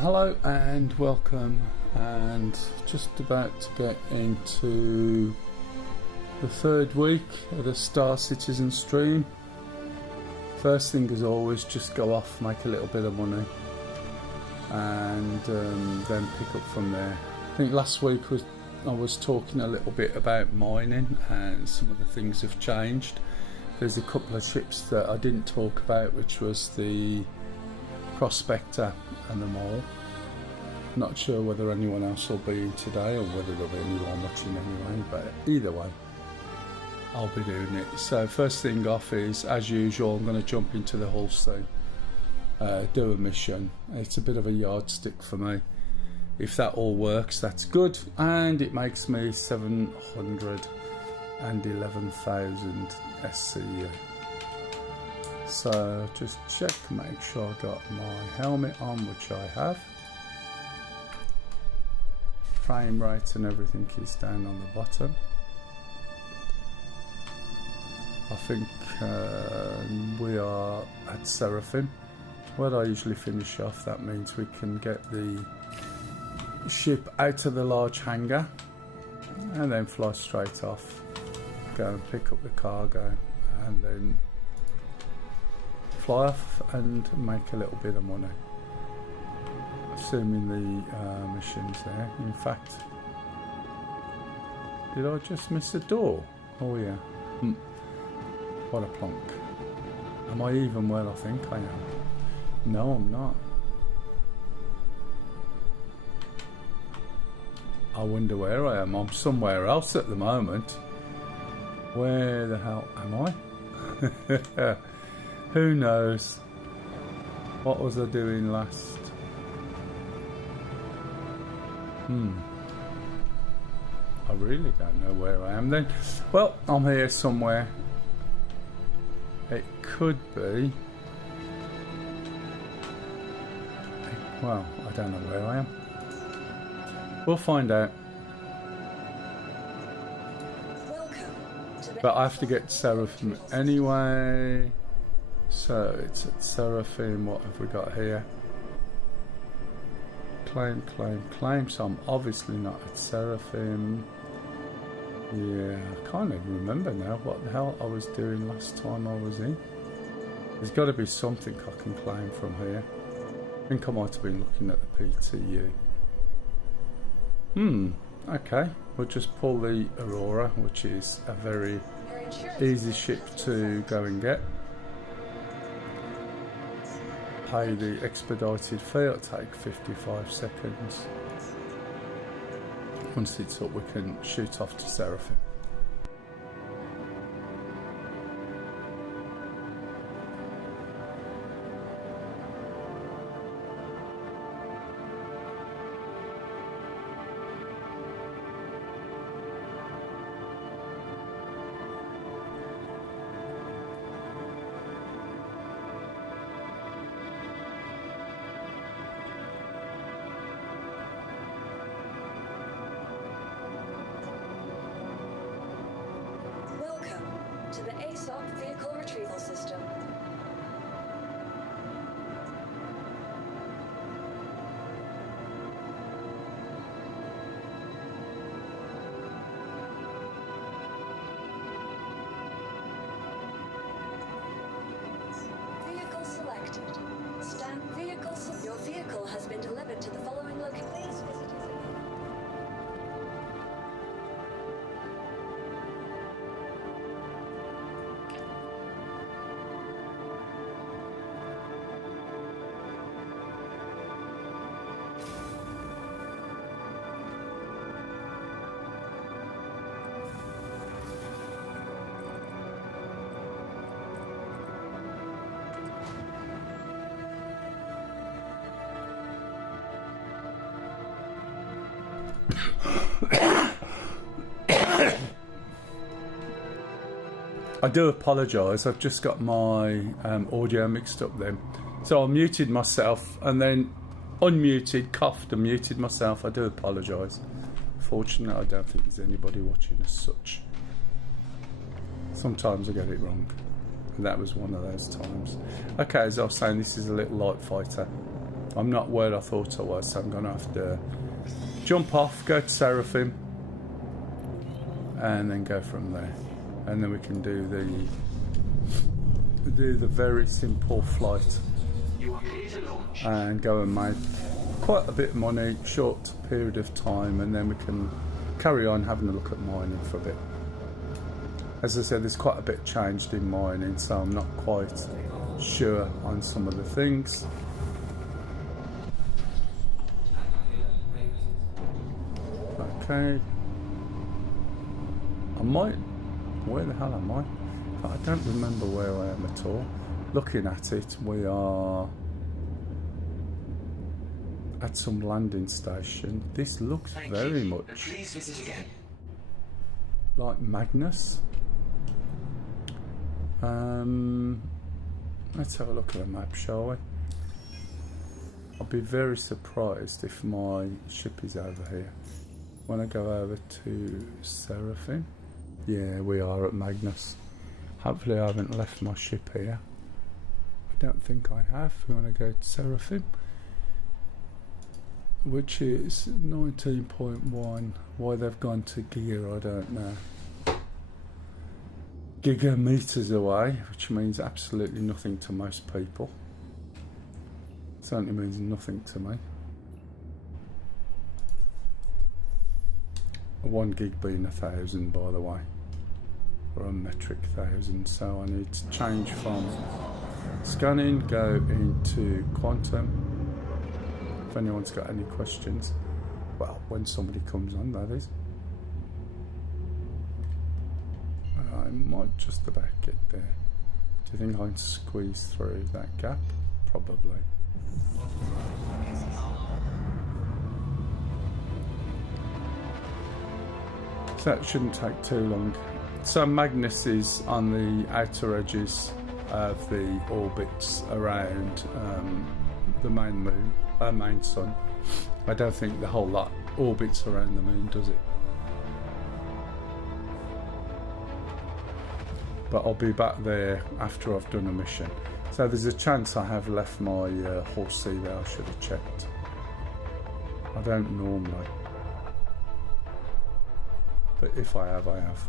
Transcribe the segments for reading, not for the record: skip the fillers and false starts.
Hello and welcome, and just about to get into the third week of the Star Citizen stream. First thing as always, just go off, make a little bit of money, and then pick up from there. I think last week I was talking a little bit about mining, and some of the things have changed. There's a couple of ships that I didn't talk about, which was the Prospector and the Mell. Not sure whether anyone else will be in today or whether there'll be anyone watching anyway, but either way I'll be doing it. So first thing off is, as usual, I'm going to jump into the hull scene, do a mission. It's a bit of a yardstick for me. If that all works, that's good, and it makes me 711,000 SCU. So just check to make sure I got my helmet on, which I have. Frame rate and everything is down on the bottom. I think we are at Seraphim. Where I usually finish off, that means we can get the ship out of the large hangar and then fly straight off, go and pick up the cargo, and then fly off and make a little bit of money, assuming the mission's there. In fact, did I just miss a door? Oh yeah. What a plonk. Am I even where I think I am? No, I'm not. I wonder where I am. I'm somewhere else at the moment. Where the hell am I? Who knows? What was I doing last? I really don't know where I am then. Well, I'm here somewhere. It could be. Well, I don't know where I am. We'll find out. But I have to get to Seraphim anyway. So it's at Seraphim. What have we got here? Claim. So I'm obviously not at Seraphim. Yeah, I can't even remember now what the hell I was doing last time I was in. There's got to be something I can claim from here. I think I might have been looking at the PTU. Okay, we'll just pull the Aurora, which is a very easy ship to go and get. Pay the expedited fee. It'll take 55 seconds. Once it's up, we can shoot off to Seraphim. Vehicle retrieval system. Vehicle selected. Stand vehicle. Your vehicle has been delivered to the following location. Please visit us. I do apologise, I've just got my audio mixed up then. So I muted myself and then unmuted, coughed and muted myself. I do apologise. Fortunately, I don't think there's anybody watching as such. Sometimes I get it wrong, and that was one of those times. Okay, as I was saying, this is a little light fighter. I'm not where I thought I was, so I'm going to have to jump off, go to Seraphim, and then go from there. And then we can do the very simple flight and go and make quite a bit of money, short period of time, and then we can carry on having a look at mining for a bit. As I said, there's quite a bit changed in mining, so I'm not quite sure on some of the things. Okay. I might... Where the hell am I? I don't remember where I am at all. Looking at it, we are at some landing station. This looks very much like Magnus. Let's have a look at the map, shall we? I'll be very surprised if my ship is over here. When I go over to Seraphim, yeah, we are at Magnus. Hopefully I haven't left my ship here. I don't think I have. We want to go to Seraphim, which is 19.1. Why they've gone to Giga, I don't know. Gigameters away, which means absolutely nothing to most people. Certainly means nothing to me. 1 gig being 1,000, by the way, or a metric 1,000. So I need to change from scanning, go into quantum. If anyone's got any questions, well, when somebody comes on, that is. I might just about get there. Do you think I can squeeze through that gap? Probably. So that shouldn't take too long. So Magnus is on the outer edges of the orbits around the main moon, main sun. I don't think the whole lot orbits around the moon, does it? But I'll be back there after I've done a mission. So there's a chance I have left my horse sea there. I should have checked. I don't normally, but if I have, I have.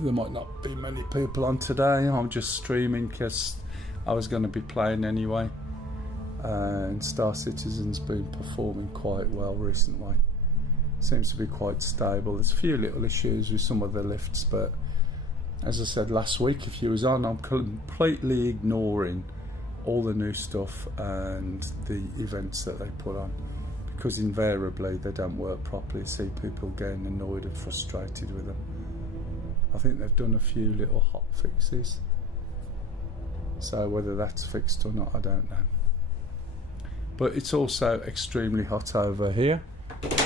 There might not be many people on today. I'm just streaming because I was going to be playing anyway. And Star Citizen's been performing quite well recently. Seems to be quite stable. There's a few little issues with some of the lifts, but as I said last week, if you was on, I'm completely ignoring all the new stuff and the events that they put on, because invariably they don't work properly. See people getting annoyed and frustrated with them. I think they've done a few little hot fixes, so whether that's fixed or not, I don't know. But it's also extremely hot over here.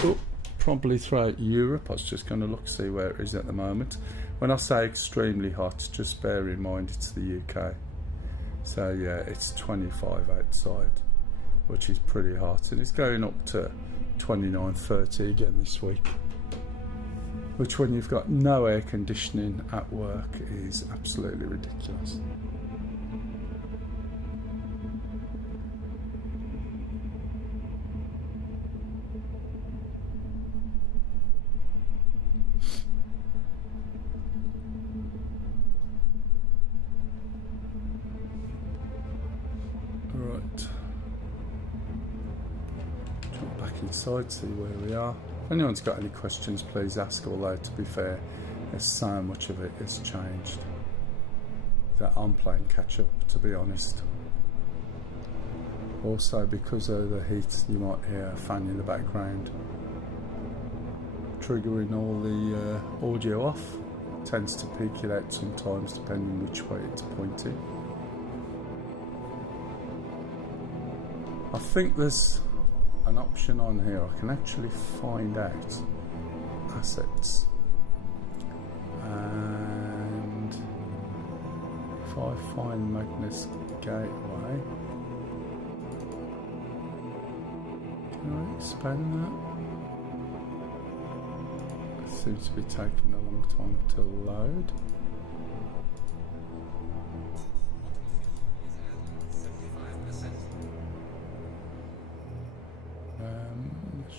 Oh, probably throughout Europe. I was just going to look, see where it is at the moment. When I say extremely hot, just bear in mind it's the UK. So yeah, it's 25 outside, which is pretty hot. And it's going up to 29, 30 again this week. Which, when you've got no air conditioning at work, is absolutely ridiculous. Inside, see where we are. If anyone's got any questions, please ask. Although, to be fair, there's so much of it has changed that I'm playing catch up, to be honest. Also, because of the heat, you might hear a fan in the background triggering all the audio off. Tends to peak it out sometimes, depending which way it's pointing. I think there's an option on here. I can actually find out assets, and if I find Magnus Gateway, can I expand that? It seems to be taking a long long time to load.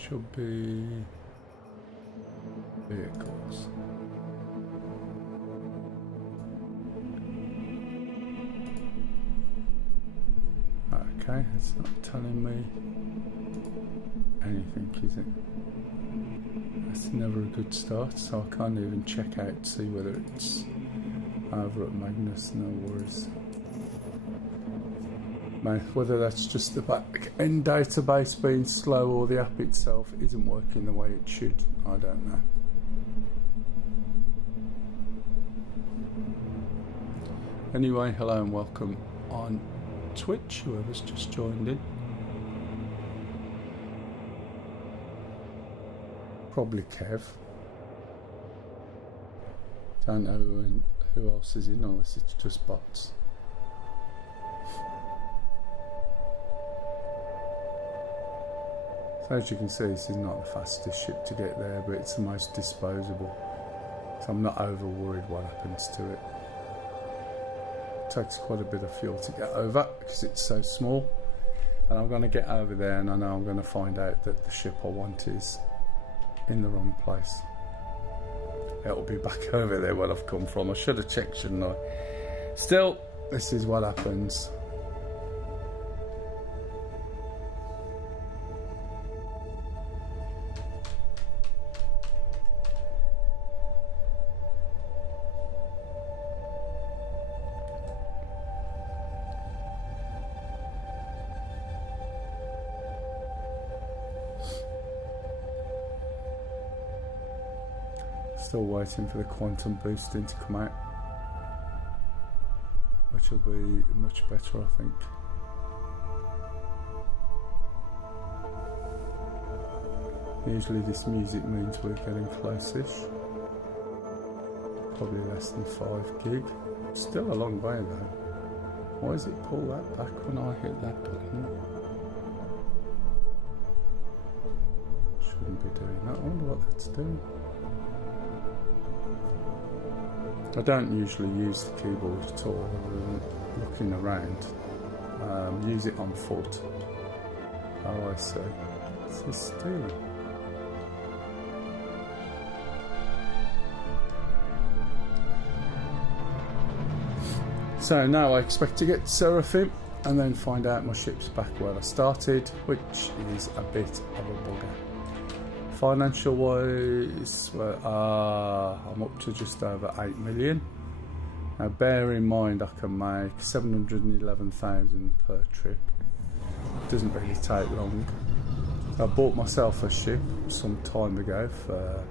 Should be vehicles. Okay, it's not telling me anything, is it? That's never a good start, so I can't even check out to see whether it's over at Magnus. No worries. Whether that's just the back end database being slow or the app itself isn't working the way it should, I don't know. Anyway, hello and welcome on Twitch, whoever's just joined in. Probably Kev. Don't know who else is in unless it's just bots. So as you can see, this is not the fastest ship to get there, but it's the most disposable. So I'm not over worried what happens to it. It takes quite a bit of fuel to get over because it's so small. And I'm going to get over there and I know I'm going to find out that the ship I want is in the wrong place. It'll be back over there where I've come from. I should have checked, shouldn't I? Still, this is what happens. Still waiting for the quantum boosting to come out, which will be much better, I think. Usually this music means we're getting close-ish. Probably less than 5 gig. Still a long way though. Why does it pull that back when I hit that button? Shouldn't be doing that. I wonder what that's doing. I don't usually use the keyboard at all looking around. Use it on foot. Oh, I see. What's this doing? So now I expect to get Seraphim and then find out my ship's back where I started, which is a bit of a bugger. Financial wise, I'm up to just over 8 million. Now bear in mind I can make 711,000 per trip. It doesn't really take long. I bought myself a ship some time ago for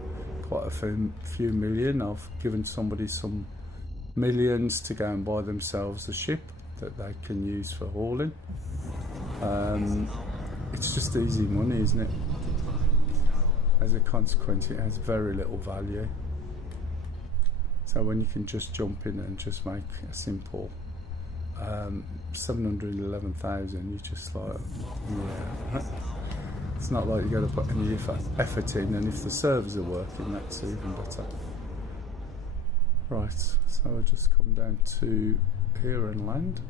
quite a few million. I've given somebody some millions to go and buy themselves a ship that they can use for hauling. It's just easy money, isn't it? As a consequence, it has very little value. So when you can just jump in and just make a simple 711,000, you just like, yeah. It's not like you got to put any effort in, and if the servers are working, that's even better. Right, so I'll just come down to here and land.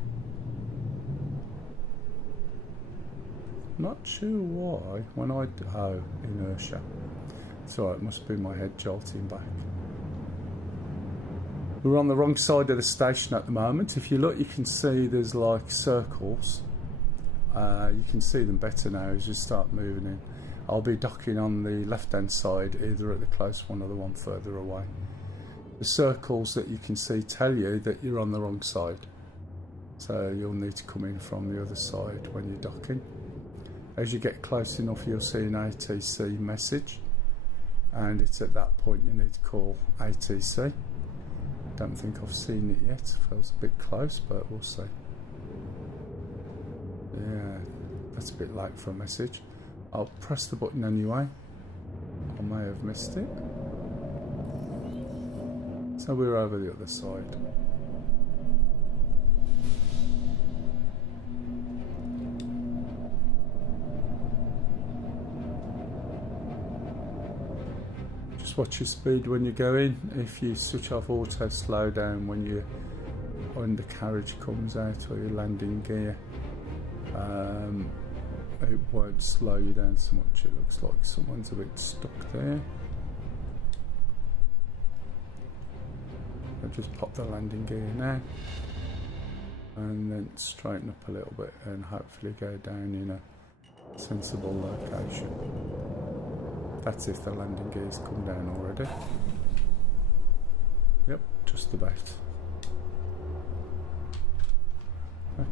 Not sure why, when inertia. It's alright, it must be my head jolting back. We're on the wrong side of the station at the moment. If you look, you can see there's like circles. You can see them better now as you start moving in. I'll be docking on the left hand side, either at the close one or the one further away. The circles that you can see tell you that you're on the wrong side. So you'll need to come in from the other side when you're docking. As you get close enough, you'll see an ATC message, and it's at that point you need to call ATC. Don't think I've seen it yet. Feels a bit close, but we'll see. Yeah, that's a bit late for a message. I'll press the button anyway. I may have missed it. So we're over the other side. Just watch your speed when you're going. If you switch off auto slow down when the carriage comes out or your landing gear, it won't slow you down so much. It looks like someone's a bit stuck there. I'll just pop the landing gear now and then straighten up a little bit and hopefully go down in a sensible location. That's if the landing gear's come down already. Yep, just about.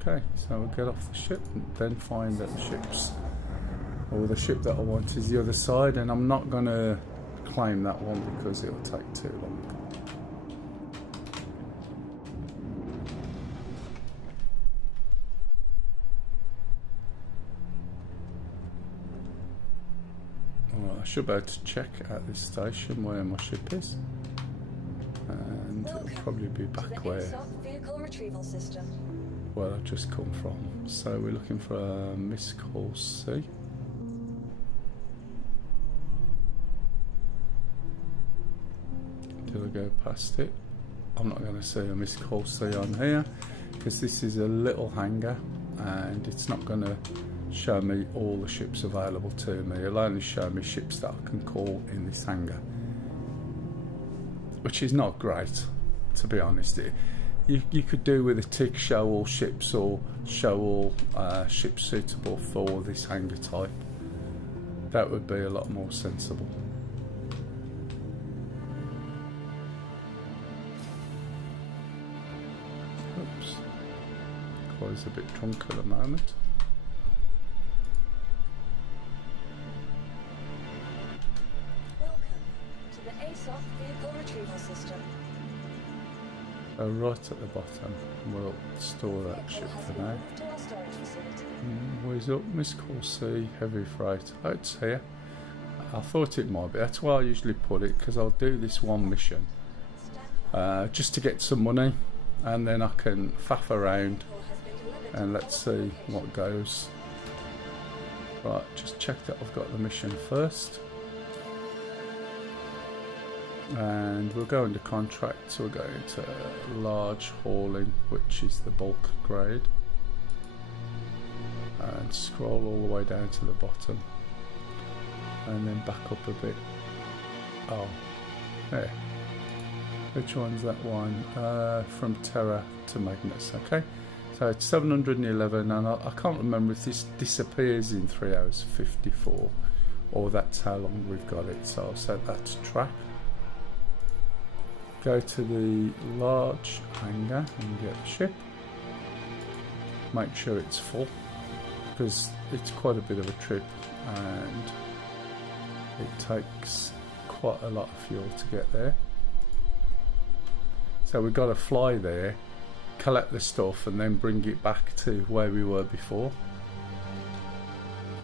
Okay, so we'll get off the ship and then find that the ship that I want is the other side, and I'm not going to claim that one because it'll take too long. I should be able to check at this station where my ship is, and it'll probably be back where I've just come from. So we're looking for a Miss Call C. Did I go past it? I'm not going to see a Miss Call C on here because this is a little hangar and it's not going to show me all the ships available to me. It'll only show me ships that I can call in this hangar, which is not great, to be honest. You could do with a tick, show all ships, or show all ships suitable for this hangar type. That would be a lot more sensible. Oops, Chloe's a bit drunk at the moment. Vehicle retrieval system. Right at the bottom. We'll store that ship for now. Where's up? Miss Call C, heavy freight. Oh, it's here. I thought it might be. That's where I usually put it, because I'll do this one mission just to get some money, and then I can faff around and let's see what goes. Right, just check that I've got the mission first. And we'll go into contract, so we'll go into large hauling, which is the bulk grade, and scroll all the way down to the bottom and then back up a bit. Oh, there. Which one's that one? From Terra to Magnus. Okay, so it's 711, and I can't remember if this disappears in 3 hours 54 or that's how long we've got it, so I'll set that to track. Go to the large hangar and get the ship. Make sure it's full, because it's quite a bit of a trip and it takes quite a lot of fuel to get there. So we've got to fly there, collect the stuff, and then bring it back to where we were before,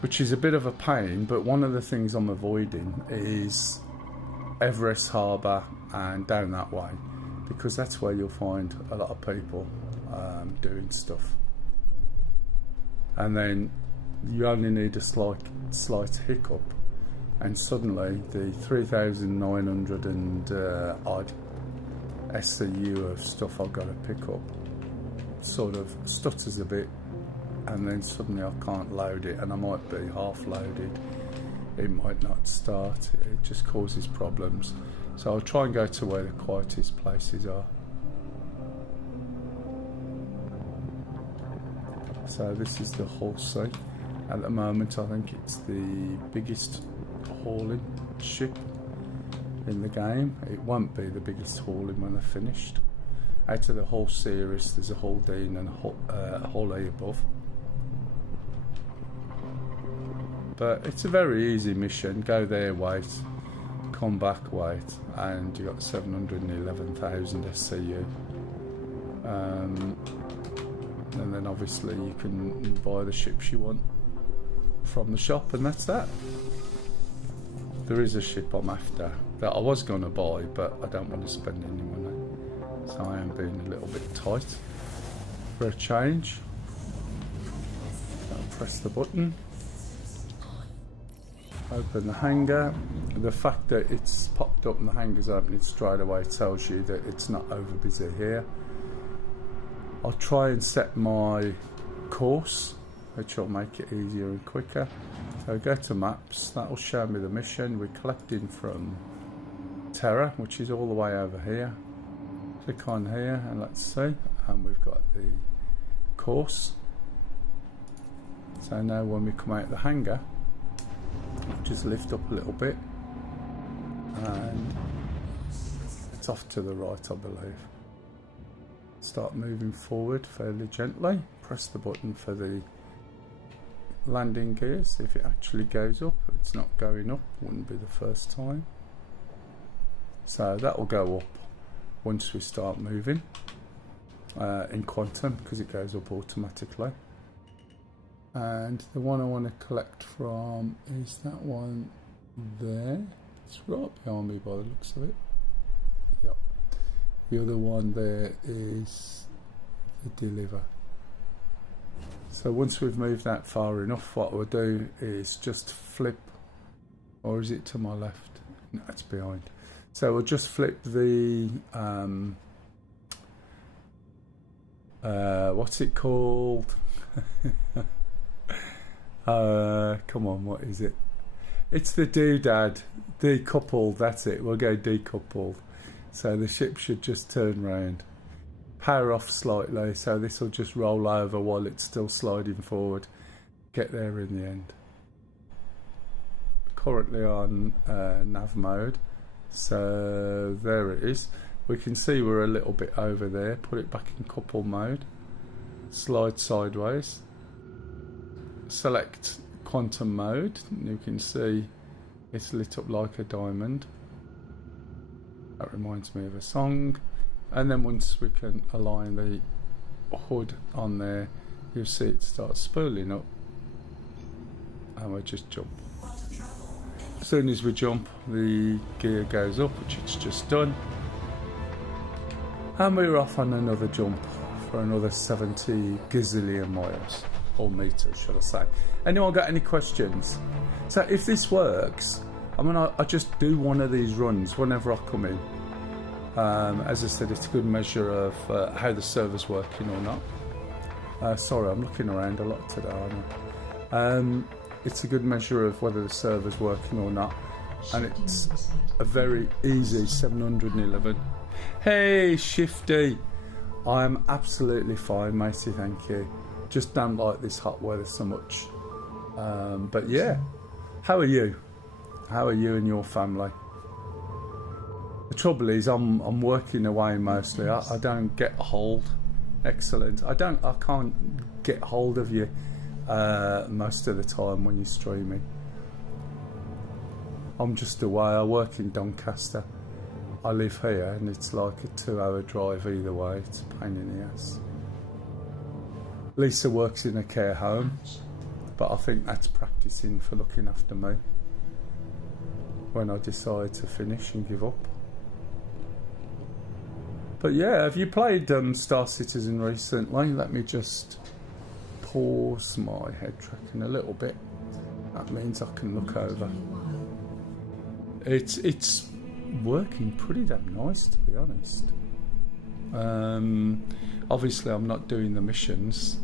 which is a bit of a pain. But one of the things I'm avoiding is Everest Harbour and down that way, because that's where you'll find a lot of people doing stuff, and then you only need a slight hiccup and suddenly the 3,900 and odd SCU of stuff I've got to pick up sort of stutters a bit, and then suddenly I can't load it, and I might be half loaded, it might not start, it just causes problems. So I'll try and go to where the quietest places are. So this is the Hull C. At the moment I think it's the biggest hauling ship in the game. It won't be the biggest hauling when they're finished. Out of the Hull series there's a Hull D and a Hull E above. But it's a very easy mission. Go there, wait, come back, wait, and you got 711,000 SCU. And then obviously you can buy the ships you want from the shop, and that's that. There is a ship I'm after that I was going to buy, but I don't want to spend any money, so I am being a little bit tight for a change. I'll press the button. Open the hangar. The fact that it's popped up and the hangar's opening straight away tells you that it's not over busy here. I'll try and set my course, which will make it easier and quicker. So go to maps, that'll show me the mission. We're collecting from Terra, which is all the way over here. Click on here and let's see, and we've got the course. So now when we come out of the hangar, just lift up a little bit and it's off to the right, I believe. Start moving forward fairly gently. Press the button for the landing gears. If it actually goes up, it's not going up, wouldn't be the first time. So that will go up once we start moving in quantum, because it goes up automatically. And the one I want to collect from is that one there. It's right behind me by the looks of it. Yep. The other one there is the deliver. So once we've moved that far enough, what we'll do is just flip, or is it to my left? No, it's behind. So we'll just flip the what's it called? Come on, what is it? It's the doodad, decoupled, that's it, we'll go decoupled. So the ship should just turn round. Power off slightly, so this will just roll over while it's still sliding forward. Get there in the end. Currently on nav mode, so there it is. We can see we're a little bit over there. Put it back in couple mode. Slide sideways. Select quantum mode, and you can see it's lit up like a diamond. That reminds me of a song. And then once we can align the hood on there, you'll see it starts spooling up, and we'll just jump. As soon as we jump, the gear goes up, which it's just done, and we're off on another jump for another 70 gazillion miles. Or meters, should I say. Anyone got any questions? So if this works, I mean, I just do one of these runs whenever I come in. As I said, it's a good measure of how the server's working or not. Sorry, I'm looking around a lot today, aren't I? It's a good measure of whether the server's working or not. And it's a very easy 711. Hey, Shifty! I am absolutely fine, matey, thank you. Just don't like this hot weather so much. But yeah, how are you? How are you and your family? The trouble is, I'm working away mostly. I don't get hold. Excellent. I can't get hold of you most of the time when you're streaming. I'm just away. I work in Doncaster. I live here, and it's like a 2-hour drive either way. It's a pain in the ass. Lisa works in a care home, but I think that's practicing for looking after me when I decide to finish and give up. But yeah, have you played Star Citizen recently? Let me just pause my head tracking a little bit. That means I can look over. It's working pretty damn nice, to be honest. Obviously I'm not doing the missions.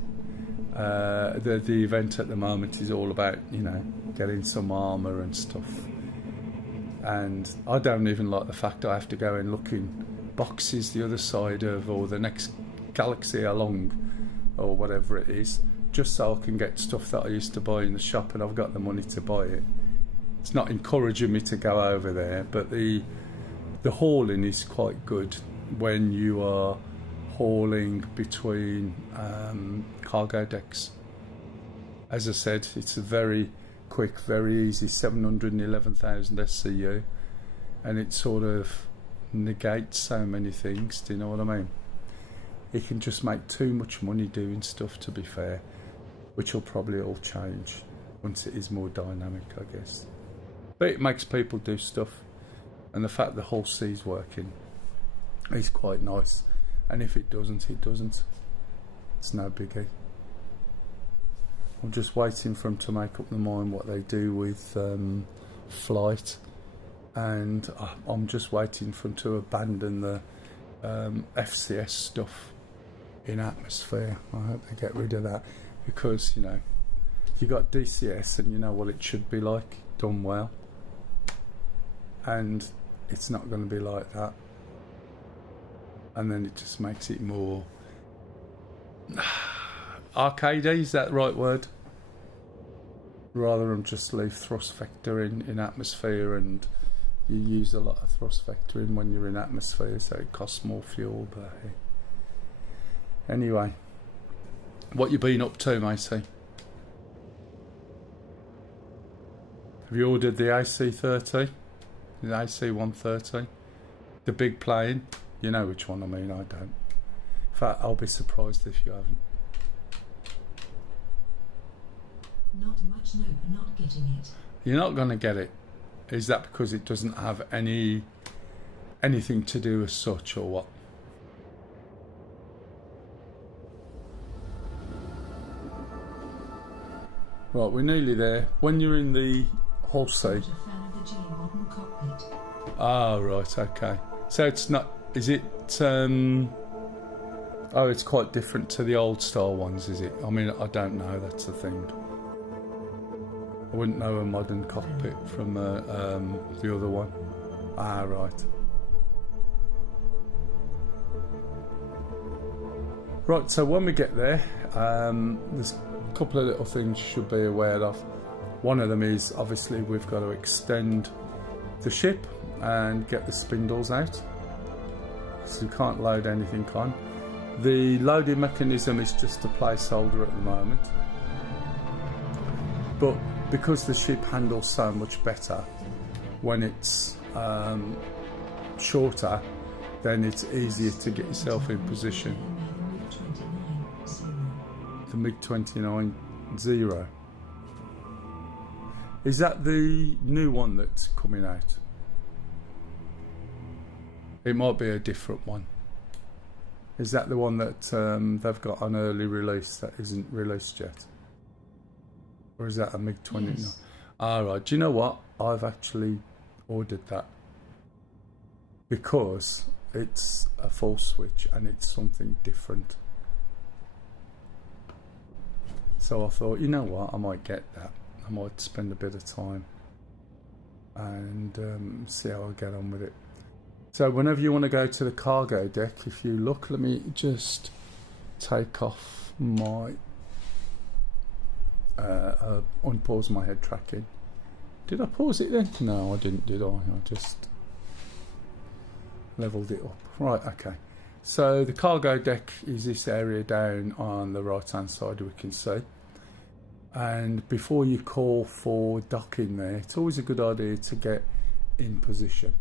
The event at the moment is all about, you know, getting some armour and stuff. And I don't even like the fact I have to go and look in boxes the other side of, or the next galaxy along, or whatever it is, just so I can get stuff that I used to buy in the shop and I've got the money to buy it. It's not encouraging me to go over there, but the hauling is quite good when you are hauling between cargo decks. As I said, it's a very quick, very easy 711,000 SCU, and it sort of negates so many things. Do you know what I mean? You can just make too much money doing stuff, to be fair, which will probably all change once it is more dynamic, I guess. But it makes people do stuff, and the fact the whole C's working is quite nice. And if it doesn't, it doesn't. It's no biggie. I'm just waiting for them to make up their mind what they do with flight, and I'm just waiting for them to abandon the FCS stuff in atmosphere. I hope they get rid of that, because, you know, you got DCS and you know what it should be like, done well, and it's not going to be like that, and then it just makes it more arcadey, is that the right word? Rather than just leave thrust vector in atmosphere, and you use a lot of thrust vector in when you're in atmosphere, so it costs more fuel. But anyway, what you been up to, Macy? Have you ordered the AC-30? The AC-130? The big plane? You know which one I mean, I don't. In fact, I'll be surprised if you haven't. Not much, no, not getting it. You're not going to get it. Is that because it doesn't have anything to do as such, or what? Right, we're nearly there. When you're in the Hull C. Ah, right, okay. So it's not. Is it? Oh, it's quite different to the old style ones, is it? I mean, I don't know. That's the thing. I wouldn't know a modern cockpit from the other one. Ah, right. Right, so when we get there, there's a couple of little things you should be aware of. One of them is, obviously, we've got to extend the ship and get the spindles out. So you can't load anything on. The loading mechanism is just a placeholder at the moment. But because the ship handles so much better when it's shorter, then it's easier to get yourself in position. The MiG-29-0. Is that the new one that's coming out? It might be a different one. Is that the one that they've got on early release that isn't released yet? Or is that a MiG-29? Yes. Right. Do you know what? I've actually ordered that because it's a full switch and it's something different. So I thought, you know what? I might get that. I might spend a bit of time and see how I get on with it. So whenever you want to go to the cargo deck, if you look, let me just take off my unpause my head tracking. Did I pause it then? No, I didn't, did I? I just leveled it up. Right, okay. So the cargo deck is this area down on the right hand side we can see. And before you call for docking there, it's always a good idea to get in position.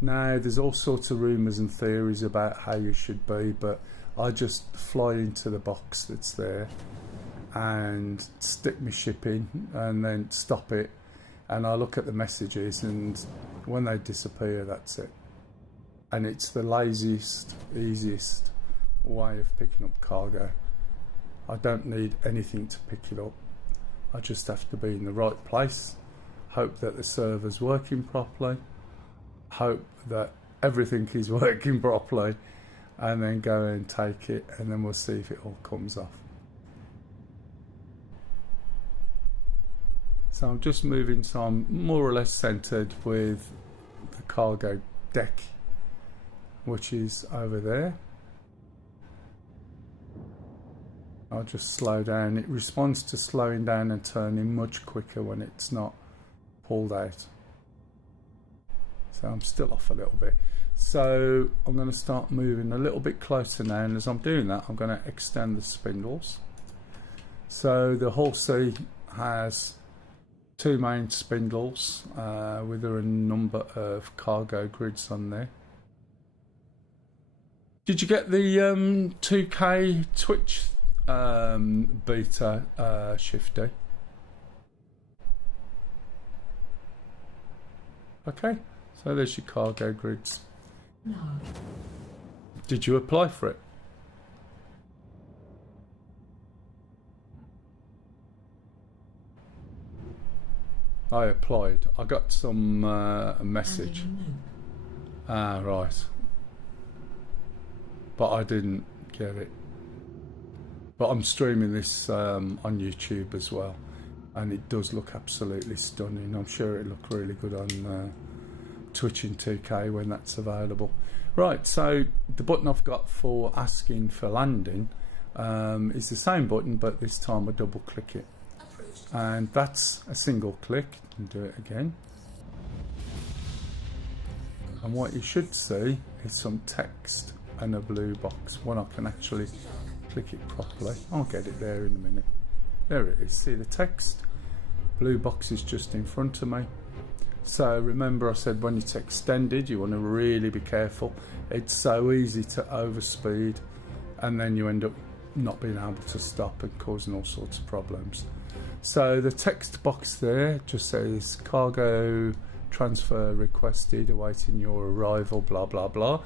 Now, there's all sorts of rumours and theories about how you should be, but I just fly into the box that's there and stick my ship in and then stop it, and I look at the messages, and when they disappear, that's it. And it's the laziest, easiest way of picking up cargo. I don't need anything to pick it up. I just have to be in the right place, hope that the server's working properly, hope that everything is working properly, and then go and take it, and then we'll see if it all comes off. So I'm just moving, so I'm more or less centered with the cargo deck, which is over there. I'll just slow down. It responds to slowing down and turning much quicker when it's not pulled out. So I'm still off a little bit. So I'm going to start moving a little bit closer now, and as I'm doing that, I'm going to extend the spindles. So the Hull C has two main spindles with a number of cargo grids on there. Did you get the 2K Twitch beta shifter? Okay, so there's your cargo grids. No. Did you apply for it? I applied. I got some a message. Adding a note. Ah, right. But I didn't get it. But I'm streaming this on YouTube as well, and it does look absolutely stunning. I'm sure it'll look really good on Twitch in 2K when that's available. Right, so the button I've got for asking for landing is the same button, but this time I double click it. And that's a single click. And do it again. And what you should see is some text and a blue box when I can actually click it properly. I'll get it there in a minute. There it is. See the text? Blue box is just in front of me. So remember I said when it's extended you want to really be careful. It's so easy to overspeed and then you end up not being able to stop and causing all sorts of problems. So the text box there just says cargo transfer requested, awaiting your arrival, blah blah blah.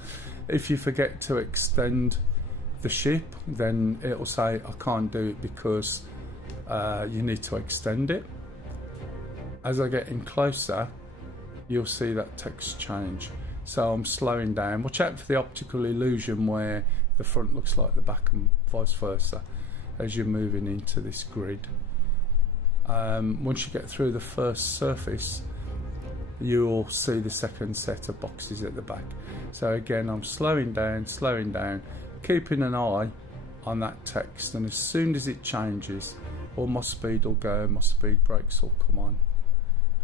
If you forget to extend the ship, then it'll say I can't do it because you need to extend it. As I get in closer, you'll see that text change. So I'm slowing down. Watch out for the optical illusion where the front looks like the back and vice versa as you're moving into this grid. Once you get through the first surface, you'll see the second set of boxes at the back. So again, I'm slowing down, keeping an eye on that text, and as soon as it changes, all my speed will go, my speed brakes will come on,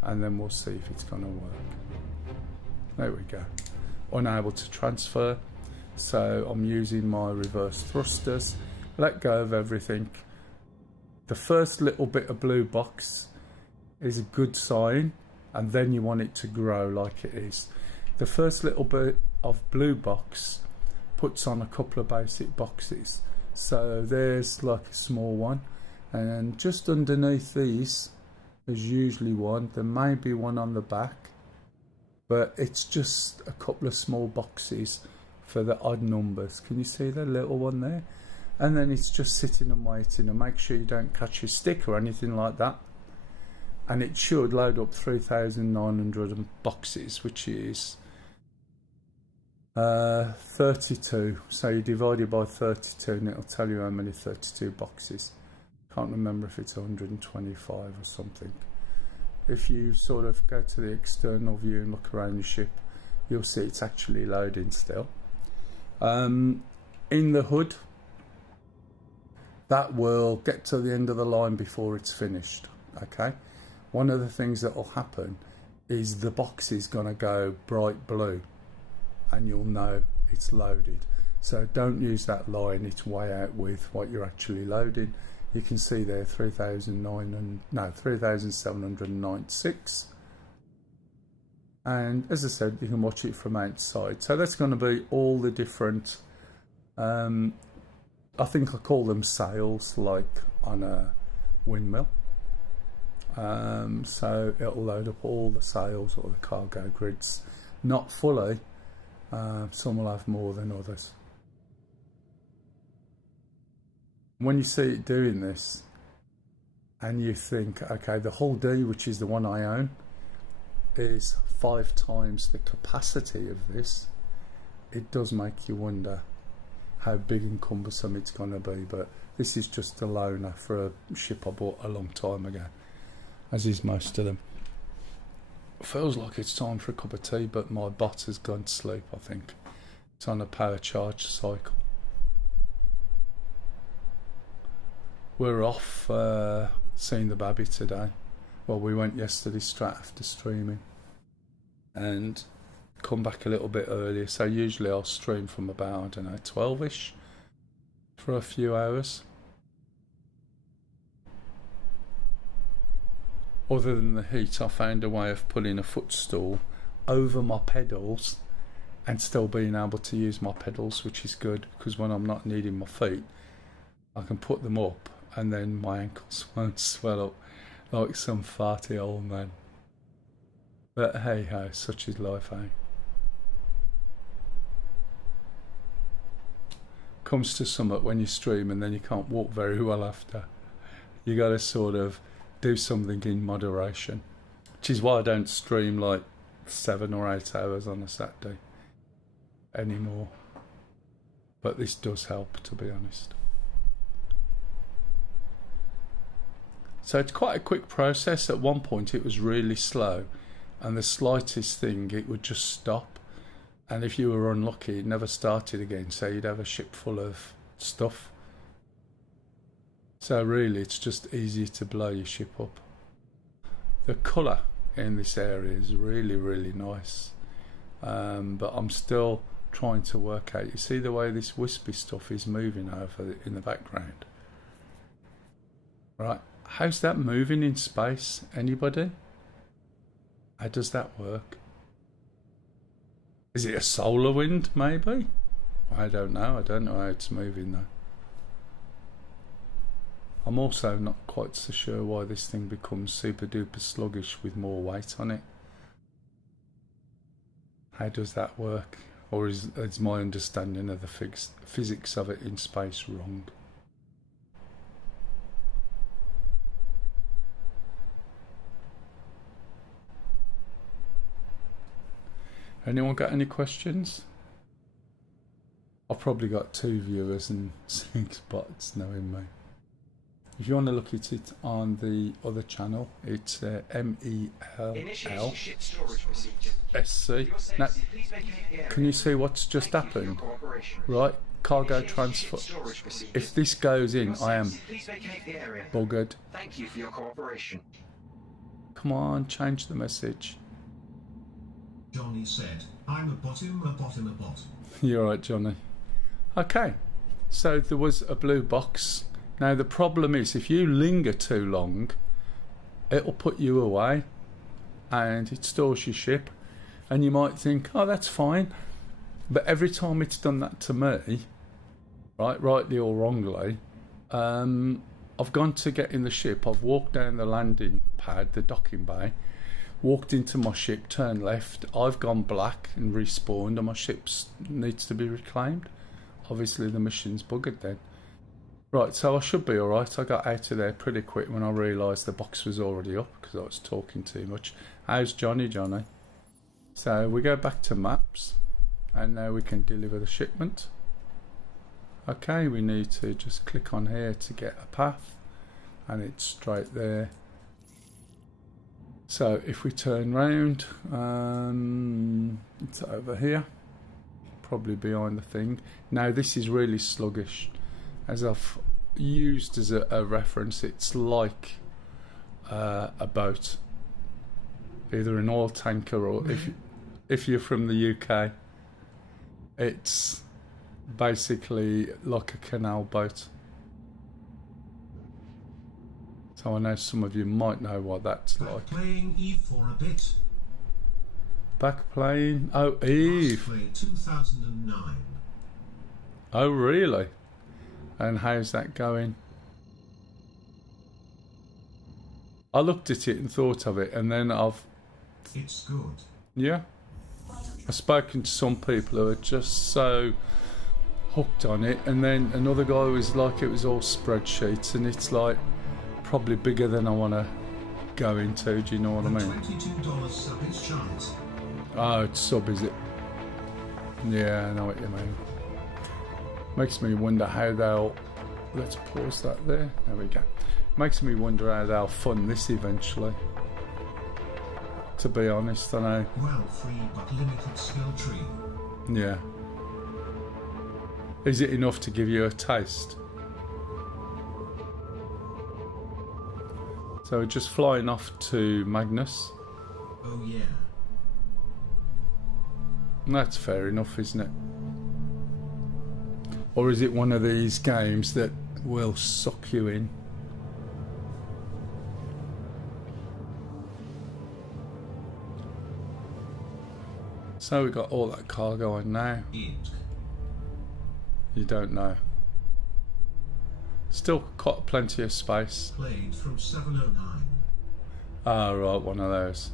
and then we'll see if it's going to work. There we go. Unable to transfer, so I'm using my reverse thrusters, let go of everything. The first little bit of blue box is a good sign, and then you want it to grow like it is. The first little bit of blue box puts on a couple of basic boxes. So there's like a small one, and just underneath these there's usually one. There may be one on the back, but it's just a couple of small boxes for the odd numbers. Can you see the little one there? And then it's just sitting and waiting, and make sure you don't catch your stick or anything like that. And it should load up 3,900 boxes, which is 32. So you divide it by 32 and it'll tell you how many 32 boxes. Can't remember if it's 125 or something. If you sort of go to the external view and look around the ship, you'll see it's actually loading still. In the hood, that will get to the end of the line before it's finished. Okay. One of the things that will happen is the box is going to go bright blue and you'll know it's loaded. So don't use that line, it's way out with what you're actually loading. You can see there 3,796. And as I said, you can watch it from outside. So that's going to be all the different, I think I call them sails, like on a windmill. So it'll load up all the sails or the cargo grids, not fully. Some will have more than others. When you see it doing this and you think, okay, the hull D, which is the one I own, is 5 times the capacity of this, it does make you wonder how big and cumbersome it's going to be. But this is just a loaner for a ship I bought a long time ago, as is most of them. Feels like it's time for a cup of tea, but my bot has gone to sleep, I think. It's on a power charge cycle. We're off seeing the baby today. Well, we went yesterday straight after streaming and come back a little bit earlier. So usually I'll stream from about, I don't know, 12ish for a few hours. Other than the heat, I found a way of putting a footstool over my pedals and still being able to use my pedals, which is good, because when I'm not needing my feet, I can put them up and then my ankles won't swell up like some farty old man. But hey ho, such is life, eh? Comes to summit when you stream and then you can't walk very well after. You got to sort of do something in moderation. Which is why I don't stream like 7 or 8 hours on a Saturday anymore. But this does help, to be honest. So it's quite a quick process. At one point it was really slow, and the slightest thing it would just stop, and if you were unlucky it never started again, so you'd have a ship full of stuff. So really it's just easy to blow your ship up. The colour in this area is really, really nice, but I'm still trying to work out. You see the way this wispy stuff is moving over in the background, right? How's that moving in space? Anybody? How does that work? Is it a solar wind, maybe? I don't know. I don't know how it's moving though. I'm also not quite so sure why this thing becomes super duper sluggish with more weight on it. How does that work? Or is my understanding of the physics of it in space wrong? Anyone got any questions? I've probably got 2 viewers and 6 bots knowing me. If you want to look at it on the other channel, it's Mell SC. Now, can you see what's just happened? Right, cargo transfer. If this goes in, I am buggered. Thank you for your cooperation. Come on, change the message. Johnny said, I'm a bot. You're right, Johnny. Okay, so there was a blue box. Now the problem is, if you linger too long, it'll put you away and it stores your ship, and you might think, oh, that's fine, but every time it's done that to me, right, rightly or wrongly, I've gone to get in the ship, I've walked down the landing pad, the docking bay, walked into my ship, turned left, I've gone black and respawned, and my ship needs to be reclaimed. Obviously the mission's buggered then. Right, so I should be alright. I got out of there pretty quick when I realised the box was already up because I was talking too much. How's Johnny? So we go back to maps, and now we can deliver the shipment. Okay, we need to just click on here to get a path, and it's straight there. So if we turn round, it's over here, probably behind the thing. Now this is really sluggish. As I've used as a reference, it's like a boat, either an oil tanker, or if you're from the UK, it's basically like a canal boat. So I know some of you might know what that's like. Playing Eve for a bit. Back playing? Oh, Eve. 2009. Oh, really? And how's that going? I looked at it and thought of it, and then It's good. yeah. I've spoken to some people who are just so hooked on it, and then another guy was like, it was all spreadsheets, and it's like probably bigger than I want to go into. Do you know what I mean? $22 sub is shite. Oh, it's sub, is it? Yeah, I know what you mean. Makes me wonder how they'll... Let's pause that there. There we go. Makes me wonder how they'll fund this eventually. To be honest, I know. Well, free but limited skill tree. Yeah. Is it enough to give you a taste? So we're just flying off to Magnus. Oh yeah. That's fair enough, isn't it? Or is it one of these games that will suck you in? So we've got all that cargo on now. You don't know. Still got plenty of space. Played from 709. Ah, right, one of those.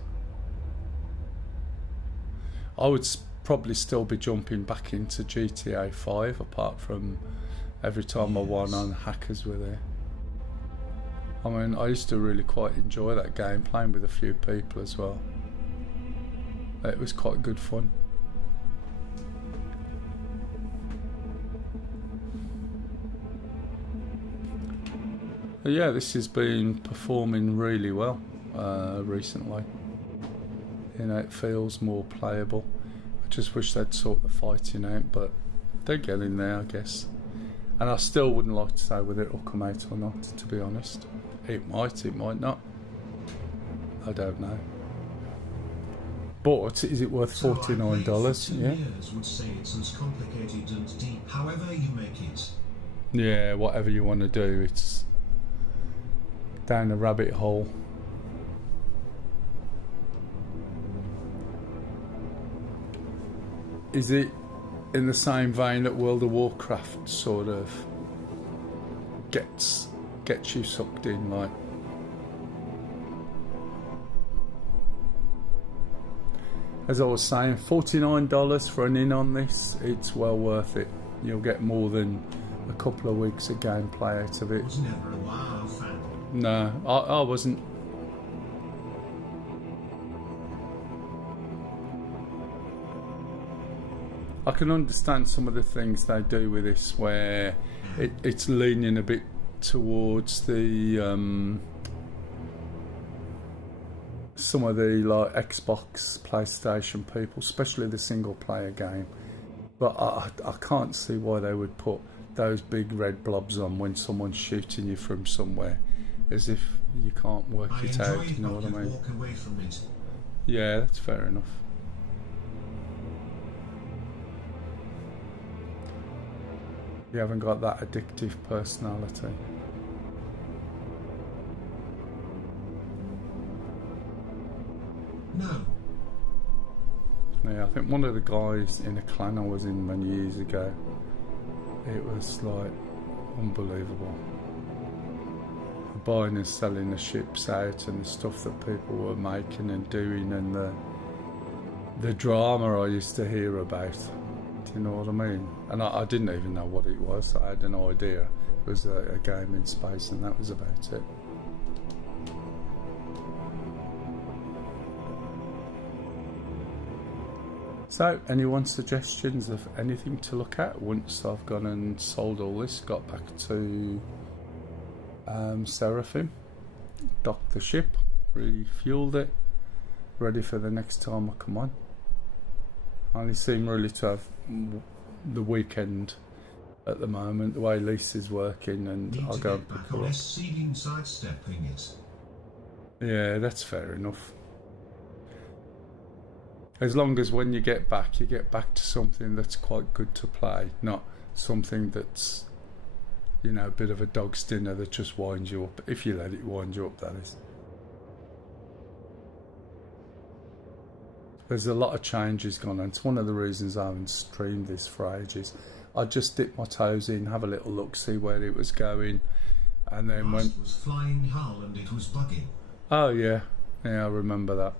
I would probably still be jumping back into GTA 5, apart from every time I won on hackers were there. I mean, I used to really quite enjoy that game, playing with a few people as well. It was quite good fun. But yeah, this has been performing really well recently. You know, it feels more playable. I just wish they'd sort the fighting out, but they're getting there, I guess. And I still wouldn't like to say whether it'll come out or not, to be honest. It might not. I don't know. But is it worth $49? Yeah. Would say it's as complicated and deep, however you make it. Yeah, whatever you want to do, it's down a rabbit hole. Is it in the same vein that World of Warcraft sort of gets you sucked in, like? As I was saying, $49 for an in on this, it's well worth it. You'll get more than a couple of weeks of gameplay out of it. I was never a WoW fan. No, I wasn't. I can understand some of the things they do with this where it's leaning a bit towards the some of the like Xbox, PlayStation people, especially the single player game. But I can't see why they would put those big red blobs on when someone's shooting you from somewhere, as if you can't work it out. You know what I mean? Walk away from it. Yeah, that's fair enough. You haven't got that addictive personality. No. Yeah, I think one of the guys in a clan I was in many years ago, it was like unbelievable. The buying and selling the ships out and the stuff that people were making and doing, and the drama I used to hear about. Do you know what I mean? And I didn't even know what it was. I had no idea. It was a game in space, and that was about it. So, anyone's suggestions of anything to look at once I've gone and sold all this, got back to Seraphim, docked the ship, refueled it, ready for the next time I come on. I only seem really to have the weekend at the moment, the way Lisa's working, and I'll go and pick her up. Seeding sidestepping it. Yeah, that's fair enough. As long as when you get back to something that's quite good to play, not something that's, you know, a bit of a dog's dinner that just winds you up, if you let it wind you up, that is. There's a lot of changes gone on. It's one of the reasons I haven't streamed this for ages. I just dip my toes in, have a little look, see where it was going, and then It was flying hull and it was bugging. Oh yeah, I remember that.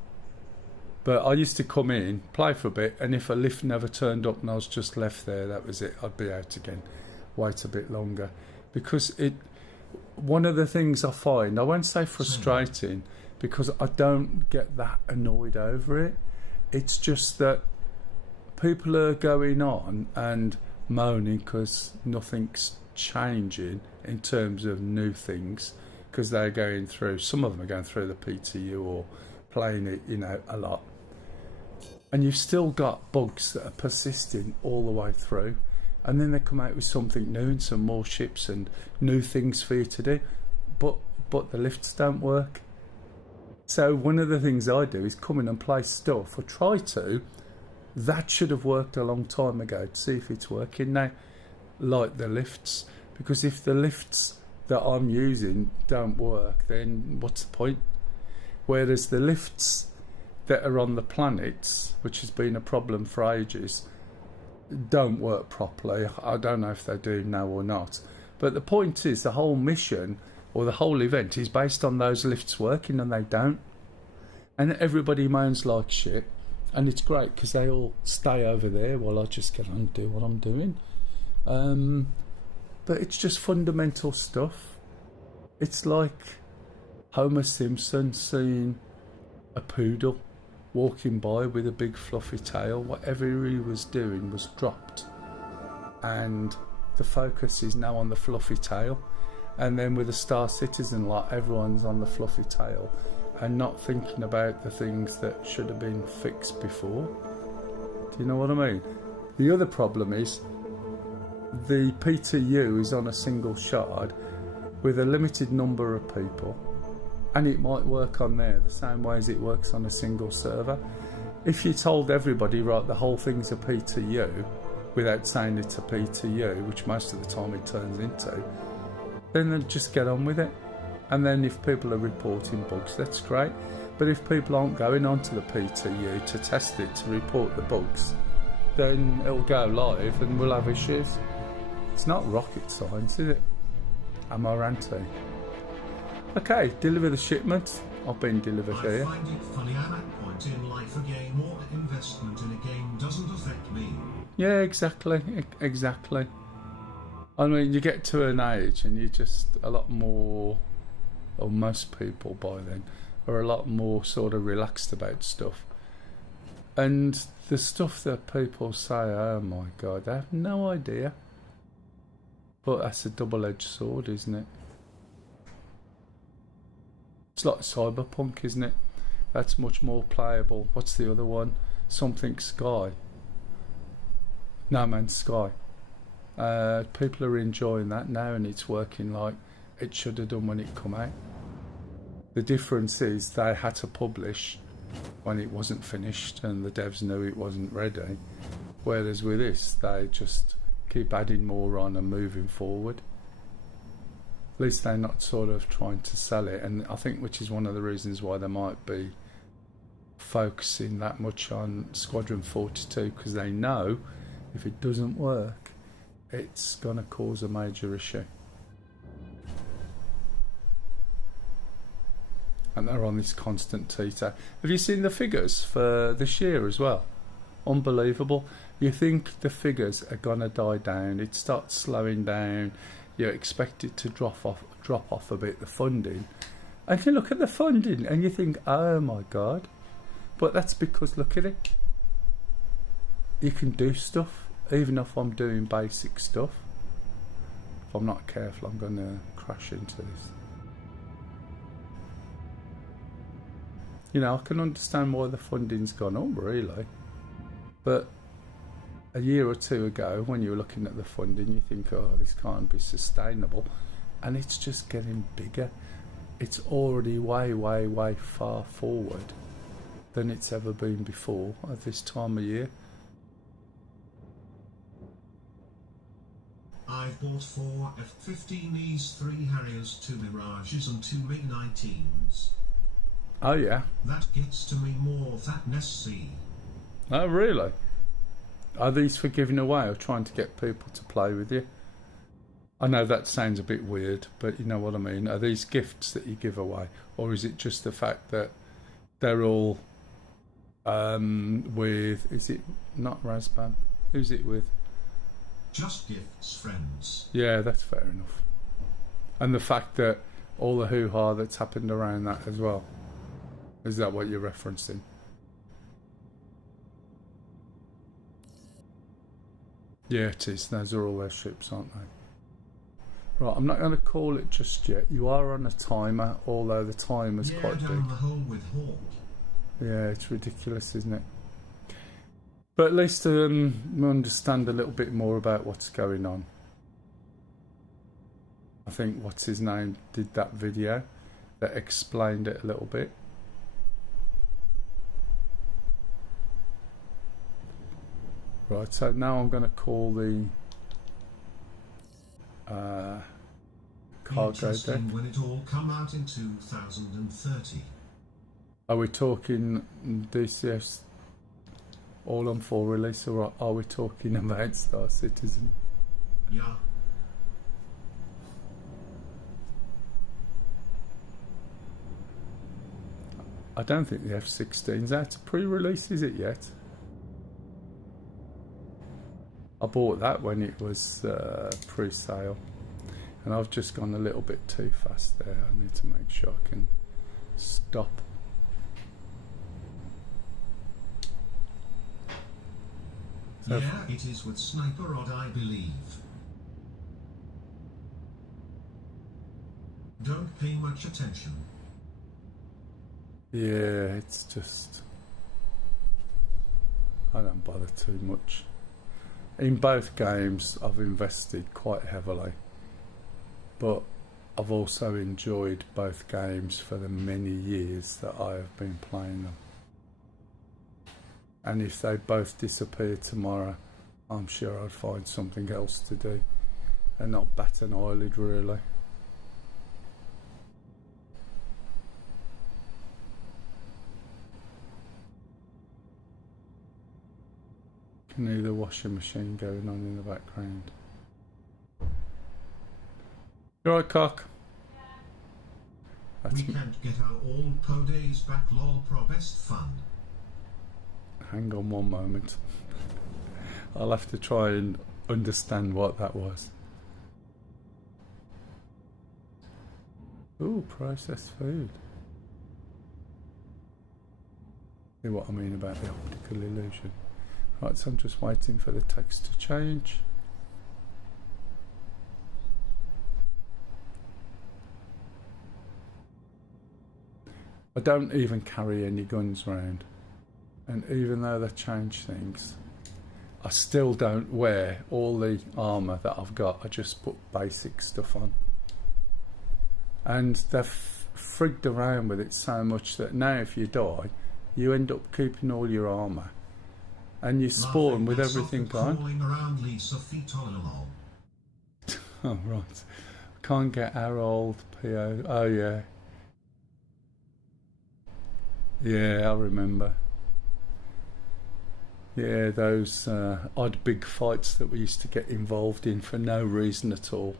But I used to come in, play for a bit, and if a lift never turned up and I was just left there, that was it. I'd be out again, wait a bit longer, because one of the things I find, I won't say frustrating, because I don't get that annoyed over it. It's just that people are going on and moaning because nothing's changing in terms of new things, because they're going through, some of them are going through the PTU or playing it, you know, a lot. And you've still got bugs that are persisting all the way through, and then they come out with something new and some more ships and new things for you to do, but the lifts don't work. So one of the things I do is come in and play stuff, or try to, that should have worked a long time ago, to see if it's working now, like the lifts. Because if the lifts that I'm using don't work, then what's the point? Whereas the lifts that are on the planets, which has been a problem for ages, don't work properly. I don't know if they do now or not. But the point is, the whole mission or the whole event is based on those lifts working, and they don't. And everybody moans like shit, and it's great because they all stay over there while I just get on and do what I'm doing. But it's just fundamental stuff. It's like Homer Simpson seeing a poodle walking by with a big fluffy tail. Whatever he was doing was dropped, and the focus is now on the fluffy tail. And then with a Star Citizen lot, everyone's on the fluffy tail and not thinking about the things that should have been fixed before. Do you know what I mean? The other problem is the PTU is on a single shard with a limited number of people, and it might work on there the same way as it works on a single server. If you told everybody, right, the whole thing's a PTU, without saying it's a PTU, which most of the time it turns into, then they'd just get on with it. And then if people are reporting bugs, that's great. But if people aren't going onto the PTU to test it, to report the bugs, then it'll go live and we'll have issues. It's not rocket science, is it? Am I ranty? Okay, deliver the shipment. I've been delivered here. I find it funny at that point in life a game or investment in a game doesn't affect me. Yeah, exactly. I mean, you get to an age and you're just a lot more, or most people by then, are a lot more sort of relaxed about stuff. And the stuff that people say, oh my God, they have no idea. But that's a double-edged sword, isn't it? It's like Cyberpunk, isn't it? That's much more playable. What's the other one? Something Sky. No Man's Sky. People are enjoying that now, and it's working like it should have done when it come out. The difference is they had to publish when it wasn't finished and the devs knew it wasn't ready, whereas with this they just keep adding more on and moving forward. At least they're not sort of trying to sell it, and I think which is one of the reasons why they might be focusing that much on Squadron 42, because they know if it doesn't work it's going to cause a major issue. And they're on this constant teeter. Have you seen the figures for this year as well? Unbelievable. You think the figures are going to die down, it starts slowing down, you expect it to drop off a bit, the funding, and you look at the funding and you think, oh my God. But that's because, look at it, you can do stuff even if I'm doing basic stuff. If I'm not careful, I'm going to crash into this. You know, I can understand why the funding's gone up, really. But a year or two ago, when you were looking at the funding, you think, oh, this can't be sustainable. And it's just getting bigger. It's already way, way, way far forward than it's ever been before at this time of year. I've bought 4 F-15Es, 3 Harriers, 2 Mirages and 2 MiG-19s. Oh yeah? That gets to me more than SC. Oh really? Are these for giving away or trying to get people to play with you? I know that sounds a bit weird, but you know what I mean. Are these gifts that you give away, or is it just the fact that they're all with, is it not Razban? Who's it with? Just gifts, friends. Yeah, that's fair enough. And the fact that all the hoo-ha that's happened around that as well. Is that what you're referencing? Yeah, it is. Those are all their ships, aren't they? Right, I'm not going to call it just yet. You are on a timer, although the timer's quite big. Down the hole with Hawk. Yeah, it's ridiculous, isn't it? But at least we understand a little bit more about what's going on. I think what's his name did that video that explained it a little bit. Right, so now I'm going to call the cargo deck. When it all come out in 2030. Are we talking DCS all on full release, or are we talking about Star Citizen? Yeah. I don't think the F-16's out to pre-release, is it yet? I bought that when it was pre-sale, and I've just gone a little bit too fast there. I need to make sure I can Stop. So Yeah, it is with sniper rod, I believe. Don't pay much attention. yeah, it's just I don't bother too much. In both games I've invested quite heavily, but I've also enjoyed both games for the many years that I have been playing them. And if they both disappear tomorrow, I'm sure I'd find something else to do and not bat an eyelid really. Can hear the washing machine going on in the background. You alright, cock? That's We can't get our old po days back, lol, pro best fun. Hang on one moment. I'll have to try and understand what that was. Ooh, processed food. See what I mean about the optical illusion. Right, so I'm just waiting for the text to change. I don't even carry any guns around, and even though they change things, I still don't wear all the armour that I've got. I just put basic stuff on, and they've frigged around with it so much that now if you die you end up keeping all your armour and you spawn with everything gone. Crawling around Lisa feet all along. Oh right, can't get our old PO. Oh yeah, yeah, I remember. Yeah, those odd big fights that we used to get involved in for no reason at all.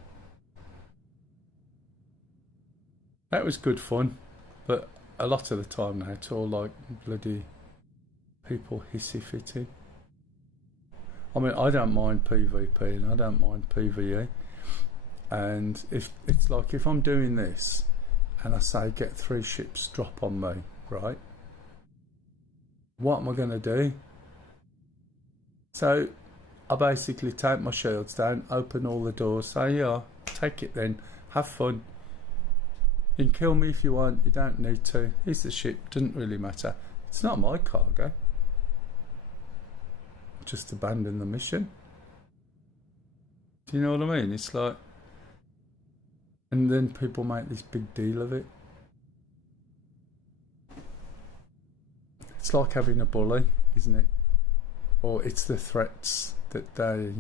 That was good fun, but a lot of the time now it's all like bloody people hissy fitting. I mean, I don't mind PvP and I don't mind PvE, and if it's like if I'm doing this and I say get 3 ships drop on me, right? What am I going to do? So I basically take my shields down, open all the doors, say yeah, take it then, have fun. You can kill me if you want, you don't need to. Here's the ship, doesn't really matter. It's not my cargo. Just abandon the mission. Do you know what I mean? It's like, and then people make this big deal of it. It's like having a bully, isn't it? Or it's the threats that they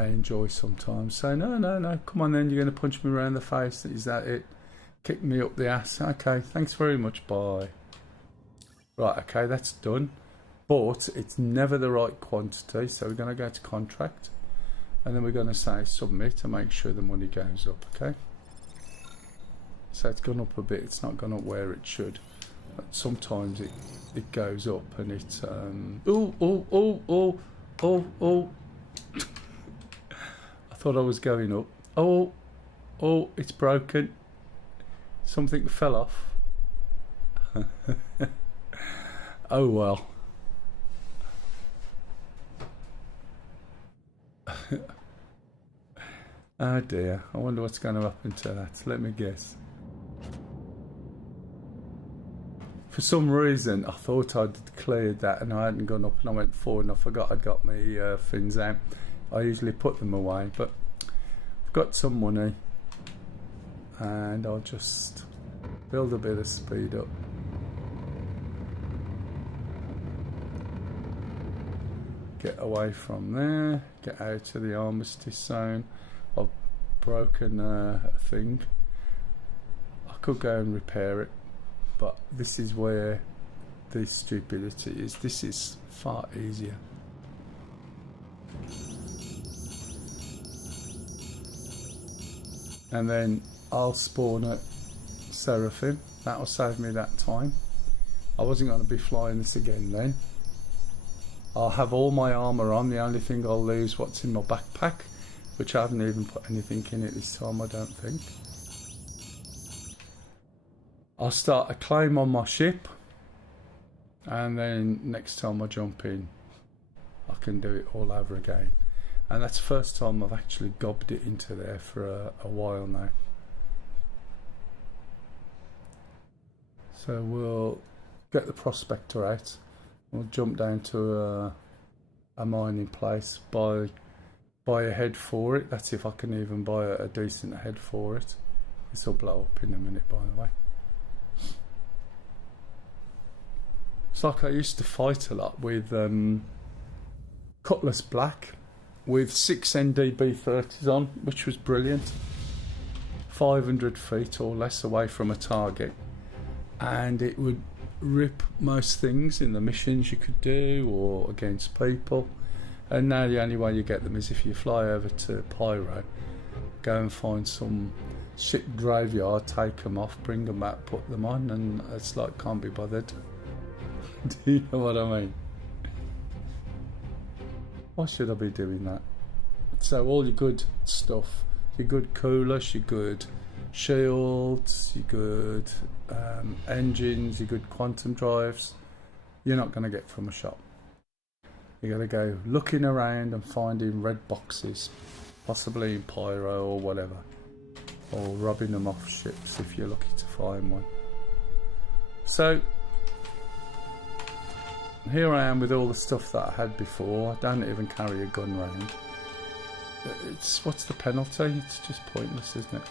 enjoy sometimes. So no, come on then, you're going to punch me around the face. Is that it? Kick me up the ass. Okay, thanks very much, bye. Right, okay, that's done. But it's never the right quantity, so we're going to go to contract. And then we're going to say submit to make sure the money goes up, okay? So it's gone up a bit, it's not gone up where it should. But sometimes it goes up and it's oh. I thought I was going up. Oh, it's broken. Something fell off. Oh well. Oh dear, I wonder what's going to happen to that. Let me guess. For some reason I thought I'd cleared that and I hadn't gone up, and I went forward and I forgot I'd got my fins out. I usually put them away, but I've got some money and I'll just build a bit of speed up. Get away from there, get out of the armistice zone. I've broken a thing. I could go and repair it, but this is where the stupidity is. This is far easier. And then I'll spawn at Seraphim. That'll save me that time. I wasn't going to be flying this again then. I'll have all my armour on. The only thing I'll lose what's in my backpack, which I haven't even put anything in it this time, I don't think. I'll start a claim on my ship, and then next time I jump in, I can do it all over again. And that's the first time I've actually gobbed it into there for a while now. So we'll get the prospector out. We'll jump down to a mining place, buy a head for it. That's if I can even buy a decent head for it. This will blow up in a minute, by the way. It's like I used to fight a lot with Cutlass Black with 6 NDB30s on, which was brilliant. 500 feet or less away from a target, and it would rip most things in the missions you could do or against people. And now the only way you get them is if you fly over to Pyro, go and find some ship graveyard, take them off, bring them back, put them on, and it's like, can't be bothered. Do you know what I mean? Why should I be doing that? So all your good stuff, your good coolers, your good shields, your good engines, your good quantum drives, you're not going to get from a shop. You got to go looking around and finding red boxes, possibly in Pyro or whatever, or robbing them off ships if you're lucky to find one. So here I am with all the stuff that I had before. I don't even carry a gun round. What's the penalty? It's just pointless, isn't it?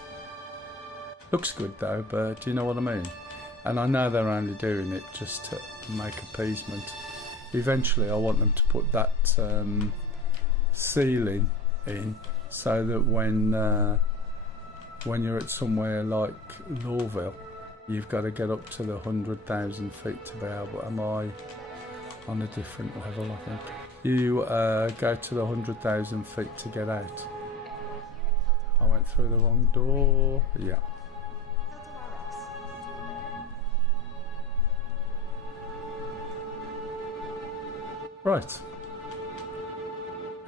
Looks good though, but do you know what I mean? And I know they're only doing it just to make appeasement. Eventually I want them to put that ceiling in, so that when you're at somewhere like Lawville, you've got to get up to the 100,000 feet to be able. Am I on a different level? I think you go to the 100,000 feet to get out. I went through the wrong door. Yeah. Right.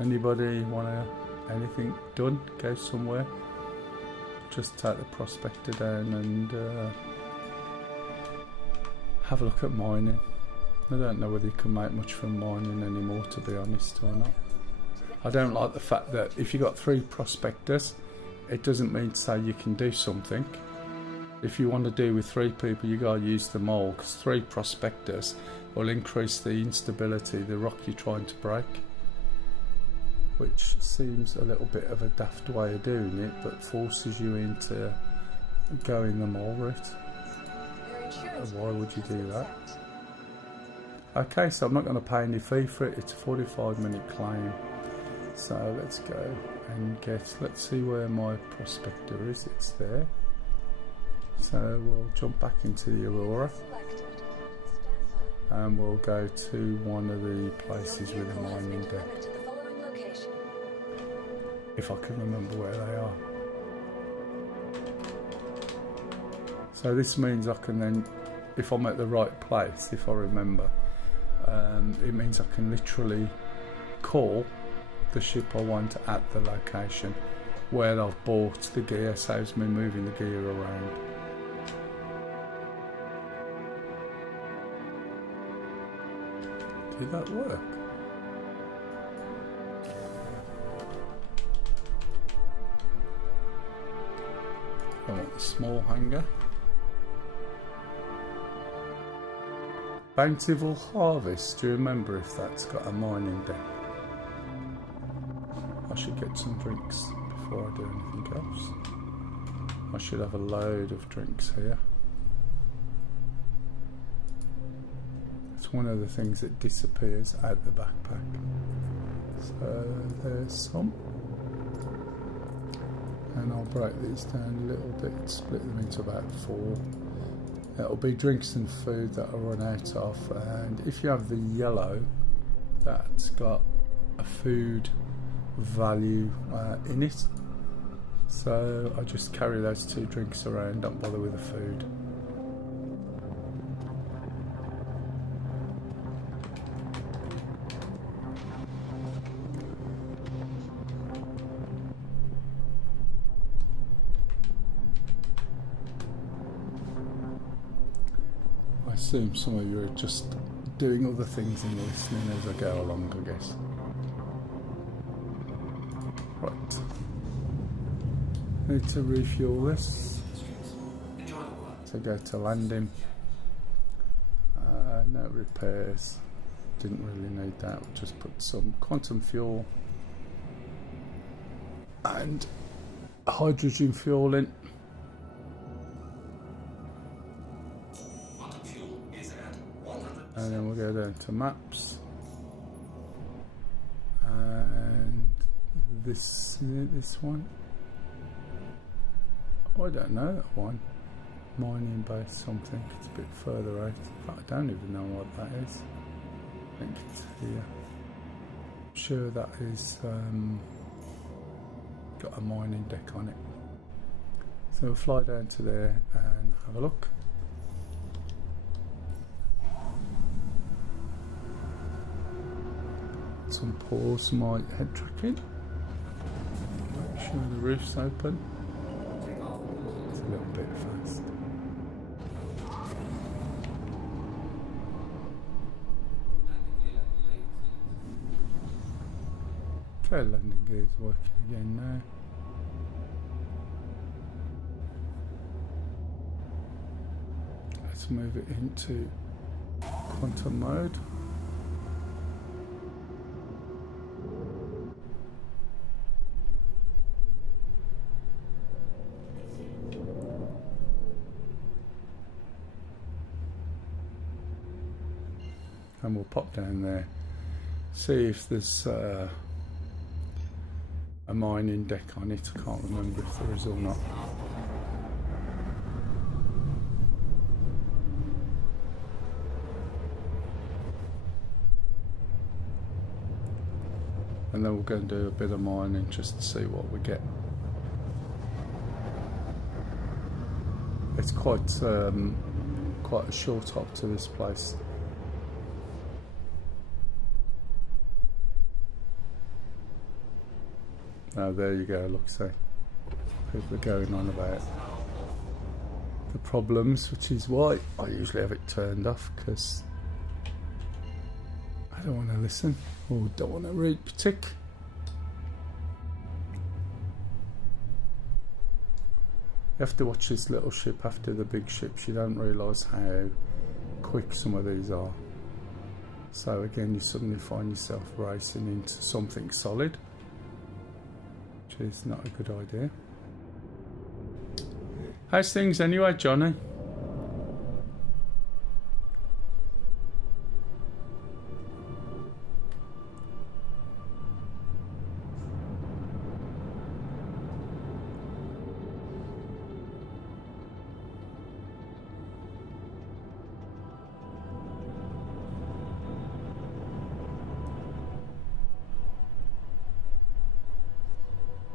Anybody want anything done? Go somewhere? Just take the prospector down and have a look at mining. I don't know whether you can make much from mining anymore, to be honest, or not. I don't like the fact that if you've got 3 prospectors, it doesn't mean to say you can do something. If you want to do with 3 people, you got to use them all, because 3 prospectors will increase the instability, the rock you're trying to break, which seems a little bit of a daft way of doing it, but forces you into going the mole route. Why would you do that? Okay, so I'm not going to pay any fee for it. It's a 45-minute claim. So let's go and let's see where my prospector is. It's there. So we'll jump back into the Aurora, and we'll go to one of the places with a mining deck, if I can remember where they are. So this means I can then, if I'm at the right place, if I remember, it means I can literally call the ship I want at the location where I've bought the gear. Saves me moving the gear around. Did that work? I want the small hangar. Bountiful Harvest, do you remember if that's got a mining deck? I should get some drinks before I do anything else. I should have a load of drinks here. It's one of the things that disappears out the backpack. So there's some. And I'll break these down a little bit, split them into about 4. It'll be drinks and food that I run out of, and if you have the yellow, that's got a food value in it. So I just carry those 2 drinks around, don't bother with the food. assume some of you are just doing other things and listening as I go along, I guess. Right. Need to refuel this. So go to landing. No repairs. Didn't really need that. We'll just put some quantum fuel and hydrogen fuel in. And then we'll go down to maps. And this one. Oh, I don't know that one. Mining base something. It's a bit further out. In fact, I don't even know what that is. I think it's here. I'm sure that is got a mining deck on it. So we'll fly down to there and have a look. Some pause my head tracking. Make sure the roof's open. It's a little bit fast. Okay, landing gear's working again now. Let's move it into quantum mode. And we'll pop down there, see if there's a mining deck on it. I can't remember if there is or not. And then we'll go and do a bit of mining just to see what we get. It's quite a short hop to this place. Oh, there you go, look, so people are going on about the problems, which is why I usually have it turned off, because I don't want to listen or don't want to read partic. You have to watch this little ship after the big ships. You don't realise how quick some of these are. So again, you suddenly find yourself racing into something solid, which is not a good idea. How's things anyway, Johnny?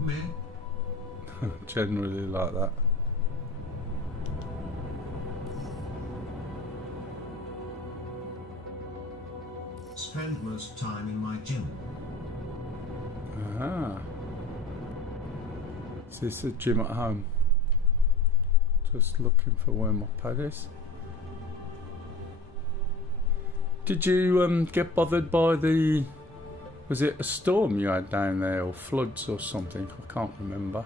Mell. Generally like that. Spend most time in my gym. Ah. Is this a gym at home? Just looking for where my pad is. Did you get bothered by the... Was it a storm you had down there, or floods or something? I can't remember.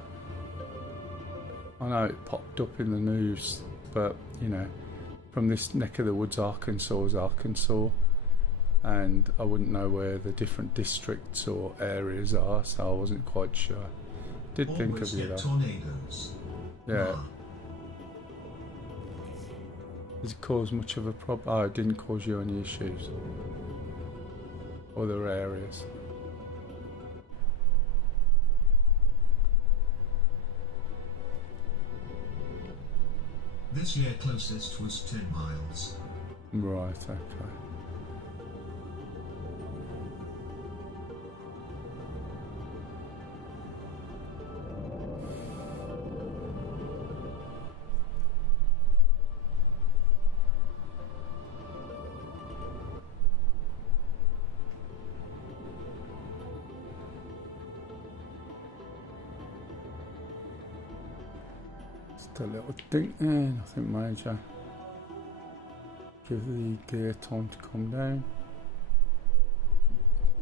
I know it popped up in the news, but, you know, from this neck of the woods, Arkansas is Arkansas, and I wouldn't know where the different districts or areas are, so I wasn't quite sure. Did think of Always you get though. tornadoes. Yeah. Ah. Does it cause much of a problem? Oh, it didn't cause you any issues. Other areas. This year closest was 10 miles. Right, okay. Just a little dink there, nothing major. give the gear time to come down.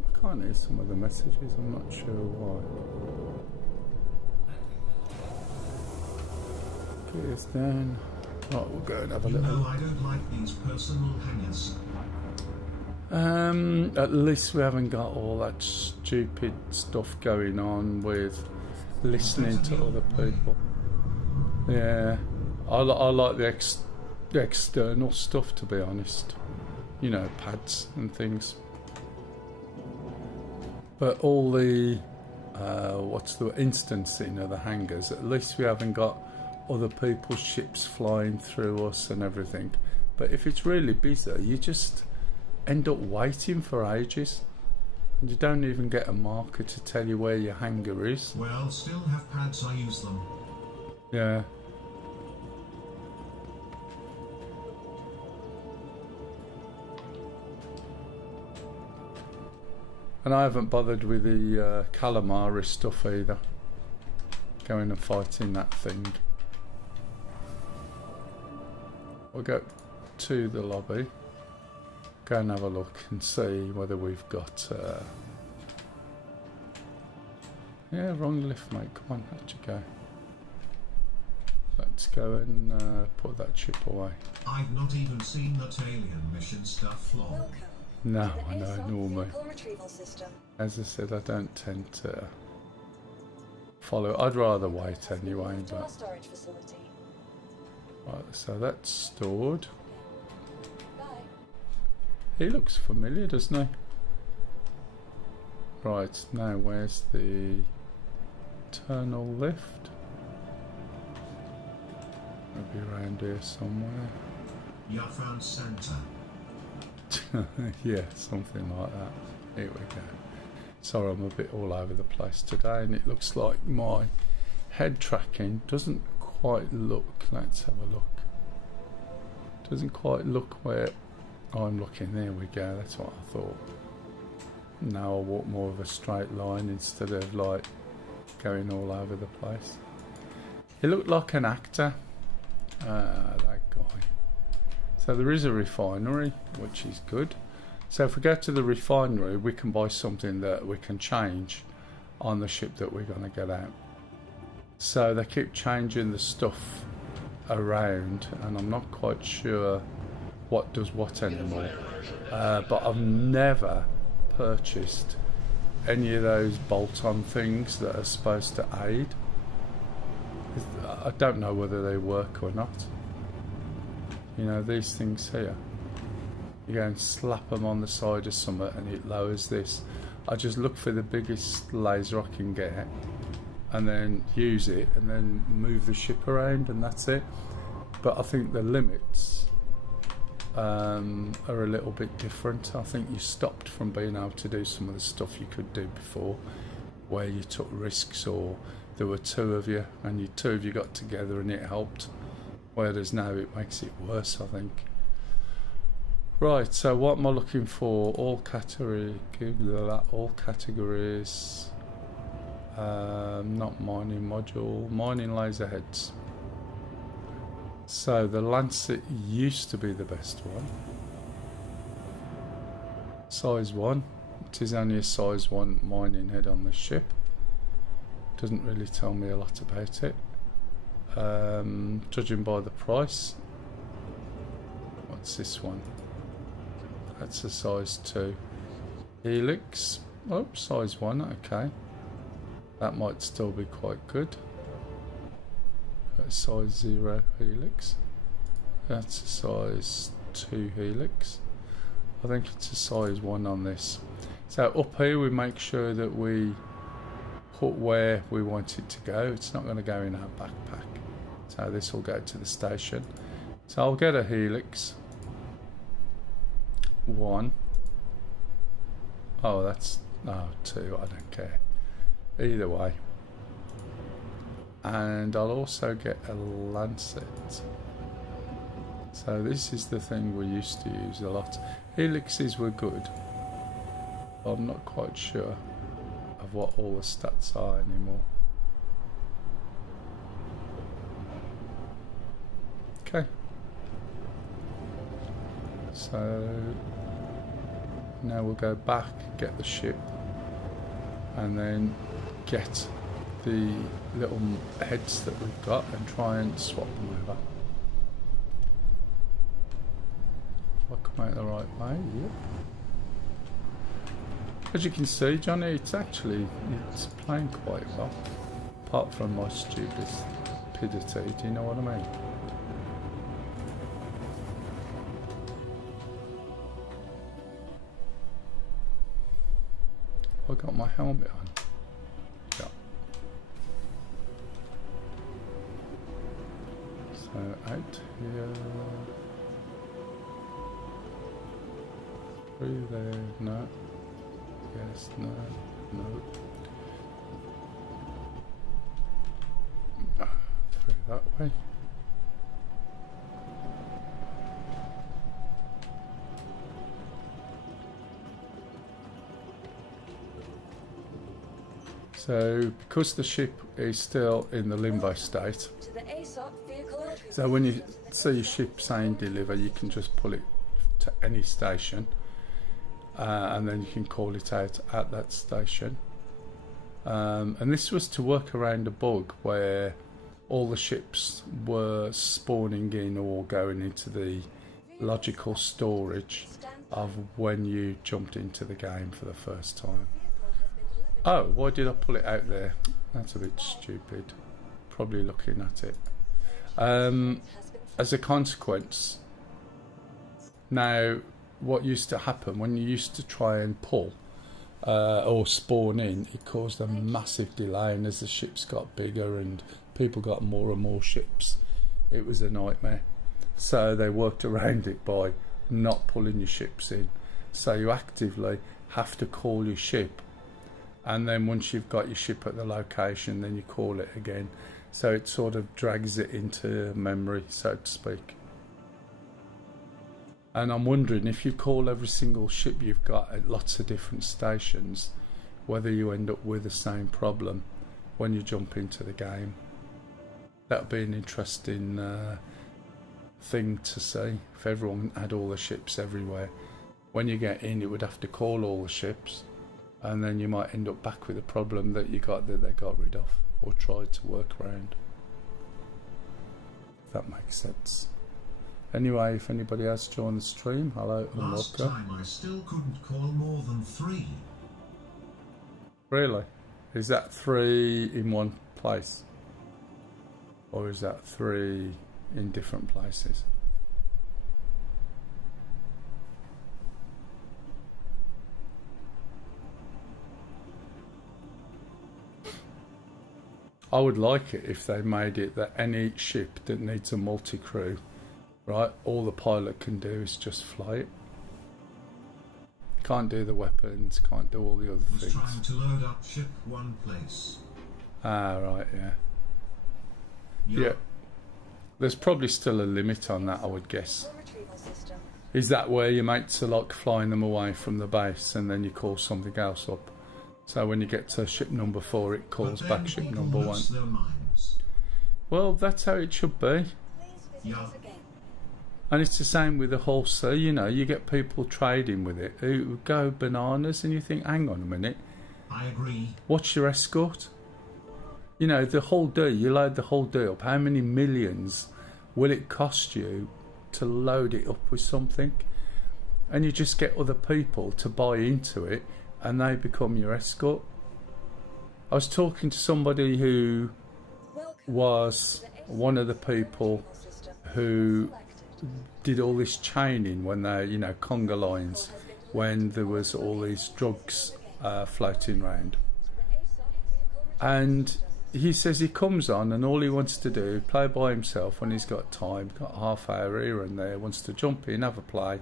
I can't hear some of the messages, I'm not sure why. Gears down. Right, we'll go and have a You little. know I don't like these personal hangers. At least we haven't got all that stupid stuff going on with listening to other people. Yeah, I like the external stuff, to be honest. You know, pads and things. But all the instancing of the hangars, at least we haven't got other people's ships flying through us and everything. But if it's really busy, you just end up waiting for ages, and you don't even get a marker to tell you where your hangar is. Well, still have pads, I use them. Yeah. And I haven't bothered with the calamari stuff either. Going and fighting that thing. We'll go to the lobby. Go and have a look and see whether we've got... Yeah, wrong lift, mate. Come on, how'd you go? Let's go and put that ship away. I've not even seen that alien mission stuff long. Welcome No, to the I know, ASOC normally. vehicle retrieval system. As I said, I don't tend to follow. I'd rather wait anyway, To our but... storage facility. Right, so that's stored. Bye. He looks familiar, doesn't he? Right, now where's the internal lift? Maybe around here somewhere. Yafan Center. Yeah, something like that. Here we go. Sorry, I'm a bit all over the place today, and it looks like my head tracking doesn't quite look. Let's have a look. Doesn't quite look where I'm looking. There we go. That's what I thought. Now I walk more of a straight line instead of like going all over the place. He looked like an actor. That guy. So there is a refinery, which is good. So if we go to the refinery, we can buy something that we can change on the ship that we're going to get out. So they keep changing the stuff around, and I'm not quite sure what does what anymore. But I've never purchased any of those bolt-on things that are supposed to aid. I don't know whether they work or not. You know, these things here. You go and slap them on the side of something and it lowers this. I just look for the biggest laser I can get and then use it and then move the ship around, and that's it. But I think the limits are a little bit different. I think you stopped from being able to do some of the stuff you could do before, where you took risks, or there were two of you and you two of you got together and it helped. Whereas now it makes it worse, I think. Right, so what am I looking for? All categories. Not mining module, mining laser heads. So the Lancet used to be the best one. Size 1. It is only a size 1 mining head on the ship. Doesn't really tell me a lot about it. Judging by the price. What's this one? That's a size 2. Helix. Oh, size 1, okay. That might still be quite good. A size 0 Helix. That's a size 2 Helix. I think it's a size 1 on this. So up here we make sure that we put where we want it to go. It's not going to go in our backpack. So this will go to the station. So I'll get a Helix. 1. Oh, that's... No, 2. I don't care. Either way. And I'll also get a Lancet. So this is the thing we used to use a lot. Helixes were good. I'm not quite sure of what all the stats are anymore. So now we'll go back, get the ship, and then get the little heads that we've got and try and swap them over. I'll come out the right way. Yep. As you can see, Johnny, it's playing quite well, apart from my stupidity. Do you know what I mean? I got my helmet on. Yeah. So out here. Through there. No. Yes. No. No. Through that way. So, because the ship is still in the limbo state, so when you see your ship saying deliver, you can just pull it to any station, and then you can call it out at that station. And this was to work around a bug where all the ships were spawning in or going into the logical storage of when you jumped into the game for the first time. Oh, why did I pull it out there? That's a bit stupid. Probably looking at it. As a consequence, now what used to happen when you used to try and pull or spawn in, it caused a massive delay, and as the ships got bigger and people got more and more ships, it was a nightmare. So they worked around it by not pulling your ships in. So you actively have to call your ship, and then once you've got your ship at the location, then you call it again. So it sort of drags it into memory, so to speak. And I'm wondering, if you call every single ship you've got at lots of different stations, whether you end up with the same problem when you jump into the game. That would be an interesting thing to see, if everyone had all the ships everywhere. When you get in, it would have to call all the ships, and then you might end up back with a problem that they got rid of or tried to work around. If that makes sense. Anyway, if anybody else joined the stream, hello and Last welcome. time I still couldn't call more than 3. Really? Is that 3 in one place? Or is that 3 in different places? I would like it if they made it that any ship that needs a multi-crew, right, all the pilot can do is just fly it. Can't do the weapons, can't do all the other things. Trying to load up ship one place. Ah, right, yeah. Yeah. There's probably still a limit on that, I would guess. Is that where your mates are like flying them away from the base and then you call something else up? So when you get to ship number 4, it calls back ship number 1. Well, that's how it should be. Yeah. And it's the same with the whole sea, you know, you get people trading with it who go bananas and you think, hang on a minute. I agree. What's your escort? You know, the whole deal, you load the whole deal up. How many millions will it cost you to load it up with something? And you just get other people to buy into it and they become your escort. I was talking to somebody who was one of the people who did all this chaining when they, you know, conga lines, when there was all these drugs floating around. And he says he comes on and all he wants to do, play by himself when he's got time, got half hour here and there, wants to jump in, have a play.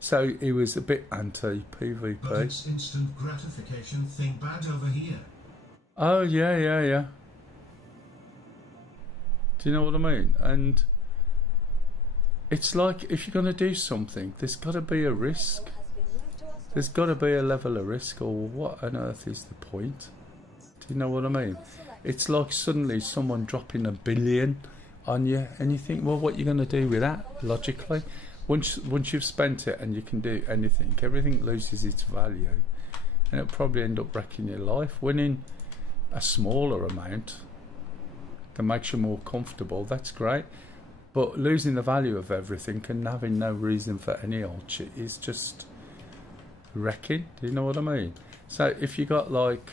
So he was a bit anti-PvP. But it's instant gratification thing bad over here. Oh, yeah. Do you know what I mean? And it's like, if you're going to do something, there's got to be a risk. There's got to be a level of risk, or what on earth is the point? Do you know what I mean? It's like suddenly someone dropping $1 billion on you, and you think, well, what are you going to do with that, logically? once you've spent it and you can do anything, everything loses its value, and it'll probably end up wrecking your life. Winning a smaller amount that makes you more comfortable, that's great, but losing the value of everything and having no reason for any old shit is just wrecking. Do you know what I mean? So if you got, like,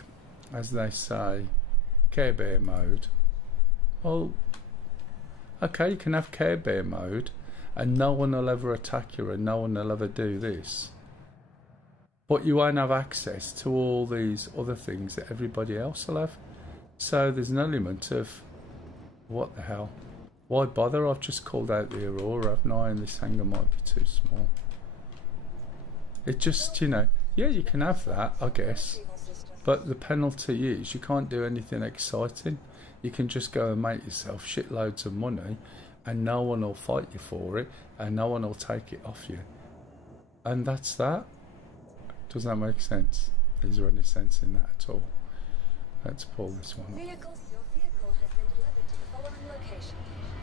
as they say, Care Bear mode, well, okay, you can have Care Bear mode and no one will ever attack you and no one will ever do this, but you won't have access to all these other things that everybody else will have. So there's an element of, what the hell, why bother? I've just called out the Aurora, haven't I? And this hangar might be too small. It just, you know, yeah, you can have that, I guess, but the penalty is you can't do anything exciting. You can just go and make yourself shitloads of money and no one will fight you for it and no one will take it off you. And that's that. Does that make sense? Is there any sense in that at all? Let's pull this one up. Your vehicle has been delivered to the following location.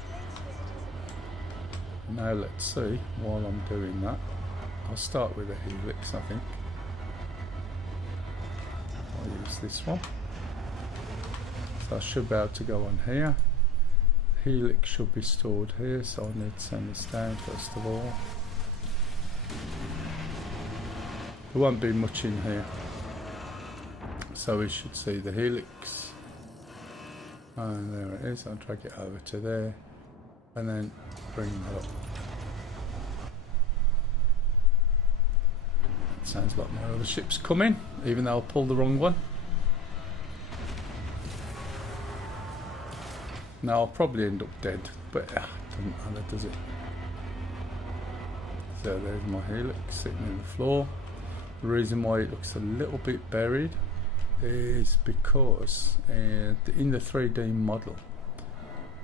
Please visit us again. Now let's see, while I'm doing that, I'll start with a helix, I think. I'll use this one. So I should be able to go on here. Helix should be stored here, so I need to send this down first of all. There won't be much in here, so we should see the helix, and there it is. I'll drag it over to there and then bring that up. That sounds like my other ship's coming, even though I pulled the wrong one. Now I'll probably end up dead, but it doesn't matter, does it? So there's my helix sitting in the floor. The reason why it looks a little bit buried is because in the 3D model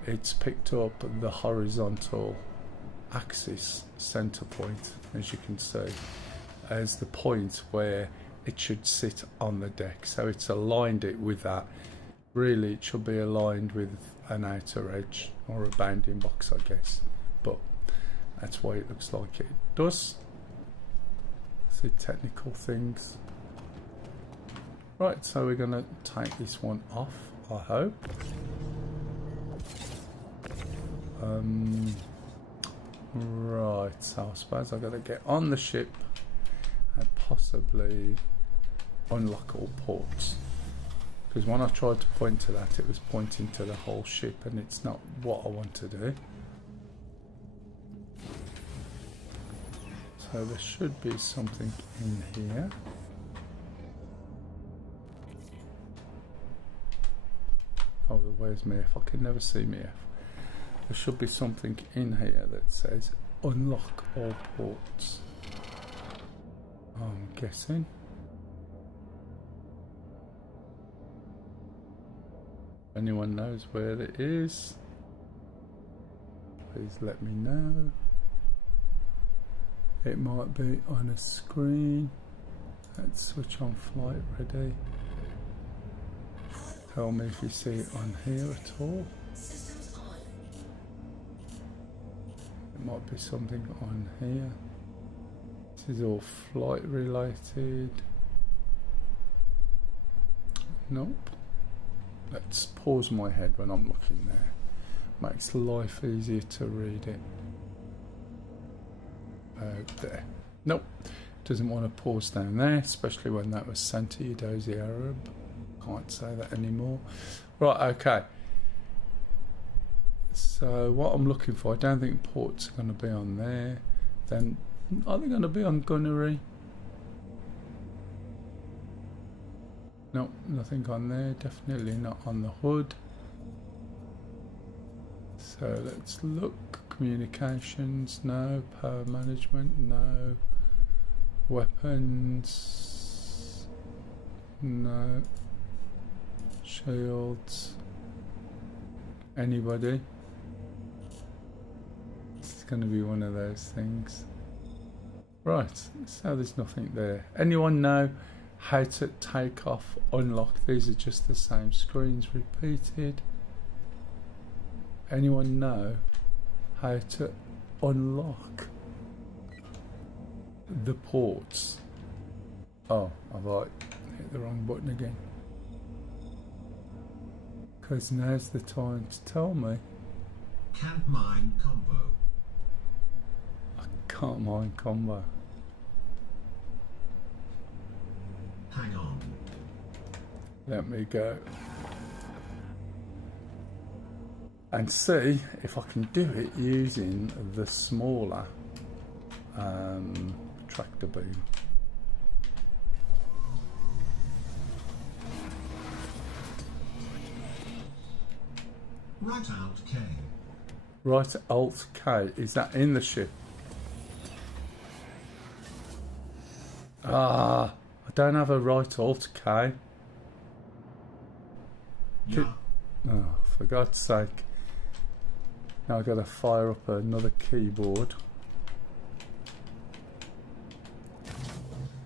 it's picked up the horizontal axis center point, as you can see, as the point where it should sit on the deck. So it's aligned it with that. Really it should be aligned with an outer edge or a bounding box, I guess, but that's why it looks like it does. See technical things. Right, so we're going to take this one off, I hope. Right, so I suppose I've got to get on the ship and possibly unlock all ports. Because when I tried to point to that, it was pointing to the whole ship, and it's not what I want to do. So there should be something in here. Oh, where's me F? I can never see me F. There should be something in here that says unlock all ports. I'm guessing. Anyone knows where it is, please let me know. It might be on a screen. Let's switch on flight ready. Tell me if you see it on here at all. It might be something on here. This is all flight related. Nope. Let's pause my head when I'm looking there. Makes life easier to read it. There. Nope. Doesn't want to pause down there, especially when that was sent to you, Dozy Arab. Can't say that anymore. Right, okay. So what I'm looking for, I don't think ports are going to be on there. Then are they going to be on gunnery? No, nothing on there. Definitely not on the hood. So let's look. Communications, no. Power management, no. Weapons, no. Shields. Anybody? It's going to be one of those things. Right, so there's nothing there. Anyone know how to take off, unlock? These are just the same screens repeated. Anyone know how to unlock the ports. Oh, I've hit the wrong button again. Because now's the time to tell me. Can't mine combo. I can't mine combo. Hang on. Let me go. And see if I can do it using the smaller tractor beam. Right Alt K. Right Alt K, is that in the ship? Ah, I don't have a right Alt K. Yeah. Oh, for God's sake. Now I've got to fire up another keyboard.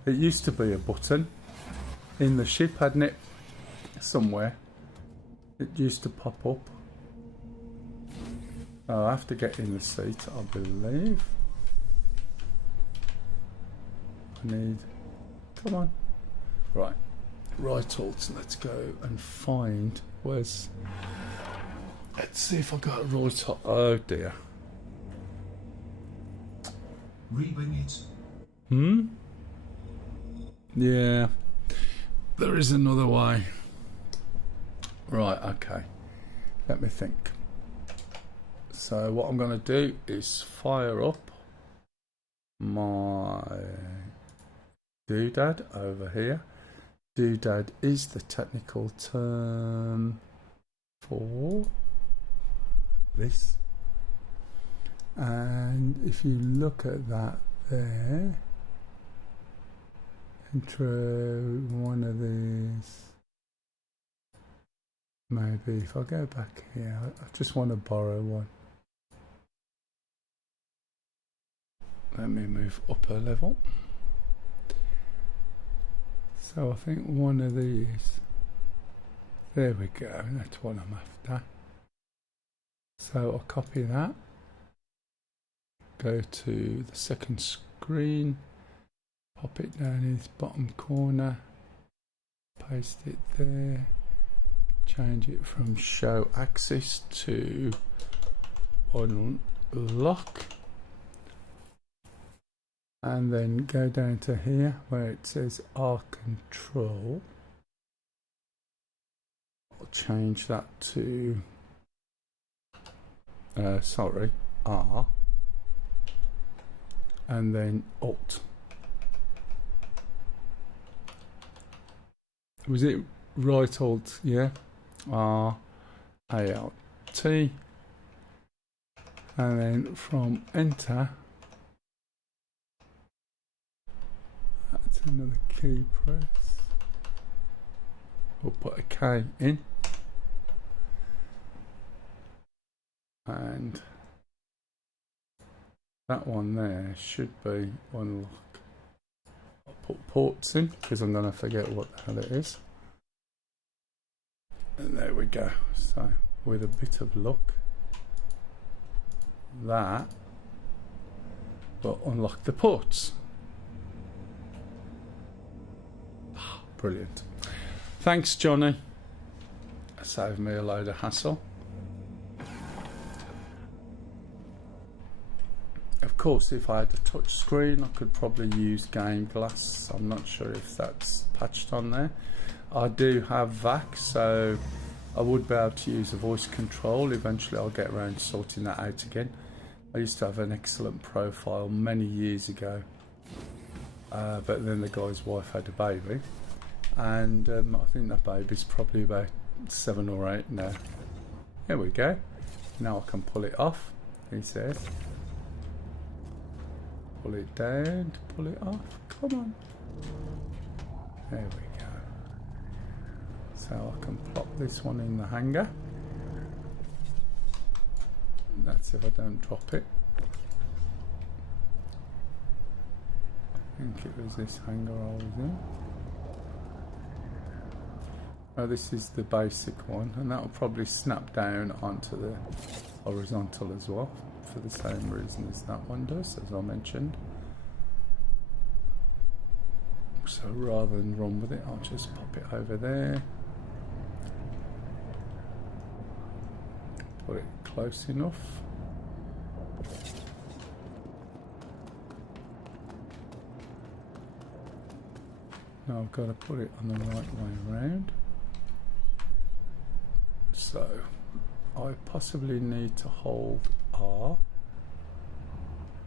It used to be a button in the ship, hadn't it? Somewhere. It used to pop up. Oh, I have to get in the seat, I believe. I need... Come on. Right. Right alt, let's go and find... Where's... Let's see if I got a right alt... Oh dear. Rebing it. Hmm? Yeah. There is another way. Right, okay. Let me think. So what I'm going to do is fire up my doodad over here. Doodad is the technical term for this. And if you look at that there, intro one of these. Maybe if I go back here, I just want to borrow one. Let me move up a level. So I think one of these. There we go, that's what I'm after. So I'll copy that. Go to the second screen. Pop it down in this bottom corner. Paste it there. Change it from show axis to unlock. And then go down to here where it says R control. I'll change that to R. And then Alt. Was it right Alt? Yeah. R A L T. And then from enter. That's another key press. We'll put a K in. And that one there should be unlock. I'll put ports in because I'm going to forget what the hell it is. And there we go. So with a bit of luck, that will unlock the ports. Brilliant. Thanks, Johnny. Saved me a load of hassle. Of course, if I had a touch screen, I could probably use Game Glass. I'm not sure if that's patched on there. I do have VAC, so I would be able to use a voice control. Eventually I'll get around to sorting that out again. I used to have an excellent profile many years ago, but then the guy's wife had a baby, and I think that baby's probably about 7 or 8 now. There we go. Now I can pull it off, he says. Pull it down to pull it off. Come on. There we go. So I can plop this one in the hanger. That's if I don't drop it. I think it was this hanger I was in. Oh, this is the basic one, and that will probably snap down onto the horizontal as well, for the same reason as that one does, as I mentioned. So rather than run with it, I'll just pop it over there. Put it close enough. Now I've got to put it on the right way around. So I possibly need to hold R.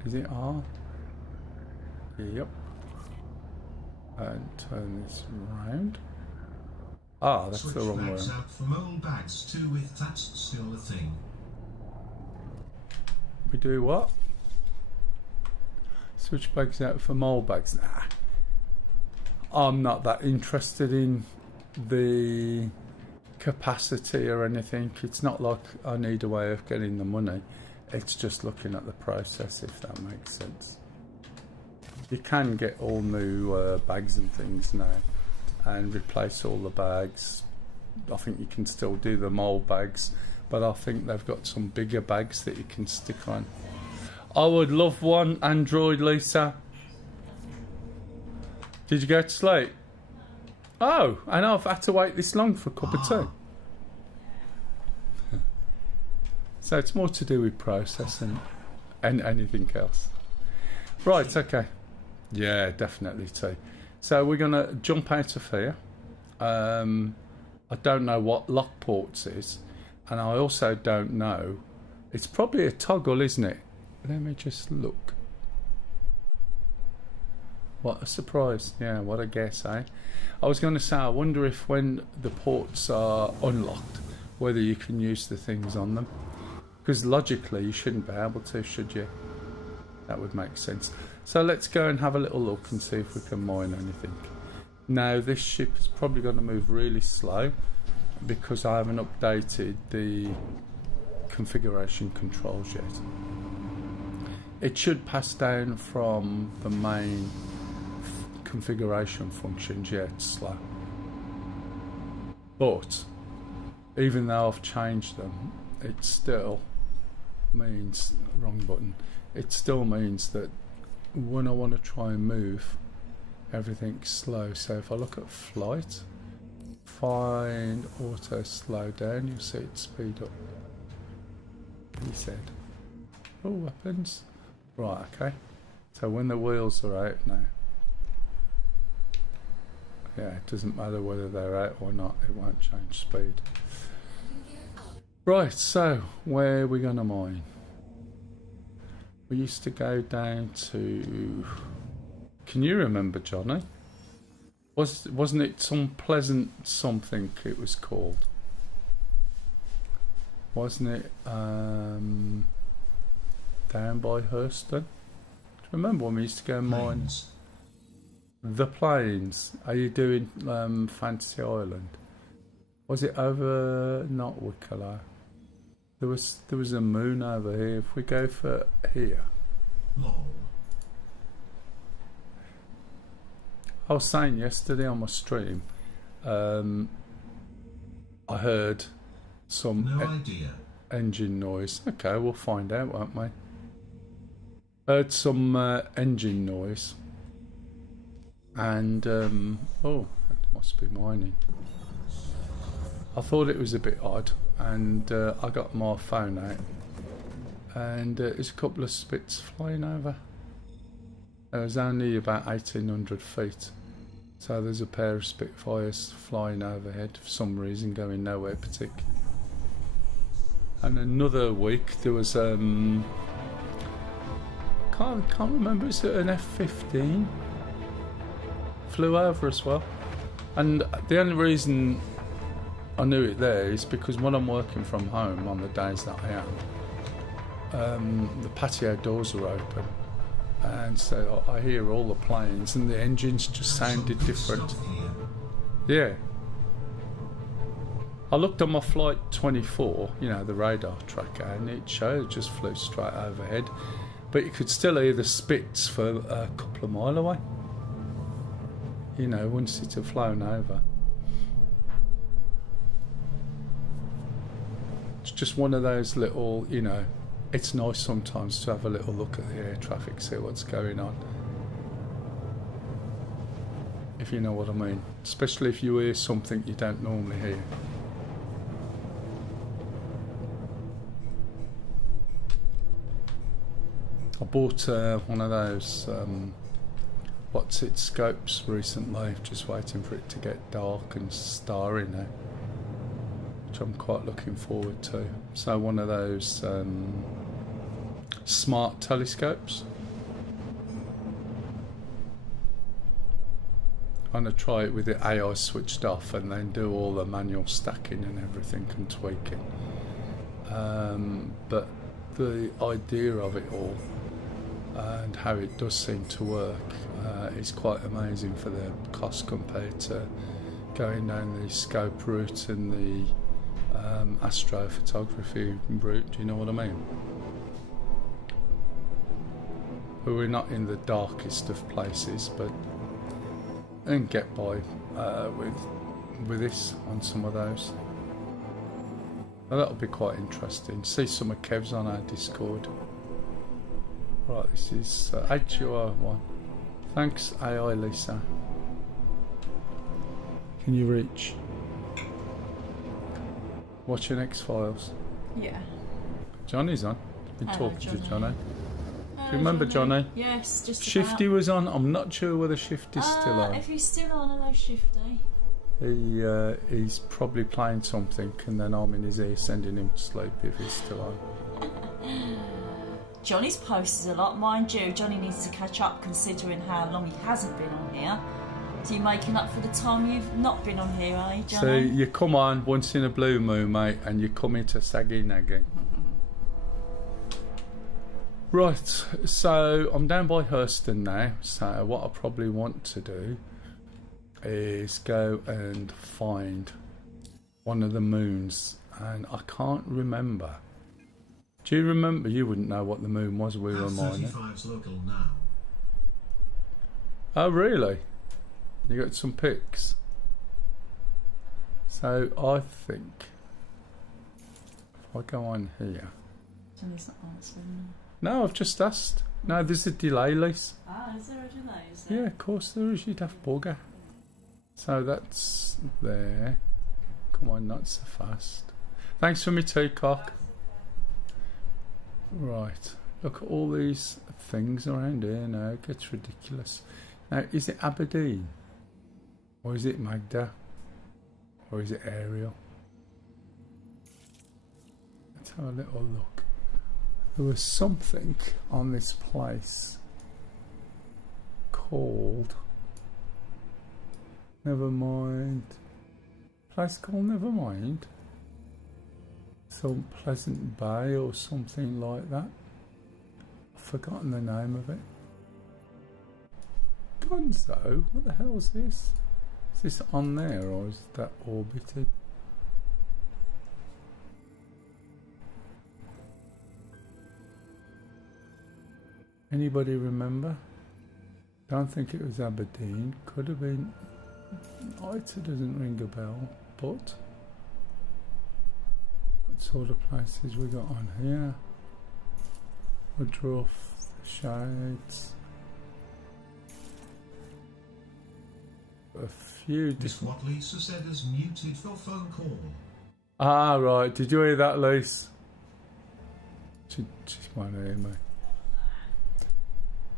Is it R? Yep. And turn this round. Ah, that's Switch the wrong way. bags out for mole bags too, if that's still a thing. We do what? Switch bags out for mole bags. Nah. I'm not that interested in the capacity or anything. It's not like I need a way of getting the money. It's just looking at the process, if that makes sense. You can get all new bags and things now and replace all the bags. I think you can still do the mold bags, but I think they've got some bigger bags that you can stick on. I would love one, Android Lisa. Did you go to sleep? Oh, and I've had to wait this long for a cup of tea. So it's more to do with processing and anything else. Right, okay. Yeah, definitely tea. So we're going to jump out of here. I don't know what Lockports is. And I also don't know. It's probably a toggle, isn't it? Let me just look. What a surprise. Yeah, what a guess, eh? I was going to say, I wonder if when the ports are unlocked, whether you can use the things on them. Because logically, you shouldn't be able to, should you? That would make sense. So let's go and have a little look and see if we can mine anything. Now, this ship is probably going to move really slow because I haven't updated the configuration controls yet. It should pass down from the main configuration functions, yeah, it's slow. But even though I've changed them, it still means, wrong button, it still means that when I want to try and move, everything's slow. So if I look at flight, find auto slow down, you'll see it speed up. He said, oh, weapons. Right, okay. So when the wheels are out now, yeah, it doesn't matter whether they're out or not, it won't change speed. Right, so where are we going to mine? We used to go down to... Can you remember, Johnny? Wasn't it some pleasant something it was called? Wasn't it down by Hurston? Do you remember when we used to go mine? The Plains. Are you doing Fantasy Island? Was it over not Wicklow? There was a moon over here. If we go for here. I was saying yesterday on my stream, I heard some engine noise. Okay, we'll find out, won't we? Heard some engine noise. And, oh, that must be mining. I thought it was a bit odd. And I got my phone out. And there's a couple of spits flying over. It was only about 1,800 feet. So there's a pair of Spitfires flying overhead for some reason, going nowhere particular. And another week there was can't remember, is it an F-15? Flew over as well. And the only reason I knew it there is because when I'm working from home on the days that I am, the patio doors are open. And so I hear all the planes and the engines just sounded different. Yeah. I looked on my flight 24, you know, the radar tracker, and it showed it just flew straight overhead. But you could still hear the spits for a couple of miles away. You know, once it had flown over. It's just one of those little, you know, it's nice sometimes to have a little look at the air traffic, see what's going on. if you know what I mean. Especially if you hear something you don't normally hear. I bought one of those what's it scopes recently, just waiting for it to get dark and starry now, which I'm quite looking forward to. So one of those smart telescopes. I'm going to try it with the AI switched off and then do all the manual stacking and everything and tweaking. But the idea of it all and how it does seem to work is quite amazing for the cost compared to going down the scope route and the astrophotography route. Do you know what I mean? But we're not in the darkest of places, but and get by with this on some of those. Now that'll be quite interesting. See some of Kev's on our Discord. Right, this is HUR1. Thanks, AI Lisa. Can you reach? Watching X-Files. Yeah. Johnny's on. Been Hello, talking Johnny. to Johnny. Do you remember Johnny? Yes, just Shifty about. was on. I'm not sure whether Shifty's still on. If he's still on, hello Shifty. He's probably playing something, and then I'm in his ear sending him to sleep if he's still on. Johnny's posts a lot, mind you. Johnny needs to catch up considering how long he hasn't been on here. So you're making up for the time you've not been on here, eh, So Johnny? you come on once in a blue moon, mate, and you come into saggy naggy. Right, so I'm down by Hurston now, so what I probably want to do is go and find one of the moons, and I can't remember. Do you remember? You wouldn't know what the moon was, we were mining. 35's local now. Oh really? You got some pics? So I think if I go on here. Johnny's not answering. No, I've just asked. No, there's a delay, Lise. Ah, is there a delay? Is there? Yeah, of course there is, you daft bugger. So that's there. Come on, not so fast. Thanks for me teacock. Right, look at all these things around here now. It gets ridiculous. Now, is it Aberdeen? Or is it Magda? Or is it Ariel? Let's have a little look. There was something on this place called Nevermind. Place called Nevermind. Some Pleasant Bay or something like that. I've forgotten the name of it. Gonzo? What the hell is this? Is this on there or is that orbited? Anybody remember? Don't think it was Aberdeen. Could have been. Ita doesn't ring a bell, but what sort of places we got on here? Woodruff, the Shades. A few Miss different. what Lisa said is muted for phone call. Ah, right. Did you hear that, Lise? She won't hear me.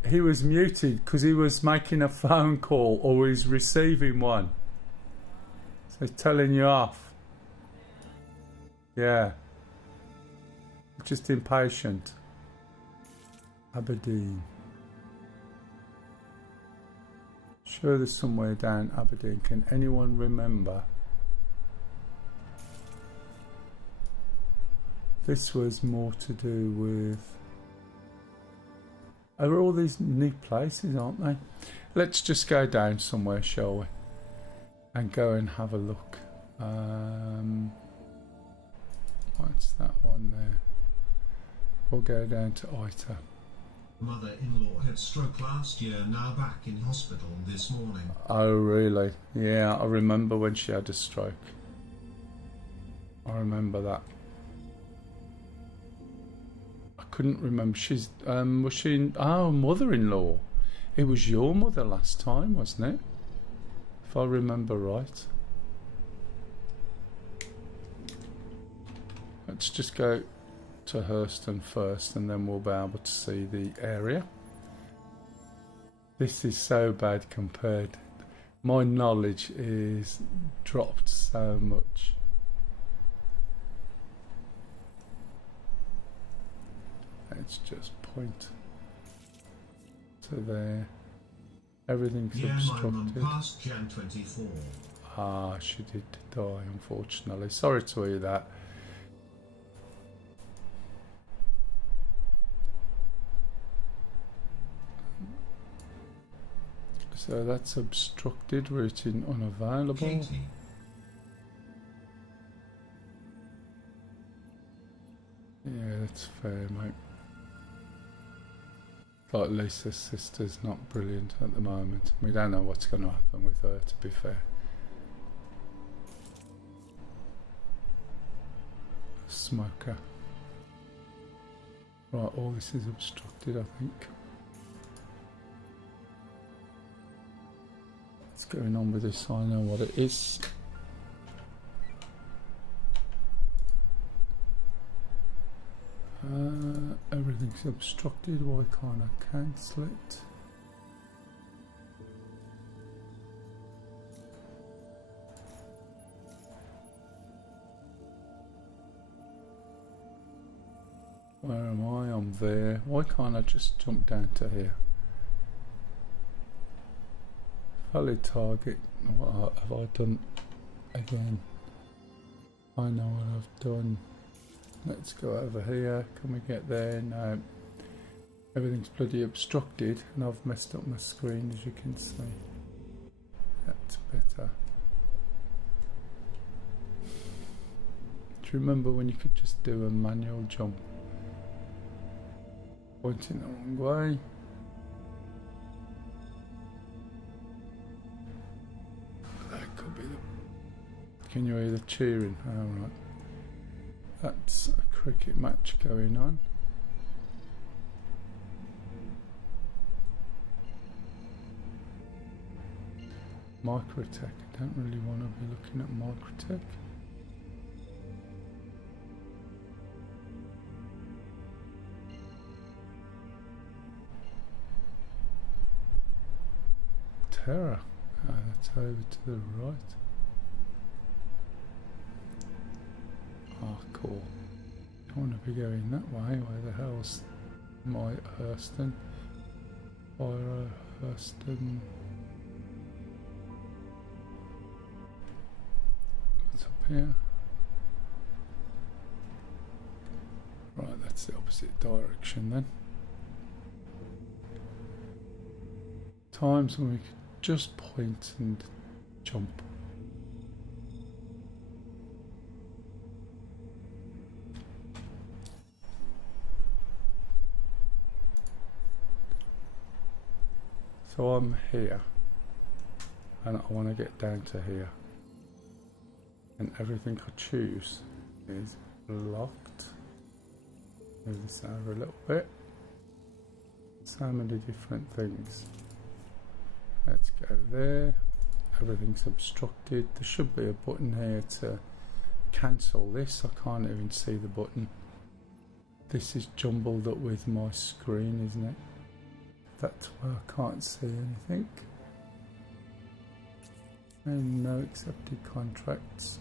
He was muted because he was making a phone call or he's receiving one. So he's telling you off. Yeah. Just impatient. Aberdeen. Sure there's somewhere down Aberdeen. Can anyone remember? This was more to do with... Are all these neat places, aren't they? Let's just go down somewhere, shall we? And go and have a look. What's that one there? We'll go down to Ita. Mother-in-law had stroke last year, now back in hospital this morning. Oh, really? Yeah, I remember when she had a stroke. I remember that. I couldn't remember. She's was she? Oh, mother-in-law. It was your mother last time, wasn't it? if I remember right. Let's just go to Hurston first and then we'll be able to see the area. This is so bad compared. My knowledge is dropped so much. Let's just point to there. Everything's obstructed. Mine run past Jan 24. Ah, she did die, unfortunately. Sorry to hear that. So that's obstructed, routing unavailable. Katie. Yeah, that's fair, mate. Like Lisa's sister's not brilliant at the moment. We don't know what's going to happen with her, to be fair. Smoker. Right, all this is obstructed, I think. What's going on with this? I know what it is. Everything's obstructed. Why can't I cancel it? Where am I? I'm there. Why can't I just jump down to here? Valid target. What have I done again? I know what I've done. Let's go over here. Can we get there? No. Everything's bloody obstructed and I've messed up my screen, as you can see. That's better. Do you remember when you could just do a manual jump? Pointing the wrong way. That could be the... Can you hear the cheering? Oh, right. That's a cricket match going on. Microtech. I don't really want to be looking at Microtech. Terror. Ah, that's over to the right. Ah, cool. I want to be going that way. Where the hell's my Hurston? Fire Hurston. What's up here? Right, that's the opposite direction then. Times when we could just point and jump. So I'm here and I want to get down to here and everything I choose is locked. Move this over a little bit. So many different things. Let's go there. Everything's obstructed. There should be a button here to cancel this. I can't even see the button. This is jumbled up with my screen, isn't it? That's where I can't see anything. And no accepted contracts.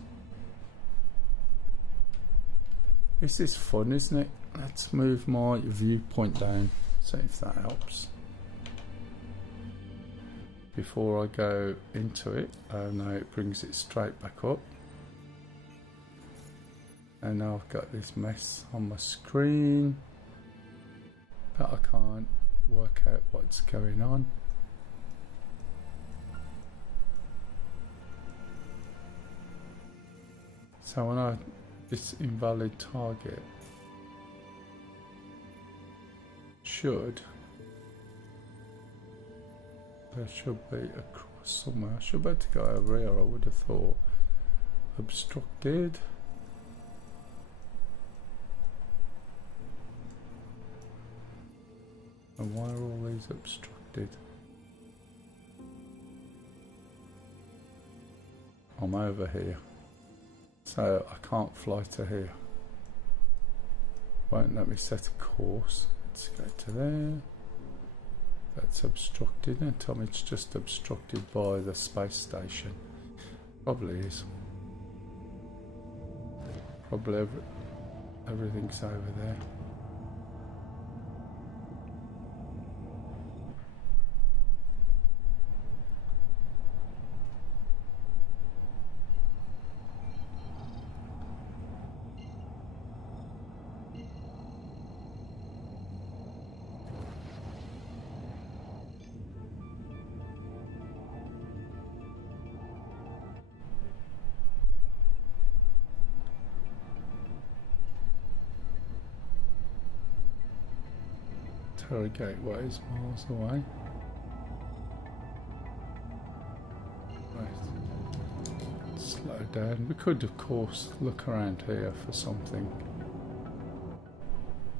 This is fun, isn't it? Let's move my viewpoint down, see if that helps. Before I go into it, now it brings it straight back up. And now I've got this mess on my screen, but I can't work out what's going on. So when I this invalid target there should be a cross somewhere. I should be able to go over here, I would have thought. Obstructed. And why are all these obstructed? I'm over here. So I can't fly to here. Won't let me set a course. Let's go to there. That's obstructed. And tell me it's just obstructed by the space station. Probably is. Probably everything's over there. Gateway is miles away. Right. Slow down. We could, of course, look around here for something,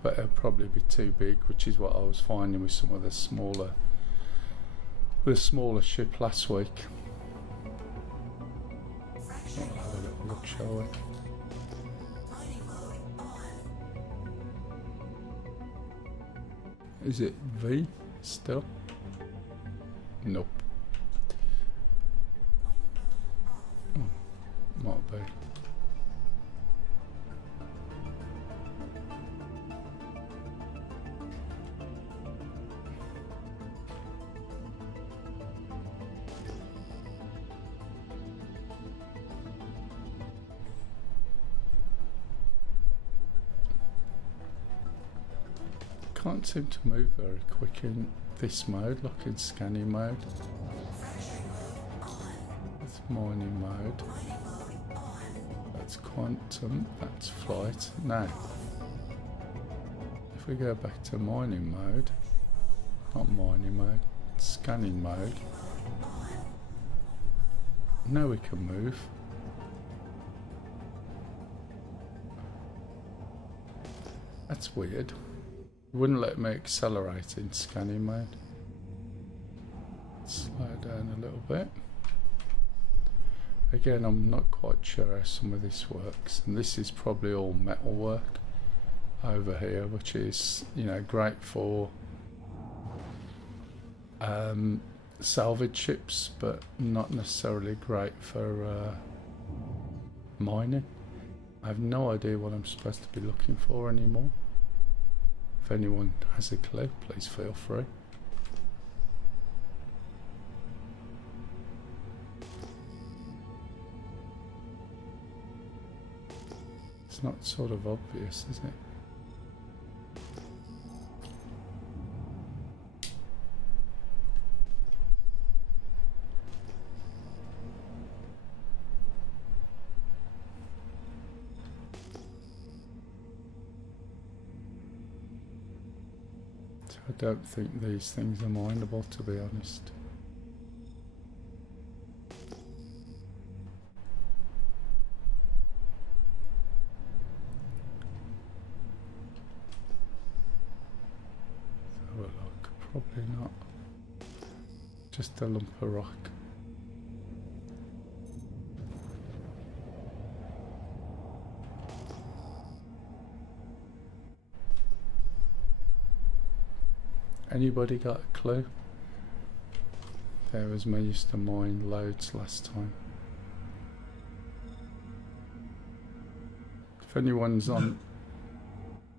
but it'll probably be too big, which is what I was finding with some of the smaller ship last week. We'll have a little look, shall we? Is it V still? Nope. Might be. Can't seem to move very quick in this mode, like in scanning mode. That's mining mode. That's quantum, that's flight. Now, if we go back to mining mode, not mining mode, scanning mode. Now we can move. That's weird. Wouldn't let me accelerate in scanning mode. Slow down a little bit. Again, I'm not quite sure how some of this works, and this is probably all metal work over here, which is, you know, great for salvage ships, but not necessarily great for mining. I have no idea what I'm supposed to be looking for anymore. If anyone has a clue, please feel free. It's not sort of obvious, is it? I don't think these things are mineable, to be honest. Let's have a look. Probably not. Just a lump of rock. Anybody got a clue? There was me used to mine loads last time. If anyone's on...